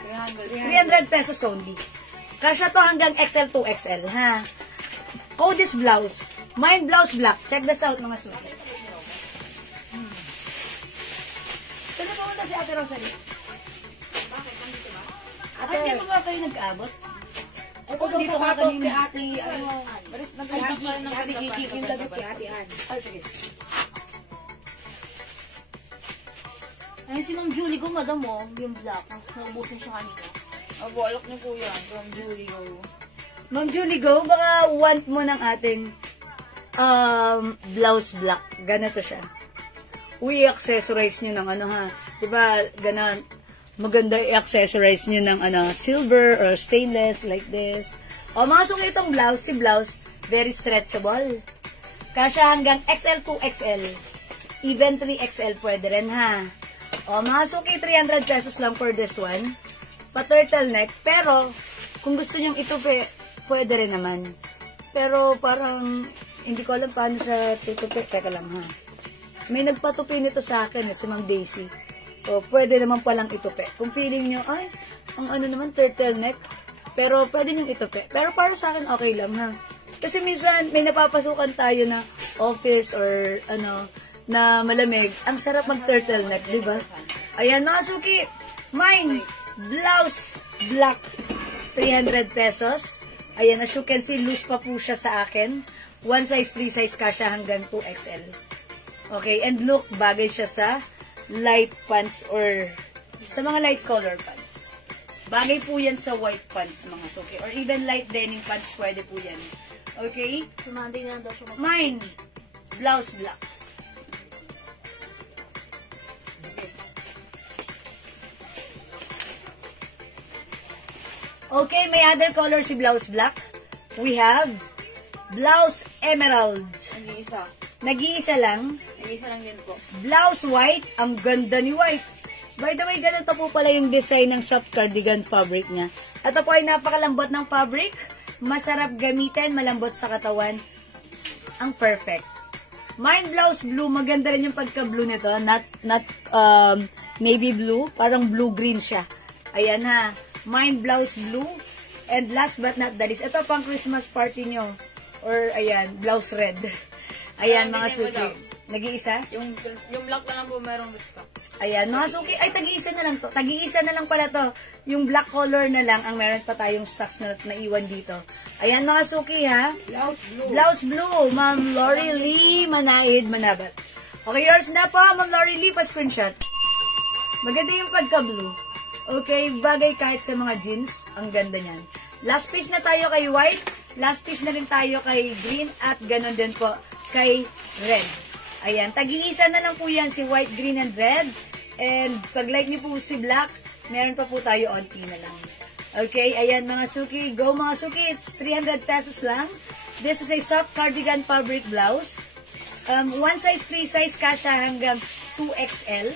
300 pesos only. Kasya to hanggang XL to XL, ha? Code is blouse. Mine blouse black. Check this out, mga suki. Saan na pumunta si Ate Rosalie? Bakit? Nandito ba? Ate, hindi mo ba kayo nag-abot? Ito dito ka kanina. Si Ate, nag-iikik pa ng kanigigik yung dagat kay Ate Ann. Ah, sige. Ay, si Ma'am Julie ko, madam mo, yung black. Naubusin siya kanina. Abo, alok niyo po yan. From Julie go. Ma'am Julie, go. Baka want mo ng ating blouse black. Ganito siya. I-accessorize nyo ng ano ha. Diba, ganon. Maganda i-accessorize nyo ng ano, silver or stainless like this. O, mga suki itong blouse, si blouse, very stretchable. Kasya hanggang XL to XL. Even 3XL pwede rin ha. O, mga suki, 300 pesos lang for this one. Pa-turtleneck. Pero, kung gusto nyong itupi, pwede rin naman. Pero, parang, hindi ko alam paano siya tutupi. Teka lang ha. May nagpatupi nito sa akin, si Ma'am Daisy. O, pwede naman palang itupi. Kung feeling nyo, ay, ang ano naman, turtleneck. Pero, pwede nyong itupi. Pero, para sa akin, okay lang ha. Kasi minsan, may napapasukan tayo na office or, ano, na malamig, ang sarap mag-turtleneck, di ba? Ayan, mga suki, mine, blouse, black, 300 pesos. Ayan, as you can see, loose pa po siya sa akin. One size, free size ka siya hanggang 2XL. Okay, and look, bagay siya sa light pants or sa mga light color pants. Bagay po yan sa white pants, mga suki. Or even light denim pants, pwede po yan. Okay? Sumandi na daw siya Mine, blouse, black. Okay, may other color si blouse black. We have blouse emerald. Nag-iisa. Nag-iisa lang. Nag-iisa lang din po. Blouse white. Ang ganda ni white. By the way, ganito po pala yung design ng soft cardigan fabric niya. Ito po ay napakalambot ng fabric. Masarap gamitin, malambot sa katawan. Ang perfect. Mine blouse blue. Maganda rin yung pagka-blue nito. Not navy blue. Parang blue-green siya. Ayan ha. Mine blouse blue. And last but not the least, ito pang Christmas party nyo. Or, ayan, blouse red. Ayan, mga suki. Nag-iisa? Yung black na lang po merong stock. Ayan, mga suki. Ay, tag-iisa na lang to. Tag-iisa na lang pala to. Yung black color na lang ang meron pa tayong stocks na naiwan dito. Ayan, mga suki, ha? Blouse blue. Blouse blue. Ma'am Lorelie Manaid Manabat. Okay, yours na po, Ma'am Lorelie. Pa-screenshot. Maganda yung pagka-blue. Okay, bagay kahit sa mga jeans. Ang ganda niyan. Last piece na tayo kay white. Last piece na rin tayo kay green. At ganun din po kay red. Ayan, tag-iisa na lang po yan si white, green, and red. And pag like niyo po si black, meron pa po tayo onti na lang. Okay, ayan mga suki. Go mga suki. It's 300 pesos lang. This is a soft cardigan fabric blouse. One size, free size kasha hanggang 2XL.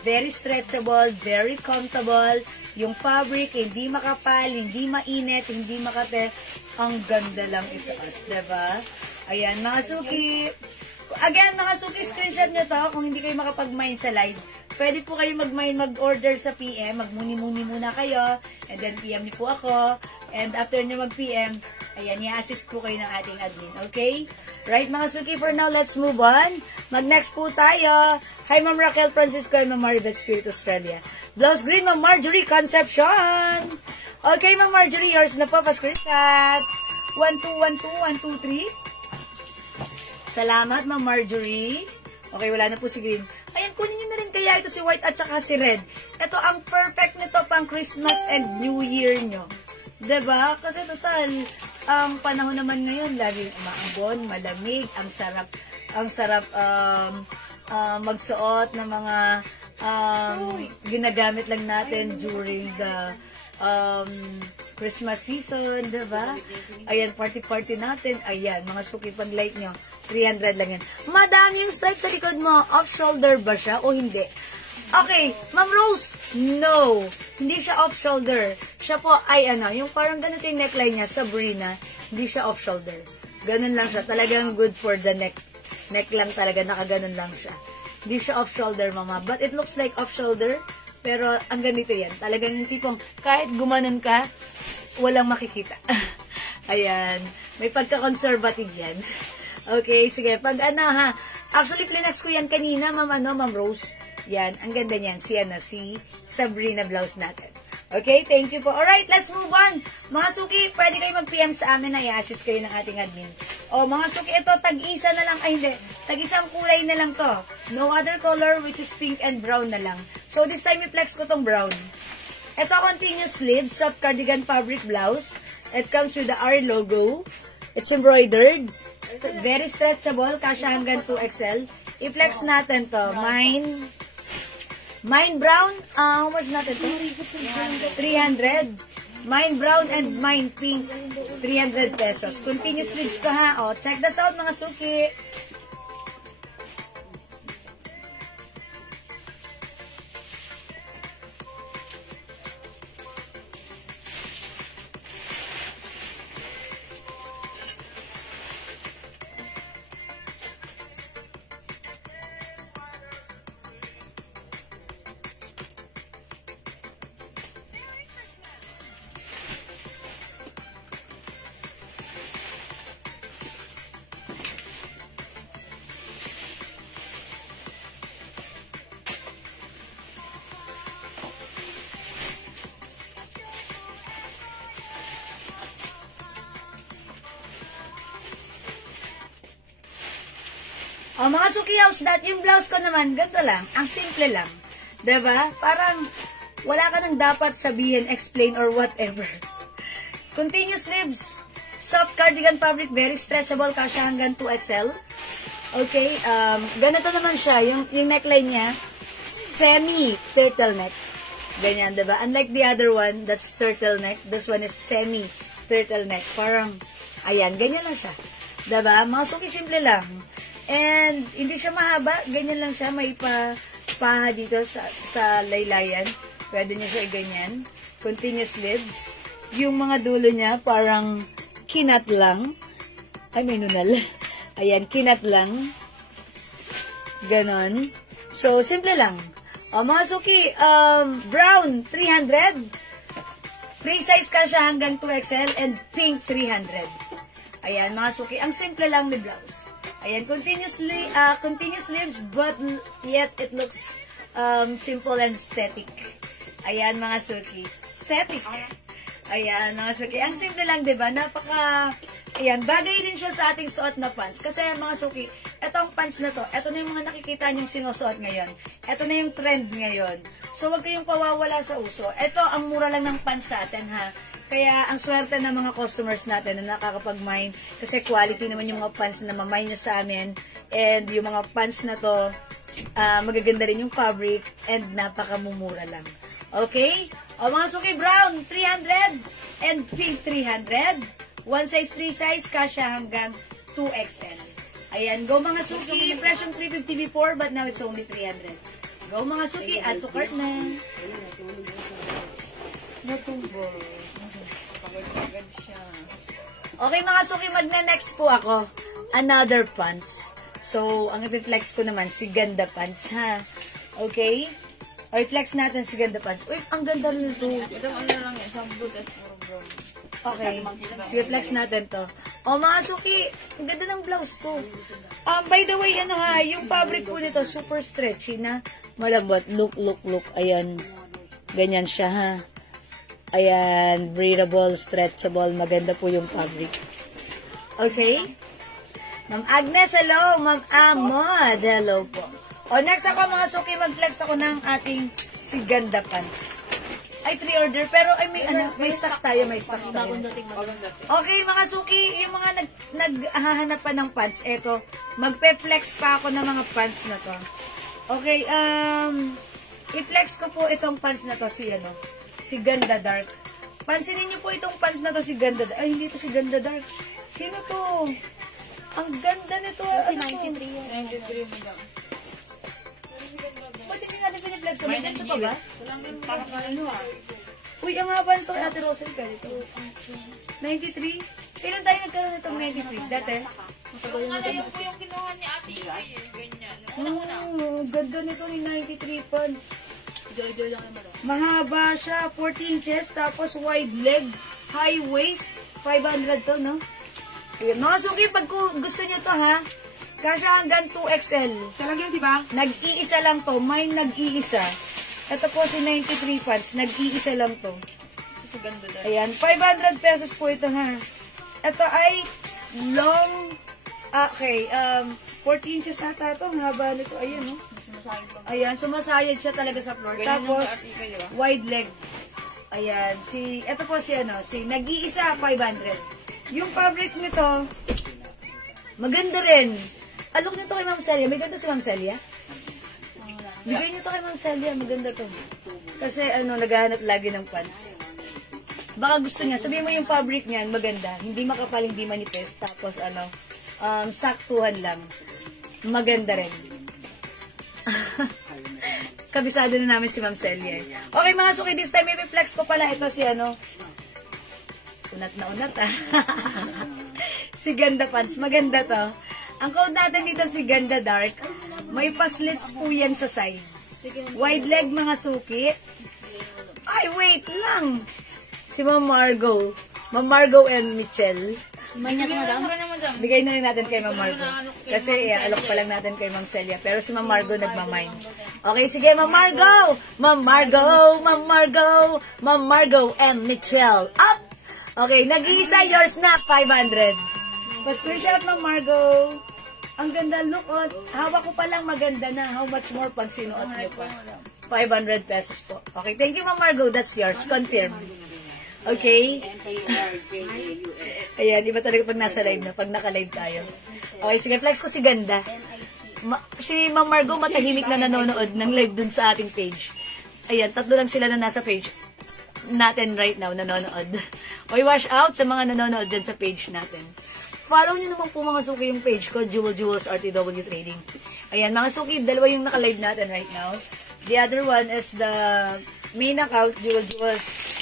Very stretchable, very comfortable. Yung fabric, hindi makapal, hindi mainit, hindi makate. Ang ganda lang isuot, diba? Ayan, mga suki. Again, mga suki, screenshot nyo to kung hindi kayo makapag-mine sa live. Pwede po kayo mag-mine, mag-order sa PM. Mag-muni-muni muna kayo. And then PM niyo po ako. And after nyo mag-PM, ayan, i-assist po kayo ng ating admin. Okay? Right, mga suki, for now, let's move on. Mag-next po tayo. Hi, Ma'am Raquel Francisco and Ma'am Maribeth Spirit Australia. Blouse green, Ma'am Marjorie Concepcion. Okay, Ma'am Marjorie, yours na po. Pa-screenshot. 1, 2, 1, 2, 1, 2, 3. Salamat, Ma'am Marjorie. Okay, wala na po si green. Ayan, kunin nyo na rin kaya ito si white at saka si red. Ito ang perfect nito pang Christmas and New Year nyo. Diba? Kasi total, ang panahon naman ngayon, laging umaambon, malamig, ang sarap magsuot ng mga ginagamit lang natin during the Christmas season, diba? Ayan, party-party natin. Ayan, mga suki pag light nyo. 300 lang yan. Madami yung stripe sa likod mo. Off-shoulder ba siya o hindi? Okay, Ma'am Rose, no. Hindi siya off-shoulder. Siya po ay yung parang ganito yung neckline niya, Sabrina. Hindi siya off-shoulder. Ganun lang siya. Talagang good for the neck. Neck lang talaga, nakaganon lang siya. Hindi siya off-shoulder, mama. But it looks like off-shoulder. Pero ang ganito yan. Talagang yung tipong kahit gumanon ka, walang makikita. Ayan. May pagka-conservative yan. Okay, sige. Pag actually, plinex ko yan kanina, Ma'am Rose. Yan, ang ganda niyan. Si Sabrina blouse natin. Okay, thank you po. Alright, let's move on. Mga suki, pwede kayo mag-PM sa amin na i-assist kayo ng ating admin. O, mga suki, ito, tag-isa na lang. Ay, hindi. Tag-isang kulay na lang to. No other color, which is pink and brown na lang. So, this time, i-flex ko tong brown. Ito, continuous sleeves, soft cardigan fabric blouse. It comes with the R logo. It's embroidered. Very stretchable, kasya hanggang 2XL. I-flex natin to. Mine brown, how much natin to? 300. Mine brown and mine pink, 300 pesos. Continuous sleeves to ha. O, check this out mga suki. O, mga suki house, yung blouse ko naman, ganito lang. Ang simple lang. Diba? Parang, wala ka nang dapat sabihin, explain, or whatever. Continuous sleeves. Soft cardigan fabric, very stretchable, kasya hanggang 2XL. Okay, ganito naman siya. Yung neckline niya, semi-turtleneck. Ganyan, diba? Unlike the other one, that's turtleneck. This one is semi-turtleneck. Parang, ayan, ganyan lang siya. Diba? Mga suki, simple lang. And, hindi siya mahaba. Ganyan lang siya. May paha dito sa laylayan. Pwede niya siya ganyan. Continuous sleeves. Yung mga dulo niya, parang kinat lang. Ay, may nunal. Ayan, kinat lang. Ganon. So, simple lang. O, mga suki, brown, 300. Free size ka siya hanggang 2XL. And pink, 300. Ayan, mga suki. Ang simple lang ni blouse. Ayan, continuous sleeves, but yet it looks simple and aesthetic. Ayan, mga suki. Aesthetic. Ayan, mga suki. Ang simple lang, diba? Ayan, bagay din siya sa ating suot na pants. Kasi, mga suki, etong pants na to, eto na yung mga nakikita niyong sinusuot ngayon. Eto na yung trend ngayon. So, wag kayong pawawala sa uso. Eto, ang mura lang ng pants sa atin, ha? Kaya, ang swerte ng mga customers natin na nakakapag-mine, kasi quality naman yung mga pants na mamine nyo sa amin, and yung mga pants na to, magaganda rin yung fabric, and napakamumura lang. Okay? O, mga suki, brown, 300, and pink, 300. One size, free size, kasya hanggang 2XL. Ayan, go mga suki, presyo 350 before, but now it's only 300. Go mga suki, add to cart na. Natumbo. Okay mga suki, magna-next po ako. Another pants. So, ang i-flex ko naman, si Ganda pants, ha? Okay? O, i-flex natin si Ganda pants. Uy, ang ganda rin ito. Itong ano lang yan, isang blue, tas puro brown. Okay, sige, flex natin to. O, mga suki, ang ganda ng blouse ko. By the way, ano ha, yung fabric po nito, super stretchy na malambot. Look. Ayan. Ganyan siya, ha? Ayan, breathable, stretchable, maganda po yung fabric. Okay? Ma'am Agnes, hello. Ma'am Amod, hello po. O, next ako mga suki, mag-flex ako ng ating si Ganda pants. Ay, pre-order, pero ay may stocks tayo, Okay, mga suki, yung mga naghahanap pa ng pants, eto, magpe-flex pa ako ng mga pants na to. Okay, i-flex ko po itong pants na to, si Si Ganda Dark. Pansinin niyo po itong pants na to, si Ganda Dark. Ay, hindi to si Ganda Dark. Sino to? Ang ganda nito. Kasi Ano? 93 yun. 93 mo lang. Pwede din natin piniplug to. May ganito pa ba? Parang ano ah. Uy, ang haba nito. Ate Rosel ka dito. 93? Kailan tayo nagkaroon nitong 93? Dati? Yung po yung kinuha ni Ate Ike, ganyan. Oh, ganda nito ni 93 pants. Joy-joy lang naman. Mahaba siya, 14 inches, tapos wide leg, high waist, 500 to, no? Ayan, mga suki, pag gusto nyo to, ha? Kasya hanggang 2XL. Talaga, di ba? Nag-iisa lang to, mine nag-iisa. Ito po si 93 pants, nag-iisa lang to. Kasi ganda dahil. Ayan, 500 pesos po ito, ha? Ito ay long, okay, 14 inches ata ito, ang haba nito, ayan, no? Sumasayang lang. Ayan, sumasayad siya talaga sa floor. Ganyan Tapos, yung sa Ate Ike, di ba? wide leg. Ayan, ito po si nag-iisa, 500. Yung fabric nito, maganda rin. Alok nyo to kay Ma'am Celia. May ganda si Ma'am Celia? Bigay nyo to kay Ma'am Celia. Maganda to. Kasi naghahanap lagi ng pants. Baka gusto niya. Sabihin mo yung fabric niyan, maganda. Hindi makapal, hindi manipis. Tapos saktuhan lang. Maganda rin. Kabisado na namin si Ma'am Celia. Okay mga suki, this time i-flex ko pala. Ito si unat na unat si Ganda Pants. Maganda to. Ang code natin dito si Ganda Dark. May paslits po yan sa side. Wide leg mga suki. Ay, wait lang. Si Ma'am Margo. Ma'am Margo and Michelle. May niya ito, madam. Bigay na rin natin kay Ma'am Margo. Kasi alok pa lang natin kay Ma'am Celia. Pero si Ma'am Margo nagmamine. Okay, sige Ma'am Margo! Ma'am Margo! Ma'am Margo! Ma'am Margo and Michelle. Up! Okay, nag-iisa yours na 500. Pa-screenshot Ma'am Margo. Ang ganda look on. Hawak ko pa lang maganda na. How much more pag sinuot niyo pa? 500 pesos po. Okay, thank you Ma'am Margo. That's yours. Confirm. Okay? Ayan, iba talaga pag nasa live na. Pag naka-live tayo. Okay, sige, flex ko si Ganda. Si Ma'am Margo matahimik na nanonood ng live dun sa ating page. Ayan, 3 lang sila na nasa page natin right now, nanonood. Okay, wash out sa mga nanonood dyan sa page natin. Follow nyo naman po mga suki yung page ko, Jewels RTW Trading. Ayan, mga suki, 2 yung naka-live natin right now. The other one is the main account, Jewels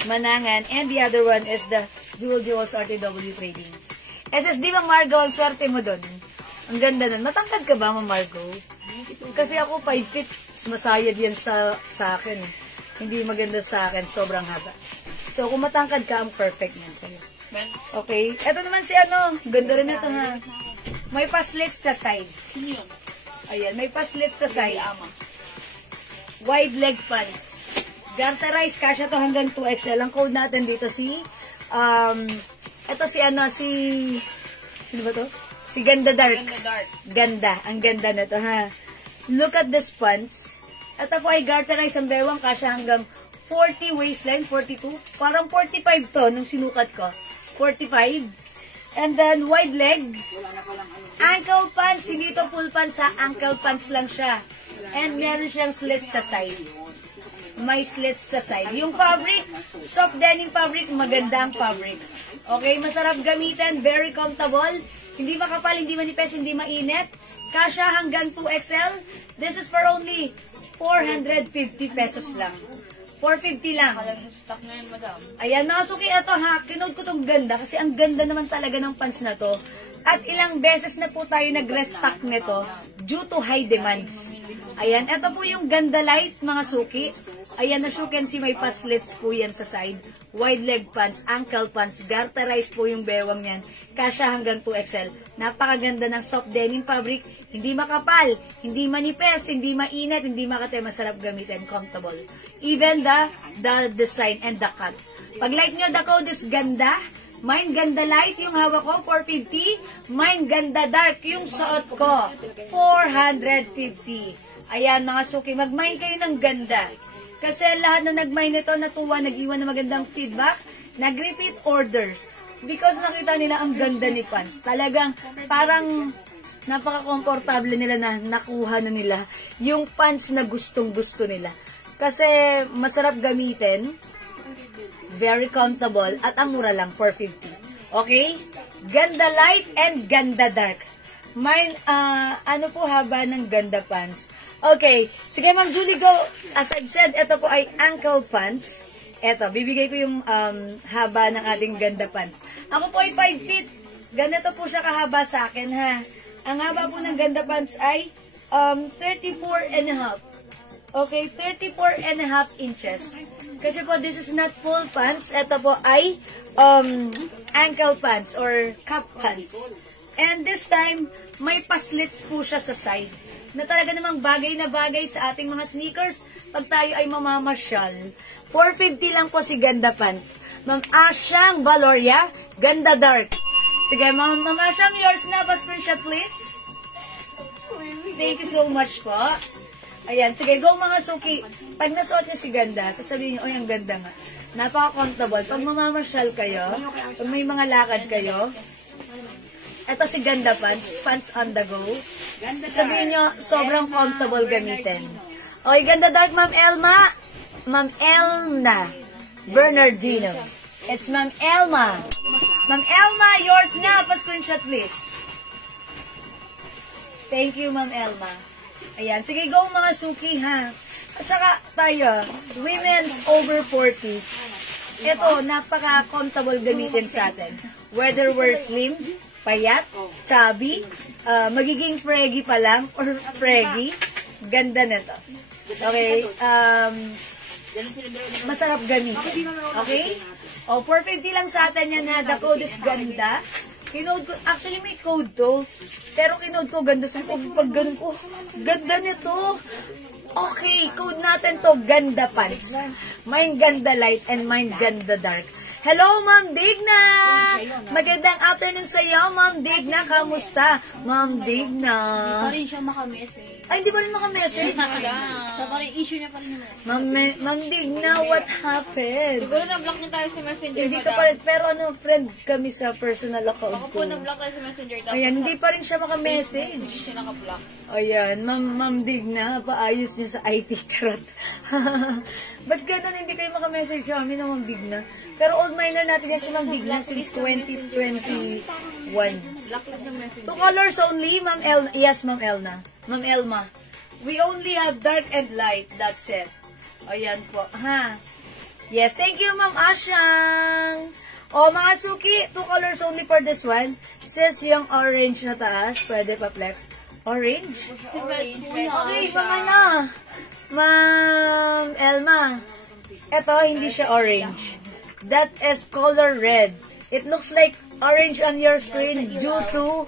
Manangan, and the other one is the Jewels RTW Trading. SSD Ma'am Margo, ang swerte mo doon. Ang ganda nun. Matangkad ka ba, Ma'am Margo? Kasi ako 5 feet, masayad yan sa akin. Hindi maganda sa akin, sobrang haba. So, kung matangkad ka, ang perfect yan sa'yo. Okay. Ito naman si ganda rin ito ha. May paslits sa side. Ayan, may paslits sa side. Wide leg pants. Garterize, kasya to hanggang 2XL. Ang code natin dito ito sino ba to? Si Ganda Dark. Ganda dark. Ganda. Ang ganda na to ha. Look at this pants. Ito po ay garterize ang bewang, kasya hanggang 40 waistline, 42. Parang 45 to nung sinukat ko. 45. And then wide leg. Ankle pants. Hindi to full pants ha. Ankle pants lang siya. And meron siyang slits sa side. May slits sa side. Yung fabric, soft denim fabric, magandang fabric. Okay, masarap gamitin, very comfortable. Hindi makapal, hindi manipis, hindi mainit. Kasya hanggang 2XL. This is for only 450 pesos lang. 450 lang. Stock na yun, madam. Ayan, mga suki, ito ha, kinod ko itong ganda kasi ang ganda naman talaga ng pants na to. At ilang beses na po tayo nag-restock nito due to high demands. Ayan, ito po yung Ganda Light, mga suki. Ayan, as you can see, may paslits po yan sa side. Wide leg pants, ankle pants, garterize po yung bewang yan. Kasya hanggang 2XL. Napakaganda ng soft denim fabric. Hindi makapal, hindi manipes, hindi mainit, hindi makate, masarap gamitin, comfortable. Even the design and the cut. Pag like nyo, the code is Ganda. Mine Ganda Light, yung hawak ko, 450. Mine Ganda Dark, yung suot ko, 450. Ayan, mga suki, mag-mine kayo ng ganda. Kasi lahat na nag-mine ito, natuwa, nag-iwan na magandang feedback, nag-repeat orders. Because nakita nila ang ganda ni pants. Talagang parang napaka-komportable nila na nakuha na nila yung pants na gustong-gusto nila. Kasi masarap gamitin. Very comfortable. At ang mura lang, 450. Okay? Ganda light and ganda dark. Mine, ano po haba ng ganda pants? Okay. Sige, Ma'am Julie, go. As I've said, ito po ay ankle pants. Ito, bibigay ko yung haba ng ating ganda pants. Ako po ay 5 feet. Ganito po siya kahaba sa akin, ha? Ang haba po ng ganda pants ay 34 and a half. Okay, 34 and a half inches. Kasi po, this is not full pants. Ito po ay ankle pants or cup pants. And this time, may paslits po siya sa side. Na talaga namang bagay na bagay sa ating mga sneakers pag tayo ay mamamasyal. 450 lang po si Ganda Pants. Ma'am Asyang Valoria, Ganda Dark. Sige, Ma'am Asyang, yours na. Pa-screenshot, please. Thank you so much po. Ayan, sige, go mga suki. Pag nasuot niyo si Ganda, sasabihin niyo, ang ganda nga. Napaka-comfortable. Pag mamamasyal kayo, pag may mga lakad kayo, ito si Ganda Pants, pants on the go. Sasabihin niyo, sobrang comfortable gamitin. Okay, Ganda Dark, Ma'am Elma. Ma'am Elna Bernardino. It's Ma'am Elma. Ma'am Elma, yours na. Pa-screenshot, please. Thank you, Ma'am Elma. Ayan. Sige, go mga suki, ha? At saka tayo, women's over 40s. Ito, napaka-comfortable gamitin sa atin. Whether we're slim, payat, chubby, magiging fraggy pa lang, or fraggy, ganda na to. Okay? Masarap gamitin. Okay? O, 450 lang sa atin yan, ha? The code is ganda. Kinode ko, actually may code to. Pero kinode ko, ganda sa pag ganun ko. Ganda nito. Okay, code natin to, Ganda Pants. Mine Ganda Light and mine Ganda Dark. Hello, Ma'am Digna! Magandang afternoon sa iyo, Ma'am Digna. Kamusta? Ma'am Digna. Hindi pa rin siya makamessage. Ay, hindi ba rin makamessage? Sa pa rin issue niya pa rin yun. Ma'am Digna, what happened? Siguro na-block niya tayo sa messenger. Hindi ka pa rin, pero friend kami sa personal account Ako ko. po na-block tayo sa messenger. Ayan, hindi pa rin siya makamessage. Hindi siya naka-block. Ayan, Ma'am Digna, paayos niyo sa IT, charot. Ba't ganun hindi kayo makamessage sa amin ng Ma'am Digna? Pero old miner natin yan si Ma'am Digna since 2021. Block lang sa messenger. 2 colors only, Ma'am Elna. Yes, Ma'am Elna. Ma'am Elma. We only have dark and light. That's it. Ayan po. Ha? Yes, thank you, Ma'am Asyang. O, mga suki, 2 colors only for this one. Says yung orange na taas. Pwede pa flex. Orange? Okay, mga na. Ma'am Elma. Ito, hindi siya orange. That is color red. It looks like orange on your screen due to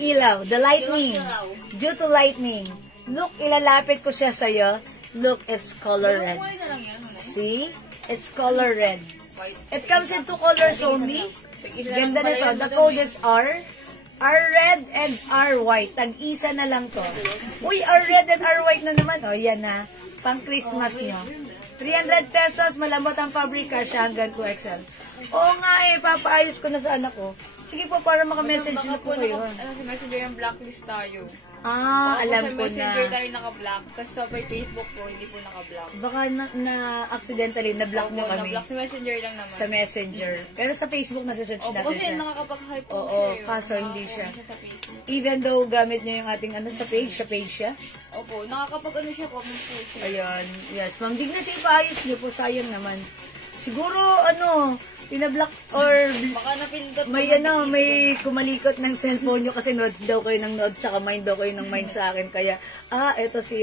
ilaw, the lightning. Due to lightning. Look, ilalapit ko siya sa'yo. Look, it's color red. See? It's color red. It comes in 2 colors only. Ganda na to. The code is R. R red and R white. Tag-isa na lang to. Uy, R red and R white na naman. O, yan na. Pang Christmas nyo. 300 pesos. Malambot ang pabrika siya hanggang 2XL. Oo nga eh. Papaayos ko na sa anak ko. Sige po, para maka-message na po kayo. Ano si messenger yung blacklist tayo. Alam ko na. Sa messenger tayo naka-block. Kasi sa Facebook po, hindi po naka-block. Baka accidentally na-block mo kami. Na-block sa messenger lang naman. Sa messenger. Pero sa Facebook, nasa-search natin kasi siya. nakakapag-hype po Oo, siya. kaso hindi siya. Sa Facebook. Even though gamit niya yung ating sa page siya. Opo, nakakapag siya, comment po siya. Ayan, yes. Ma'am, di na siya ipaayos niyo po, sayang naman. Siguro, pinablock or Baka napindot. may kumalikot ng cellphone nyo kasi nod daw kayo ng nod tsaka mind daw kayo ng mind sa akin. Kaya, eto si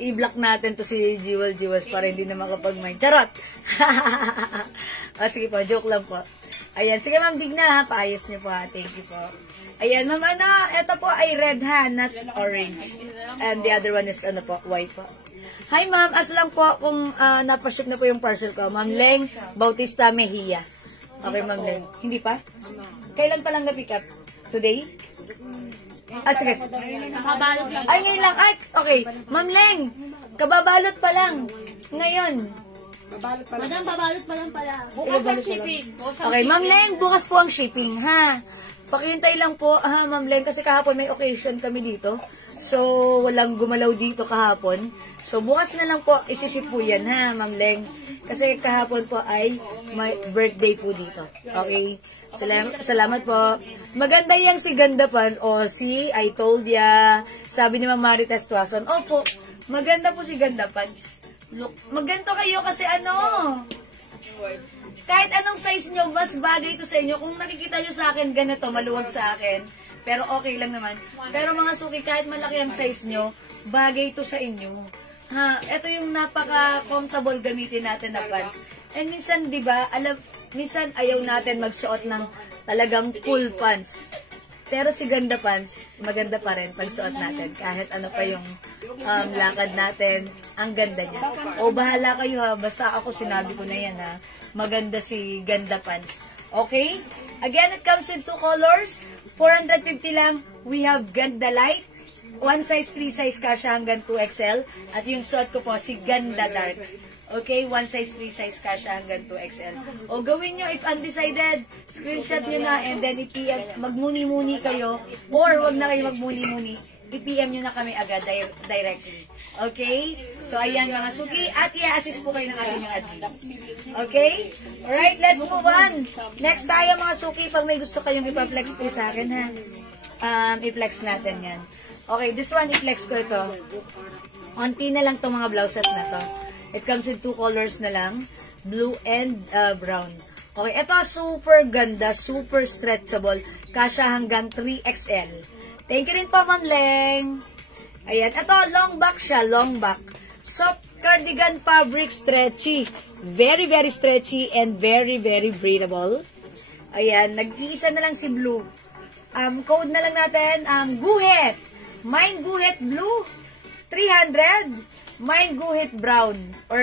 i-block natin to si Jewels para hindi na makapag-mind. Charot! Sige po, joke lang po. Ayan, sige Ma'am Digna, paayos niyo po ha. Thank you po. Ayan, Ma'am ito po ay red ha, not orange. And the other one is white po. Hi ma'am, as lang po kung napaship na po yung parcel ko. Ma'am Leng Bautista Mejia. Okay, Ma'am Leng. Hindi pa? Kailan pa lang na-pick up? Today? Sige. Nakabalot lang. Ay, ngayon lang. Ay, okay. Ma'am Leng, kababalot pa lang. Ngayon. Madam, babalot pa lang pala. Bukas ang shipping. Okay, Ma'am Leng, bukas po ang shipping, ha? Pakihintay lang po, Ma'am Leng, kasi kahapon may occasion kami dito. So, walang gumalaw dito kahapon. So, bukas na lang po, isiship po yan ha, Ma'am Leng. Kasi kahapon po ay my birthday po dito. Okay? Salamat po. Maganda yang si Ganda Pan. O, si I told ya. Sabi ni Ma'am Marites Tuason. Opo, maganda po si Ganda Pans. Look, maganda kayo kasi ano, kahit anong size nyo, mas bagay ito sa inyo. Kung nakikita nyo sa akin, ganito, maluwag sa akin. Pero okay lang naman. Pero mga suki, kahit malaki ang size nyo, bagay ito sa inyo. Ha, ito yung napaka-comfortable gamitin natin na pants. And minsan, di ba, minsan ayaw natin magsuot ng talagang full pants. Pero si Ganda Pants, maganda pa rin pag suot natin. Kahit ano pa yung lakad natin, ang ganda niya. O bahala kayo ha, basta ako sinabi ko na yan ha. Maganda si Ganda Pants. Okay? Again, it comes in 2 colors. 450 lang. We have Ganda Light. One size, free size kasha hanggang 2XL. At yung suot ko po, si Ganda Dark. Okay, one size, free size kasha hanggang 2XL. O gawin nyo, if undecided, screenshot nyo na and then i-PM, magmuni-muni kayo. Or wag na kayo magmuni-muni. I-PM nyo na kami agad directly. Okay? So, ayan mga suki. At i-assist po kayo ng ating mga admin. Okay? Alright, let's move on. Next tayo mga suki. Pag may gusto kayong ipa-flex po sa akin ha. I-flex natin yan. Okay, this one i-flex ko ito. Onti na lang itong mga blouses na to. It comes in 2 colors na lang. Blue and brown. Okay, ito super ganda. Super stretchable. Kasha hanggang 3XL. Thank you rin po, Ma'am Leng. Ayan, ito, long back siya, long back. Soft cardigan fabric, stretchy. Very, very stretchy and very, very breathable. Ayan, nag-iisa na lang si blue. Code na lang natin, guhit. Mine guhit blue, 300. Mine guhit brown or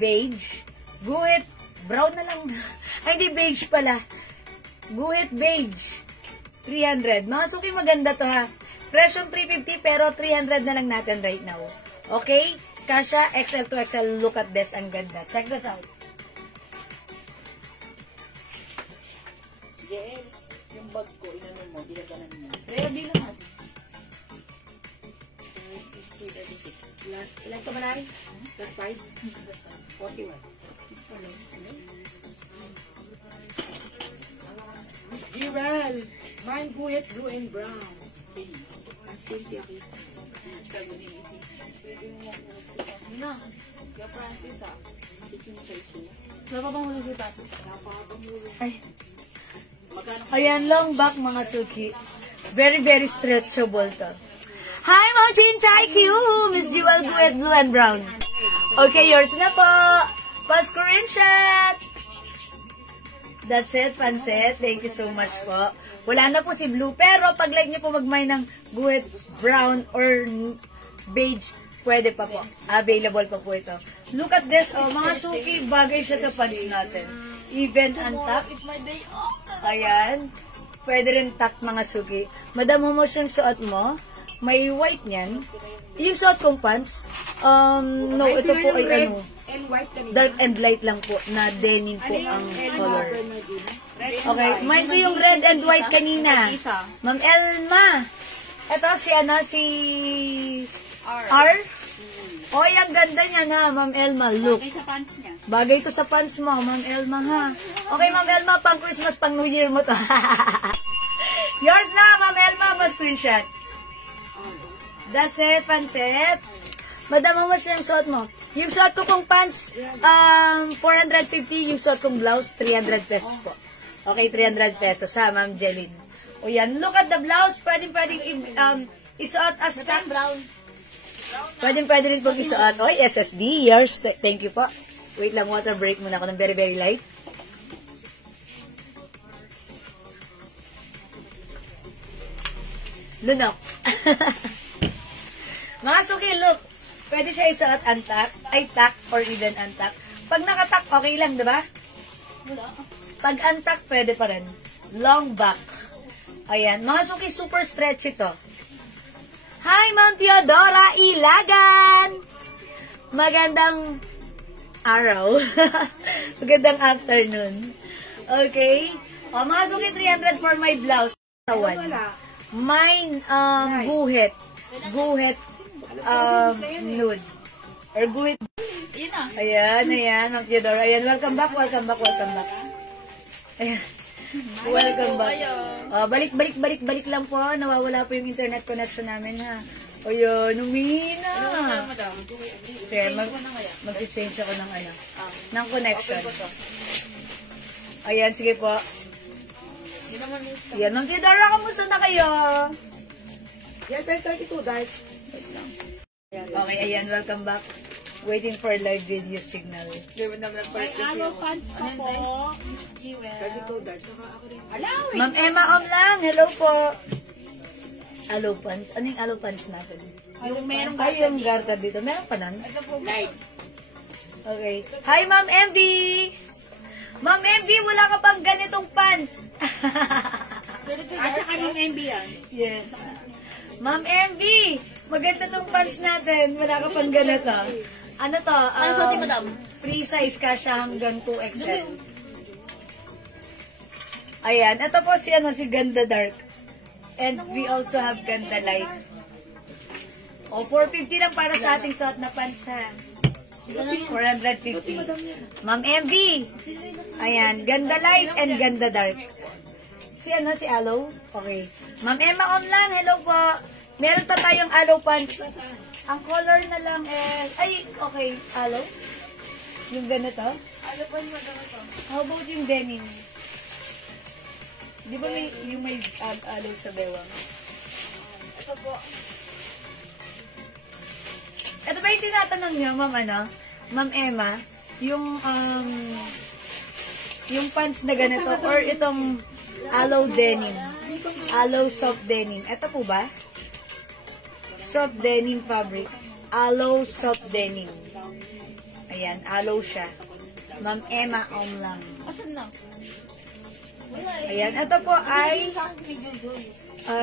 beige. Guhit brown na lang. Ay, hindi beige pala. Guhit beige, 300. Mga suki, maganda to ha. Presyo 350 pero 300 na lang natin right now. Okay? Kasha, XL to XL. Look at this. Ang ganda. Check this out. JL, yung bag ko, inanon mo, dinaganan mo. Ready lahat. Ilan ka ba na rin? Plus 5? 41. Giral! Mine guhit, blue and brown. As 20 ako. Na, kaya Francis ah. Wala pa bang huli si Tati? Ay. Ayan, long back mga suki. Very, very stretchable to. Hi, Ma'am Chinchay Q! Miss Jewel Guet, blue and brown. Okay, yours na po. Pa-screenshot! That's it, Panset. Thank you so much po. Wala na po si blue, pero pag like nyo po mag-mine ng guhit, brown, or beige, pwede pa po. Available pa po ito. Look at this. Oh, mga suki, bagay siya sa pants natin. Even untuck. It's my day off. Ayan. Pwede rin tuck mga suki. Madam, mo yung suot mo. May white niyan. Yung suot kong pants, no, ito po ay ano, And white kanina. dark and light lang po, na denim po ang color. Okay, mine ko yung red and white kanina. Ma'am Elma. Ito si ano, si R. Oy, ang ganda niya na, Ma'am Elma. Look. Bagay sa pants niya. Bagay to sa pants mo, Ma'am Elma, ha? Okay, Ma'am Elma, pang Christmas, pang New Year mo to. Yours na, Ma'am Elma, ma-screenshot. That's it, Panset. Madama mo siya yung suot mo. Yung suot ko kong pants, 450. Yung suot kong blouse, 300 pesos po. Okay, 300 pesos ha, Ma'am Jeline. O yan, look at the blouse. Pwedeng isuot as Brown. Pwede rin pong isuot. Oy, SSD, yours. Thank you po. Wait lang, water break muna ako ng very, very light. Lunok. Mga suki, look. Pwede siya isuot untuck, ay tuck, or even untuck. Pag nakatuck, okay lang, di ba? Pag untuck, pwede pa rin. Long back. Ayan. Mga suki, super stretchy to. Hi, Ma'am Teodora Ilagan! Magandang araw. Magandang afternoon. Okay. O, mga suki, 300 for my blouse. Mine, guhit. Guhit, nude. Or guhit. Yun na. Ayan, Ma'am Theodore. Ayan, welcome back. Ayan. Welcome back. Balik lang po. Nawawala po yung internet connection namin, ha. Ayan, umihina. Sir, mag-change ako ng connection. Ayan, sige po. Ayan, Ma'am Theodora, kamusta na kayo? Yan, 32, guys. Okay, ayan, welcome back. Waiting for live video signal. Ano, fans pa po? 32, guys. Ma'am Emma Omlang, hello po. Aloe pants. Ano yung aloe pants natin? Yung merong Yung garter dito. Meron pa nun? light. Okay. Hi, Ma'am MV! Ma'am MV, wala ka pang ganitong pants. At saka yung MB yan. Yes. Ma'am MV, maganda tong pants natin. Wala ka pang ganito. Ano to? Ano suotin, madam? Free size ka siya hanggang 2XL. Ayan. Ito po si Ganda Dark. And we also have Ganda Light. O, 450 lang para sa ating suot na pants, ha? 450. Ma'am MV. Ayan. Ganda Light and Ganda Dark. Si Aloe? Okay. Ma'am Emma Omlang, hello po. Meron pa tayong aloe pants. Ang color na lang ay, okay, aloe. Yung ganito. Aloe pants mo ganito. How about yung denim? Di ba may aloe sa bewang? Ito po. Ito ba yung tinatanong niyo, Ma'am Emma? Yung pants na ganito or itong aloe denim? Aloe soft denim. Ito po ba? Soft denim fabric. Aloe soft denim. Ayan, aloe siya. Ma'am Emma Omlang. Asan na? Ayan, ito po ay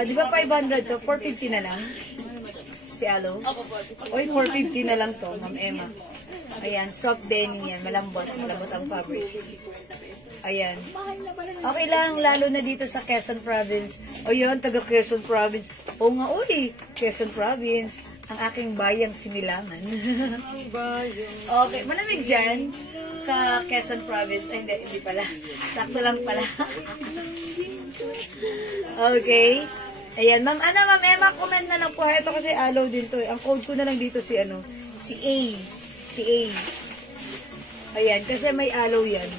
di ba 500 to? 450 na lang? Si aloe? Oy, 450 na lang to, Ma'am Emma. Ayan, soft denim yan. Malambot ang fabric. Ayan. Okay lang, lalo na dito sa Quezon Province. O yun, taga Quezon Province. O nga, uy, Quezon Province. Ang aking bayang Sinilangan. Okay, malamig dyan sa Quezon Province. Ay, hindi pala. Sakto lang pala. Okay. Ayan, Ma'am Emma, comment na lang po. Ito kasi aloe din to. Ang code ko na lang dito si A. Si A. Ayan, kasi may aloe yan.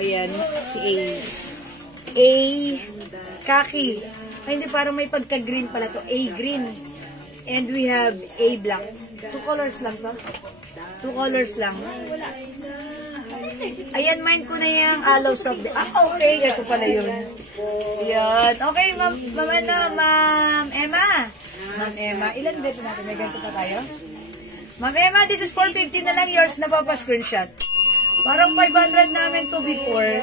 Ayan, si A. Khaki. Ay, hindi, parang may pagka-green pala to. A green. And we have A black. 2 colors lang to. 2 colors lang. Ayan, mine ko na yung aloe soft. Okay. Ito pala yun. Ayan. Okay, Ma'am Emma. Ma'am Emma, ilan dito natin? May ganito pa tayo? Ma'am Emma, this is 450 na lang. Yours na pa screenshot. Parang 500 namin to before.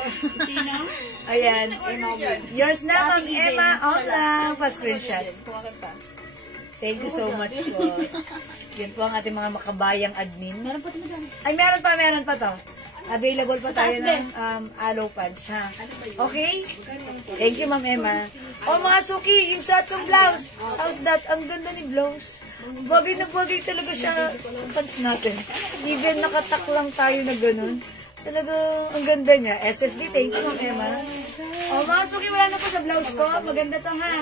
Ayan. Yours na, Ma'am Emma. Lang, pa-screenshot. Thank you so much po. Yan po ang ating mga makabayang admin. Meron pa ito na dyan. Ay, meron pa to. Available pa tayo ng aloe pads, ha? Okay? Thank you, Ma'am Emma. Oh, mga suki, yung suot ng blouse. How's that? Ang ganda ni blouse. Bagay na bagay talaga siya sa pants natin. Even nakatak lang tayo na ganun. Talaga, ang ganda niya. SSD, thank you, Ma'am Emma. O, mga suki, wala na po sa blouse ko. Maganda to, ha?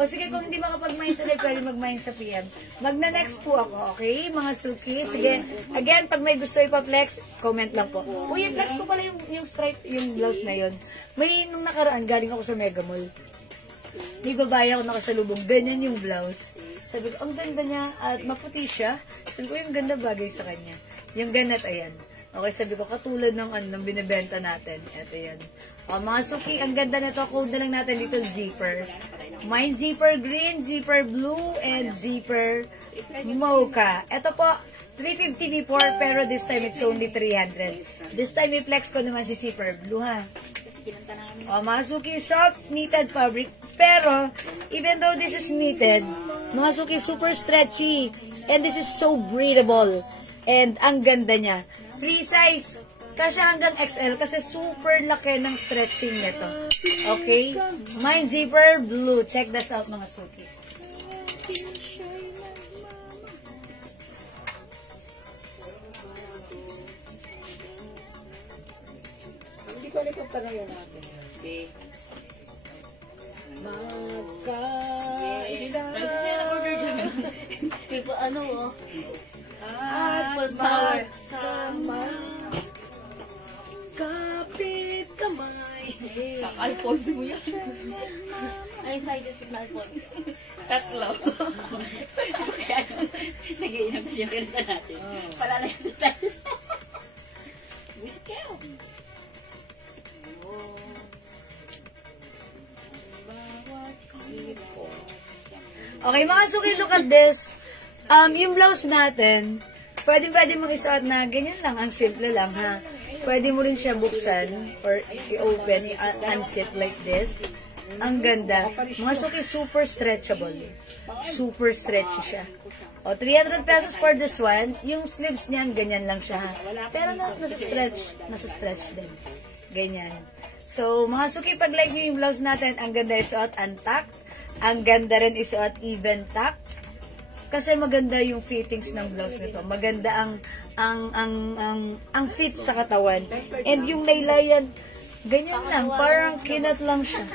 O, sige, kung hindi makapag-mine sa live, pwede mag-mine sa PM. Magna-next po ako, okay? Mga suki. Sige, again, pag may gusto ipa-flex, comment lang po. Uy, i-flex ko pala yung stripe, yung blouse na yon. May nung nakaraan, galing ako sa Mega Mall. May babae ako nakasalubong. Ganyan yung blouse. Sabi ko, ang ganda niya. At maputi siya. Sabi ko, yung ganda bagay sa kanya. Yung ganat, ayan. Okay, sabi ko, katulad ng ng binibenta natin. Ito yan. O, mga suki, ang ganda na to. Code na lang natin dito, zipper. Mine zipper green, zipper blue, and zipper mocha. Ito po, 350 before, pero this time it's only 300. This time, i-flex ko naman si zipper blue, ha? O, mga suki, soft knitted fabric. Pero, even though this is knitted, mga suki, super stretchy. And this is so breathable. And ang ganda niya. Free size Kasya hanggang XL kasi super laki ng stretching nito. Okay? Mine zipper blue. Check this out mga suki. Hindi ko alam kung paano yun natin. Okay. Tipo ano oh. Power. Sama. Kapit kamay. Alfonso mo yan. Ay, excited si Alfonso. Tatlo. Nag-iinam siya kanta natin. Palalaya sa tayo. Wish kayo. Okay, mga suki, look at this. Yung blouse natin, pwede mong isuot na ganyan lang, ang simple lang, ha? Pwede mo rin siya buksan, or i-open, i-unzip like this. Ang ganda. Mga suki, super stretchable. Super stretchy siya. O, 300 pesos for this one. Yung sleeves niyan, ganyan lang siya, ha? Pero nasa-stretch din. Ganyan. So, mga suki, pag like nyo yung blouse natin, ang ganda isuot untucked. Ang ganda rin isuot even tuck. Kasi maganda yung fittings ng blouse nito. Maganda ang fit sa katawan. And yung laylayan, ganyan lang. Parang kinat lang siya.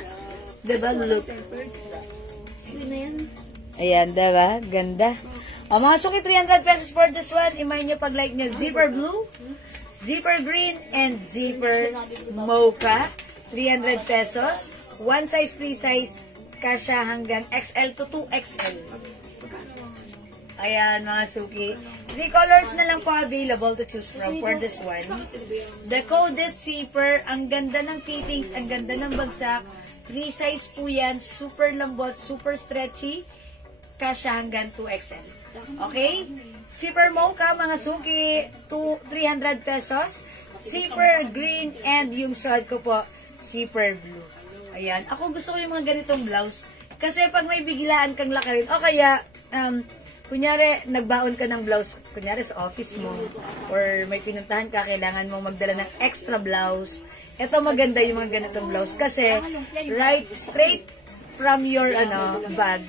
Diba? Look. Sino yan? Ayan, diba? Ganda. O, mga suki, 300 pesos for this one. Imay nyo pag like nyo, zipper blue, zipper green, and zipper mocha. 300 pesos. One size, free size. Kasya hanggang XL to 2XL. Ayan, mga suki. 3 colors na lang po available to choose from for this one. The code is zipper. Ang ganda ng fittings, ang ganda ng bagsak. Free size po yan. Super lambot, super stretchy. Kasya hanggang 2XL. Okay? Zipper mocha, mga suki, 300 pesos. Zipper green, and yung suot ko po, zipper blue. Ayan. Ako gusto ko yung mga ganitong blouse. Kasi pag may biglaan kang lakarin, o kaya, kunyari, nagbaon ka ng blouse, kunyari sa office mo, or may pinuntahan ka, kailangan mong magdala ng extra blouse. Ito maganda yung mga ganitong blouse. Kasi, right, straight from your bag,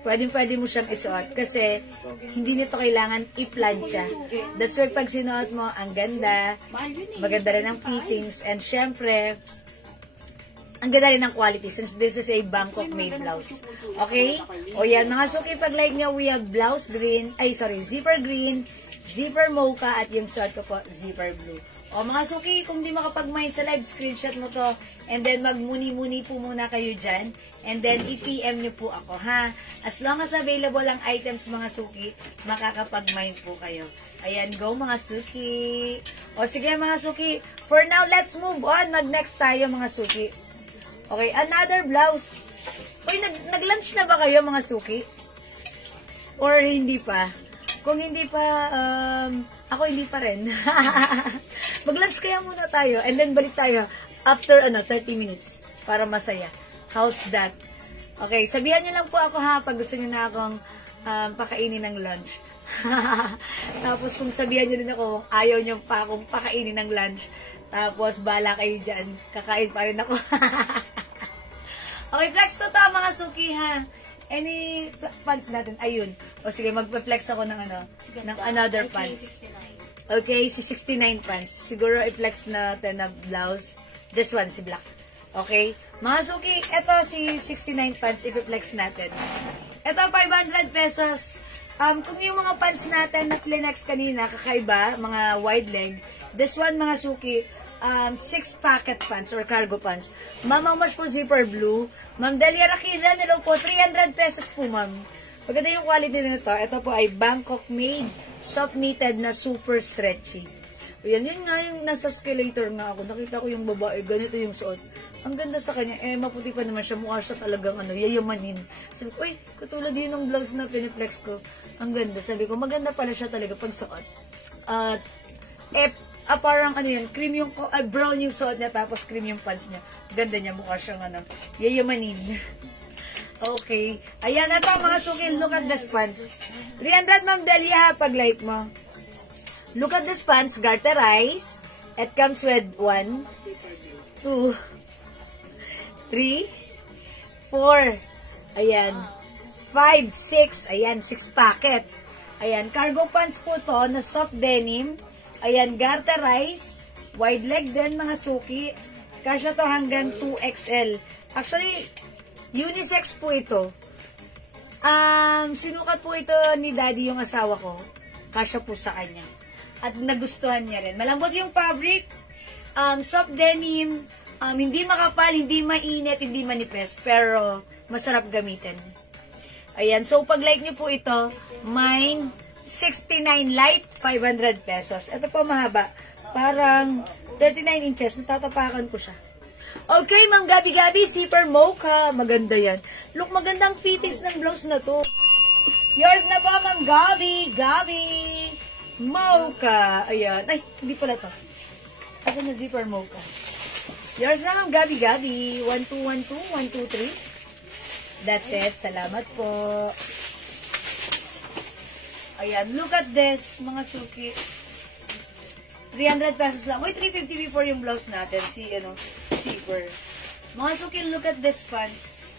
pwede mo siyang isuot. Kasi, hindi nito kailangan i-plancha. That's why pag sinuot mo, ang ganda, maganda rin ang fittings, and syempre, ang ganda rin ng quality since this is a Bangkok made blouse. Okay? O yan, mga suki, pag like nyo, we have blouse green, zipper green, zipper mocha, at yung suot ko po, zipper blue. O mga suki, kung di makapag-mind sa live, screenshot mo to, and then magmuni-muni po muna kayo dyan, and then i-PM nyo po ako, ha? As long as available ang items, mga suki, makakapag-mind po kayo. Ayan, go mga suki. O sige mga suki, for now, let's move on. Mag-next tayo mga suki. Okay, another blouse. Uy, nag-lunch na ba kayo mga suki? Or hindi pa? Kung hindi pa, ako hindi pa rin. Mag-lunch kaya muna tayo. And then balik tayo after 30 minutes para masaya. How's that? Okay, sabihan niyo lang po ako ha pag gusto niyo na akong pakainin ng lunch. Tapos kung sabihan niyo din ako, ayaw niyo pa akong pakainin ng lunch. Tapos, bala kayo dyan. Kakain pa rin ako. Okay, flex ko to mga suki ha. Any pants natin? Ayun. O sige, magpa-flex ako ng ng another pants. Okay, si 69 pants. Siguro i-flex natin na blouse. This one, si black. Okay? Mga suki, ito si 69 pants, i-flex natin. Ito, 500 pesos. Kung yung mga pants natin na Kleenex kanina, kakaiba, mga wide leg, this one, mga suki, 6 packet pants or cargo pants. Ma'am, much po zipper blue. Ma'am Delia Rakida, hello po, 300 pesos po, ma'am. Maganda yung quality nito. Ito po ay Bangkok made, soft knitted na super stretchy. Ayan, yun nga yung nasa escalator nga ako. Nakita ko yung babae, ganito yung suot. Ang ganda sa kanya. Maputi pa naman siya. Mukha siya talagang yayamanin. Sabi ko, uy, katulad yun ng blouse na piniflex ko. Ang ganda. Sabi ko, maganda pala siya talaga pag suot. Parang cream yung, brown yung suot niya, tapos cream yung pants niya. Ganda niya, mukha siyang yayamanin. Okay. Ayan, ito mga suki, look at this pants. 300, Ma'am Delia, pag like mo. Look at this pants, garterized. It comes with 1, 2, 3, 4, ayan, 5, 6, ayan, 6 packets. Ayan, cargo pants po to na soft denim. Ayan, garterize, wide leg din mga suki. Kasya to hanggang 2XL. Actually, unisex po ito. Sinukat po ito ni daddy yung asawa ko. Kasya po sa kanya. At nagustuhan niya rin. Malambot yung fabric, soft denim, hindi makapal, hindi mainit, hindi manipis, pero masarap gamitin. Ayan, so pag like niyo po ito, mine 69 light, 500 pesos. Ito po mahaba, parang 39 inches, natatapakan ko siya. Okay, Ma'am Gabi, zipper mocha, maganda yan. Look, magandang fittings ng blouse na to. Yours na po, Ma'am Gabi, mocha. Ayan, ay, hindi pala to. Ito na zipper mocha. Yours na, Ma'am Gabi. 1212, 123. That's it. Salamat po. Ayan. Look at this, mga suki. 300 pesos lang. Uy, 350 before yung blouse natin. Zipper. Mga suki, look at this pants.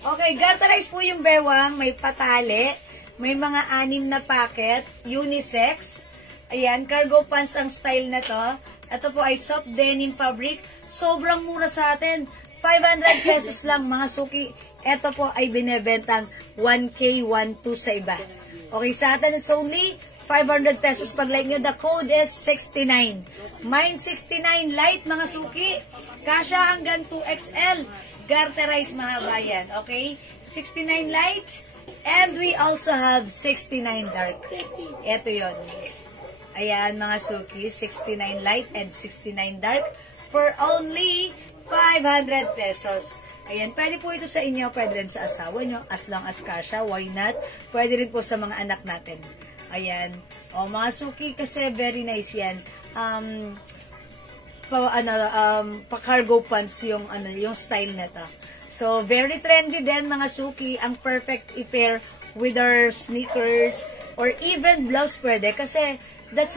Okay, garterize po yung bewang. May patali. May mga 6 na packet, unisex. Ayan, cargo pants ang style na to. Ito po ay soft denim fabric. Sobrang mura sa atin. 500 pesos lang mga suki. Ito po ay binebentang 1K, 1.2 sa iba. Okay, sa atin it's only 500 pesos pag like nyo. The code is 69. Mine 69 light mga suki. Kasya hanggang 2XL. Garterize mahaba yan. Okay? 69 light. And we also have 69 dark. Ito yon. Ayan, mga suki. 69 light and 69 dark for only 500 pesos. Ayan, pwede po ito sa inyo, pwede rin sa asawa nyo. As long as kasha, why not? Pwede rin po sa mga anak natin. Ayan. O, mga suki, kasi very nice yan. Pa-cargo pants yung style na to. So, very trendy din, mga suki. Ang perfect i-pair with our sneakers or even blouse pwede. Kasi, that's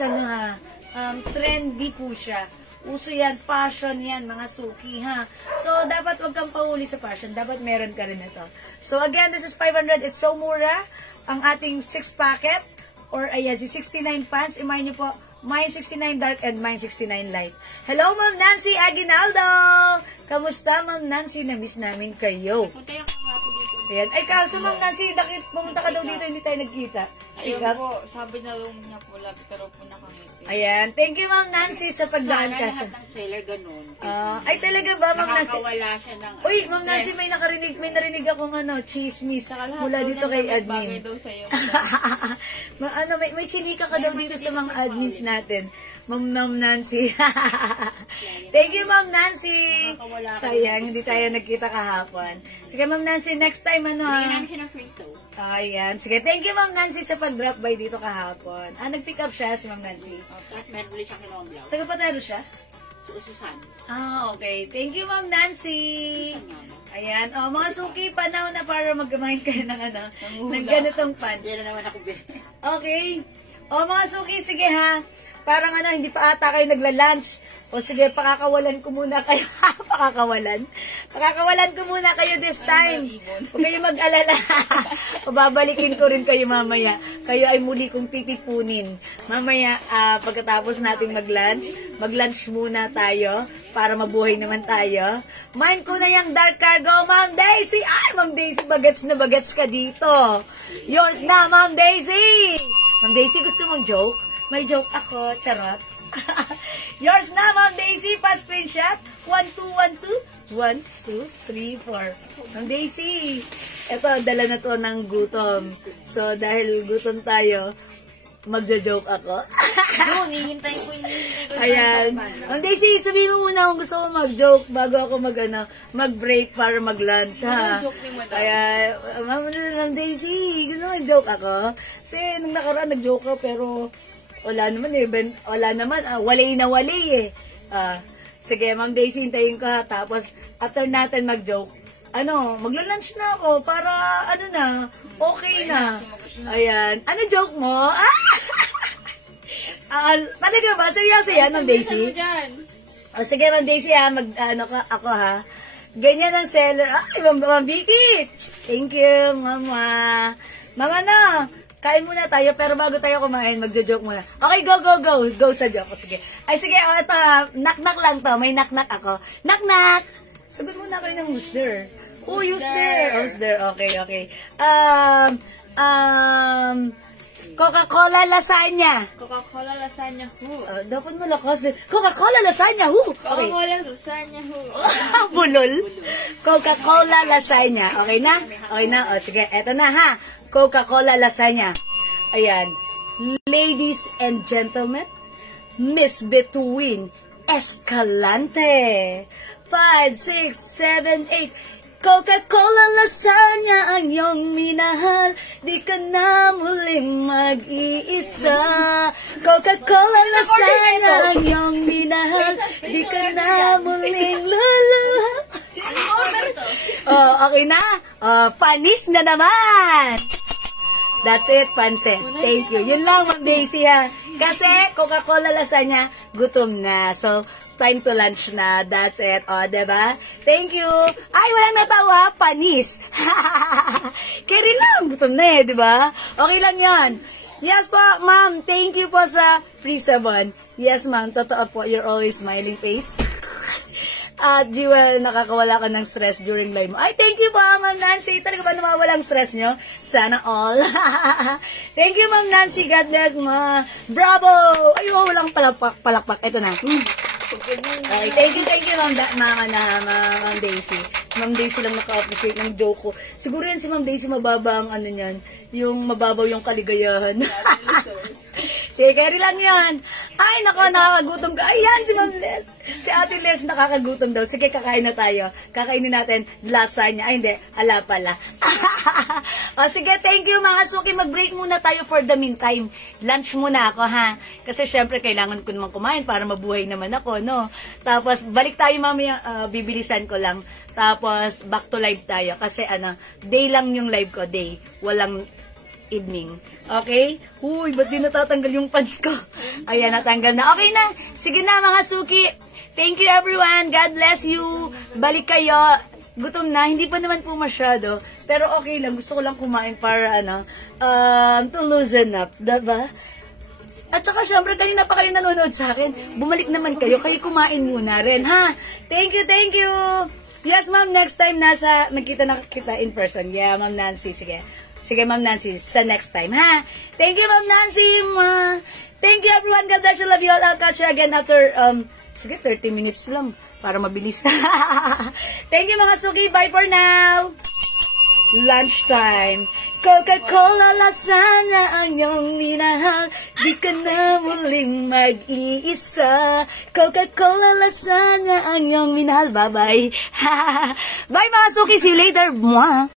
trendy po siya. Uso yan, fashion yan, mga suki, ha? So, dapat wag kang pahuli sa fashion. Dapat meron ka rin ito. So, again, this is 500. It's so mura. Ang ating 6 packet or, ayan, si 69 pants. Imayin nyo po, mine 69 dark and mine 69 light. Hello, Ma'am Nancy Aguinaldo! Kamusta, Ma'am Nancy? Na-miss namin kayo. Ayan. Ay, kaso, Ma'am Nancy, pumunta ka daw dito, hindi tayo nagkita. Ayun po, sabi na lang niya po, pero po nakamit. Ayan. Thank you, Ma'am Nancy, sa pagdaan ka. Sana lahat ng seller ganun. Ay, talaga ba, Ma'am Nancy? Nakakawala siya ng... Uy, Ma'am Nancy, may narinig akong chismis mula dito kay admin. Bagay daw sa'yo. May chinika ka daw dito sa mga admins natin. Ma'am Nancy. Thank you, Ma'am Nancy. Sayang, hindi tayo nagkita kahapon. Sige, Ma'am Nancy, next time, Bigyan namin siya ng free soap. Ayan. Sige, thank you, Ma'am Nancy, sa pag-drop by dito kahapon. Nag-pick up siya si Ma'am Nancy. At meron ulit siyang kinawang blouse. Taga-Patero siya? Susan. Okay. Thank you, Ma'am Nancy. Ayan. Mga suki, panahon na para mag-gamahin kayo ng ganitong pants. Yan na naman ako, be. Okay. Mga suki, sige ha. Parang hindi pa ata kayo nagla-lunch. O sige, pakakawalan ko muna kayo. Pakakawalan ko muna kayo this time. Huwag kayo mag-alala. O babalikin ko rin kayo mamaya. Kayo ay muli kong titipunin. Mamaya, pagkatapos nating mag-lunch muna tayo para mabuhay naman tayo. Mine ko na yung dark cargo, Ma'am Daisy. Ay, Ma'am Daisy, bagets na bagets ka dito. Yours na, Ma'am Daisy. Ma'am Daisy, gusto mong joke? May joke ako, charot. Yours na, Ma'am Daisy. Pa-screenshot. 1212. 1, 2, 3, 4. Ma'am Daisy. Ito, dala na to ng gutom. So, dahil gutom tayo, magja-joke ako. Doon, hihintay ko. Ayan. Ma'am Daisy, sabihin mo muna kung gusto mo mag-joke bago ako mag-break para mag-lunch, ha? Ayan. Ma'am Daisy, gusto mo mag-joke ako? Kasi, nung nakaraan, nag-joke ako, pero wala naman walay na walay sige, Ma'am Daisy, hintayin ko ha. Tapos, after natin mag-joke, magla-lunch na ako para, Okay na. Ayan. Ano joke mo? Talaga ba? Seryoso yan, Ma'am Daisy? O sige, Ma'am Daisy ha. Ako ha. Ganyan ang seller. Ay, Ma'am Vicky. Thank you, Mama. Mama na. Kain muna tayo, pero bago tayo kumain, magjo-joke muna. Okay, go. Go sa joke. Sige. Ay, sige, ito ha. Knock-knock lang to. May knock-knock ako. Knock-knock. Sagot muna kayo ng who's there. Oh, who's there? Who's there? Okay. Coca-Cola lasagna. Coca-Cola lasagna who? Dapat malakas din. Coca-Cola lasagna who? Okay. Coca-Cola lasagna who? Bulol. Coca-Cola lasagna. Okay na? Okay na. O, sige. Eto na ha. Coca-Cola lasagna. Ayan. Ladies and gentlemen, Miss Between Escalante. 5, 6, 7, 8. Coca-Cola lasagna ang iyong minahal, di ka na muling mag-iisa. Coca-Cola lasagna ang iyong minahal, di ka na muling luluha. Oh, okay na? Oh, panis na naman. That's it, panse. Thank you. Yun lang, Ma'am Daisy ha. Kasi Coca-Cola lasagna, gutom na. So, time to lunch na. That's it. O, diba? Thank you. Ay, walang natawa. Panis. Carry lang. Gutom na eh, diba? Okay lang yan. Yes po, ma'am. Thank you po sa free sabon. Yes, ma'am. Totoo po. You're always smiling face. At Jewel, nakakawala ka ng stress during live mo. Ay, thank you po, Ma'am Nancy. Talaga ba nawawala ang stress nyo? Sana all. Thank you, Ma'am Nancy. God bless, ma. Bravo! Ay, walang palakpak. Ito na. Okay, thank you, Ma'am Daisy. Ma'am Daisy lang naka-appreciate ng joke ko. Siguro yan si Ma'am Daisy, mababa ang ano niyan. Yung mababaw yung kaligayahan. Sige, carry lang yan. Ay, nako, nakakagutom ka. Ayan, si Ma'am Les. Si Ate Les nakakagutom daw. Sige, kakain na tayo. Kakainin natin lasagna. Ay, hindi. Ala pala. O, sige, thank you mga suki. Mag-break muna tayo for the meantime. Lunch muna ako, ha? Kasi syempre, kailangan ko naman kumain para mabuhay naman ako, no? Tapos, balik tayo mamaya. Bibilisan ko lang. Tapos, back to live tayo. Kasi, day lang yung live ko. Day. Walang evening. Okay? Uy, ba't di natatanggal yung pants ko? Ayan, natanggal na. Okay na. Sige na, mga suki. Thank you, everyone. God bless you. Balik kayo. Gutom na. Hindi pa naman po masyado. Pero okay lang. Gusto ko lang kumain para, to loosen up. Diba? At saka, syempre, kanina pa kayo nanonood sa akin. Bumalik naman kayo. Kayo kumain muna rin, ha? Thank you. Yes, ma'am. Next time, magkita na kita in person. Yeah, Ma'am Nancy. Sige, Ma'am Nancy, sa next time, ha? Thank you, Ma'am Nancy, ma. Thank you, everyone. God bless you. Love you all. I'll catch you again after, 30 minutes lang, para mabilis. Thank you, mga suki. Bye for now. Lunchtime. Coca-Cola lasagna ang iyong minahal, di ka na muling mag-iisa. Coca-Cola lasagna ang iyong minahal. Bye-bye. Bye, mga suki. See you later. Mwah.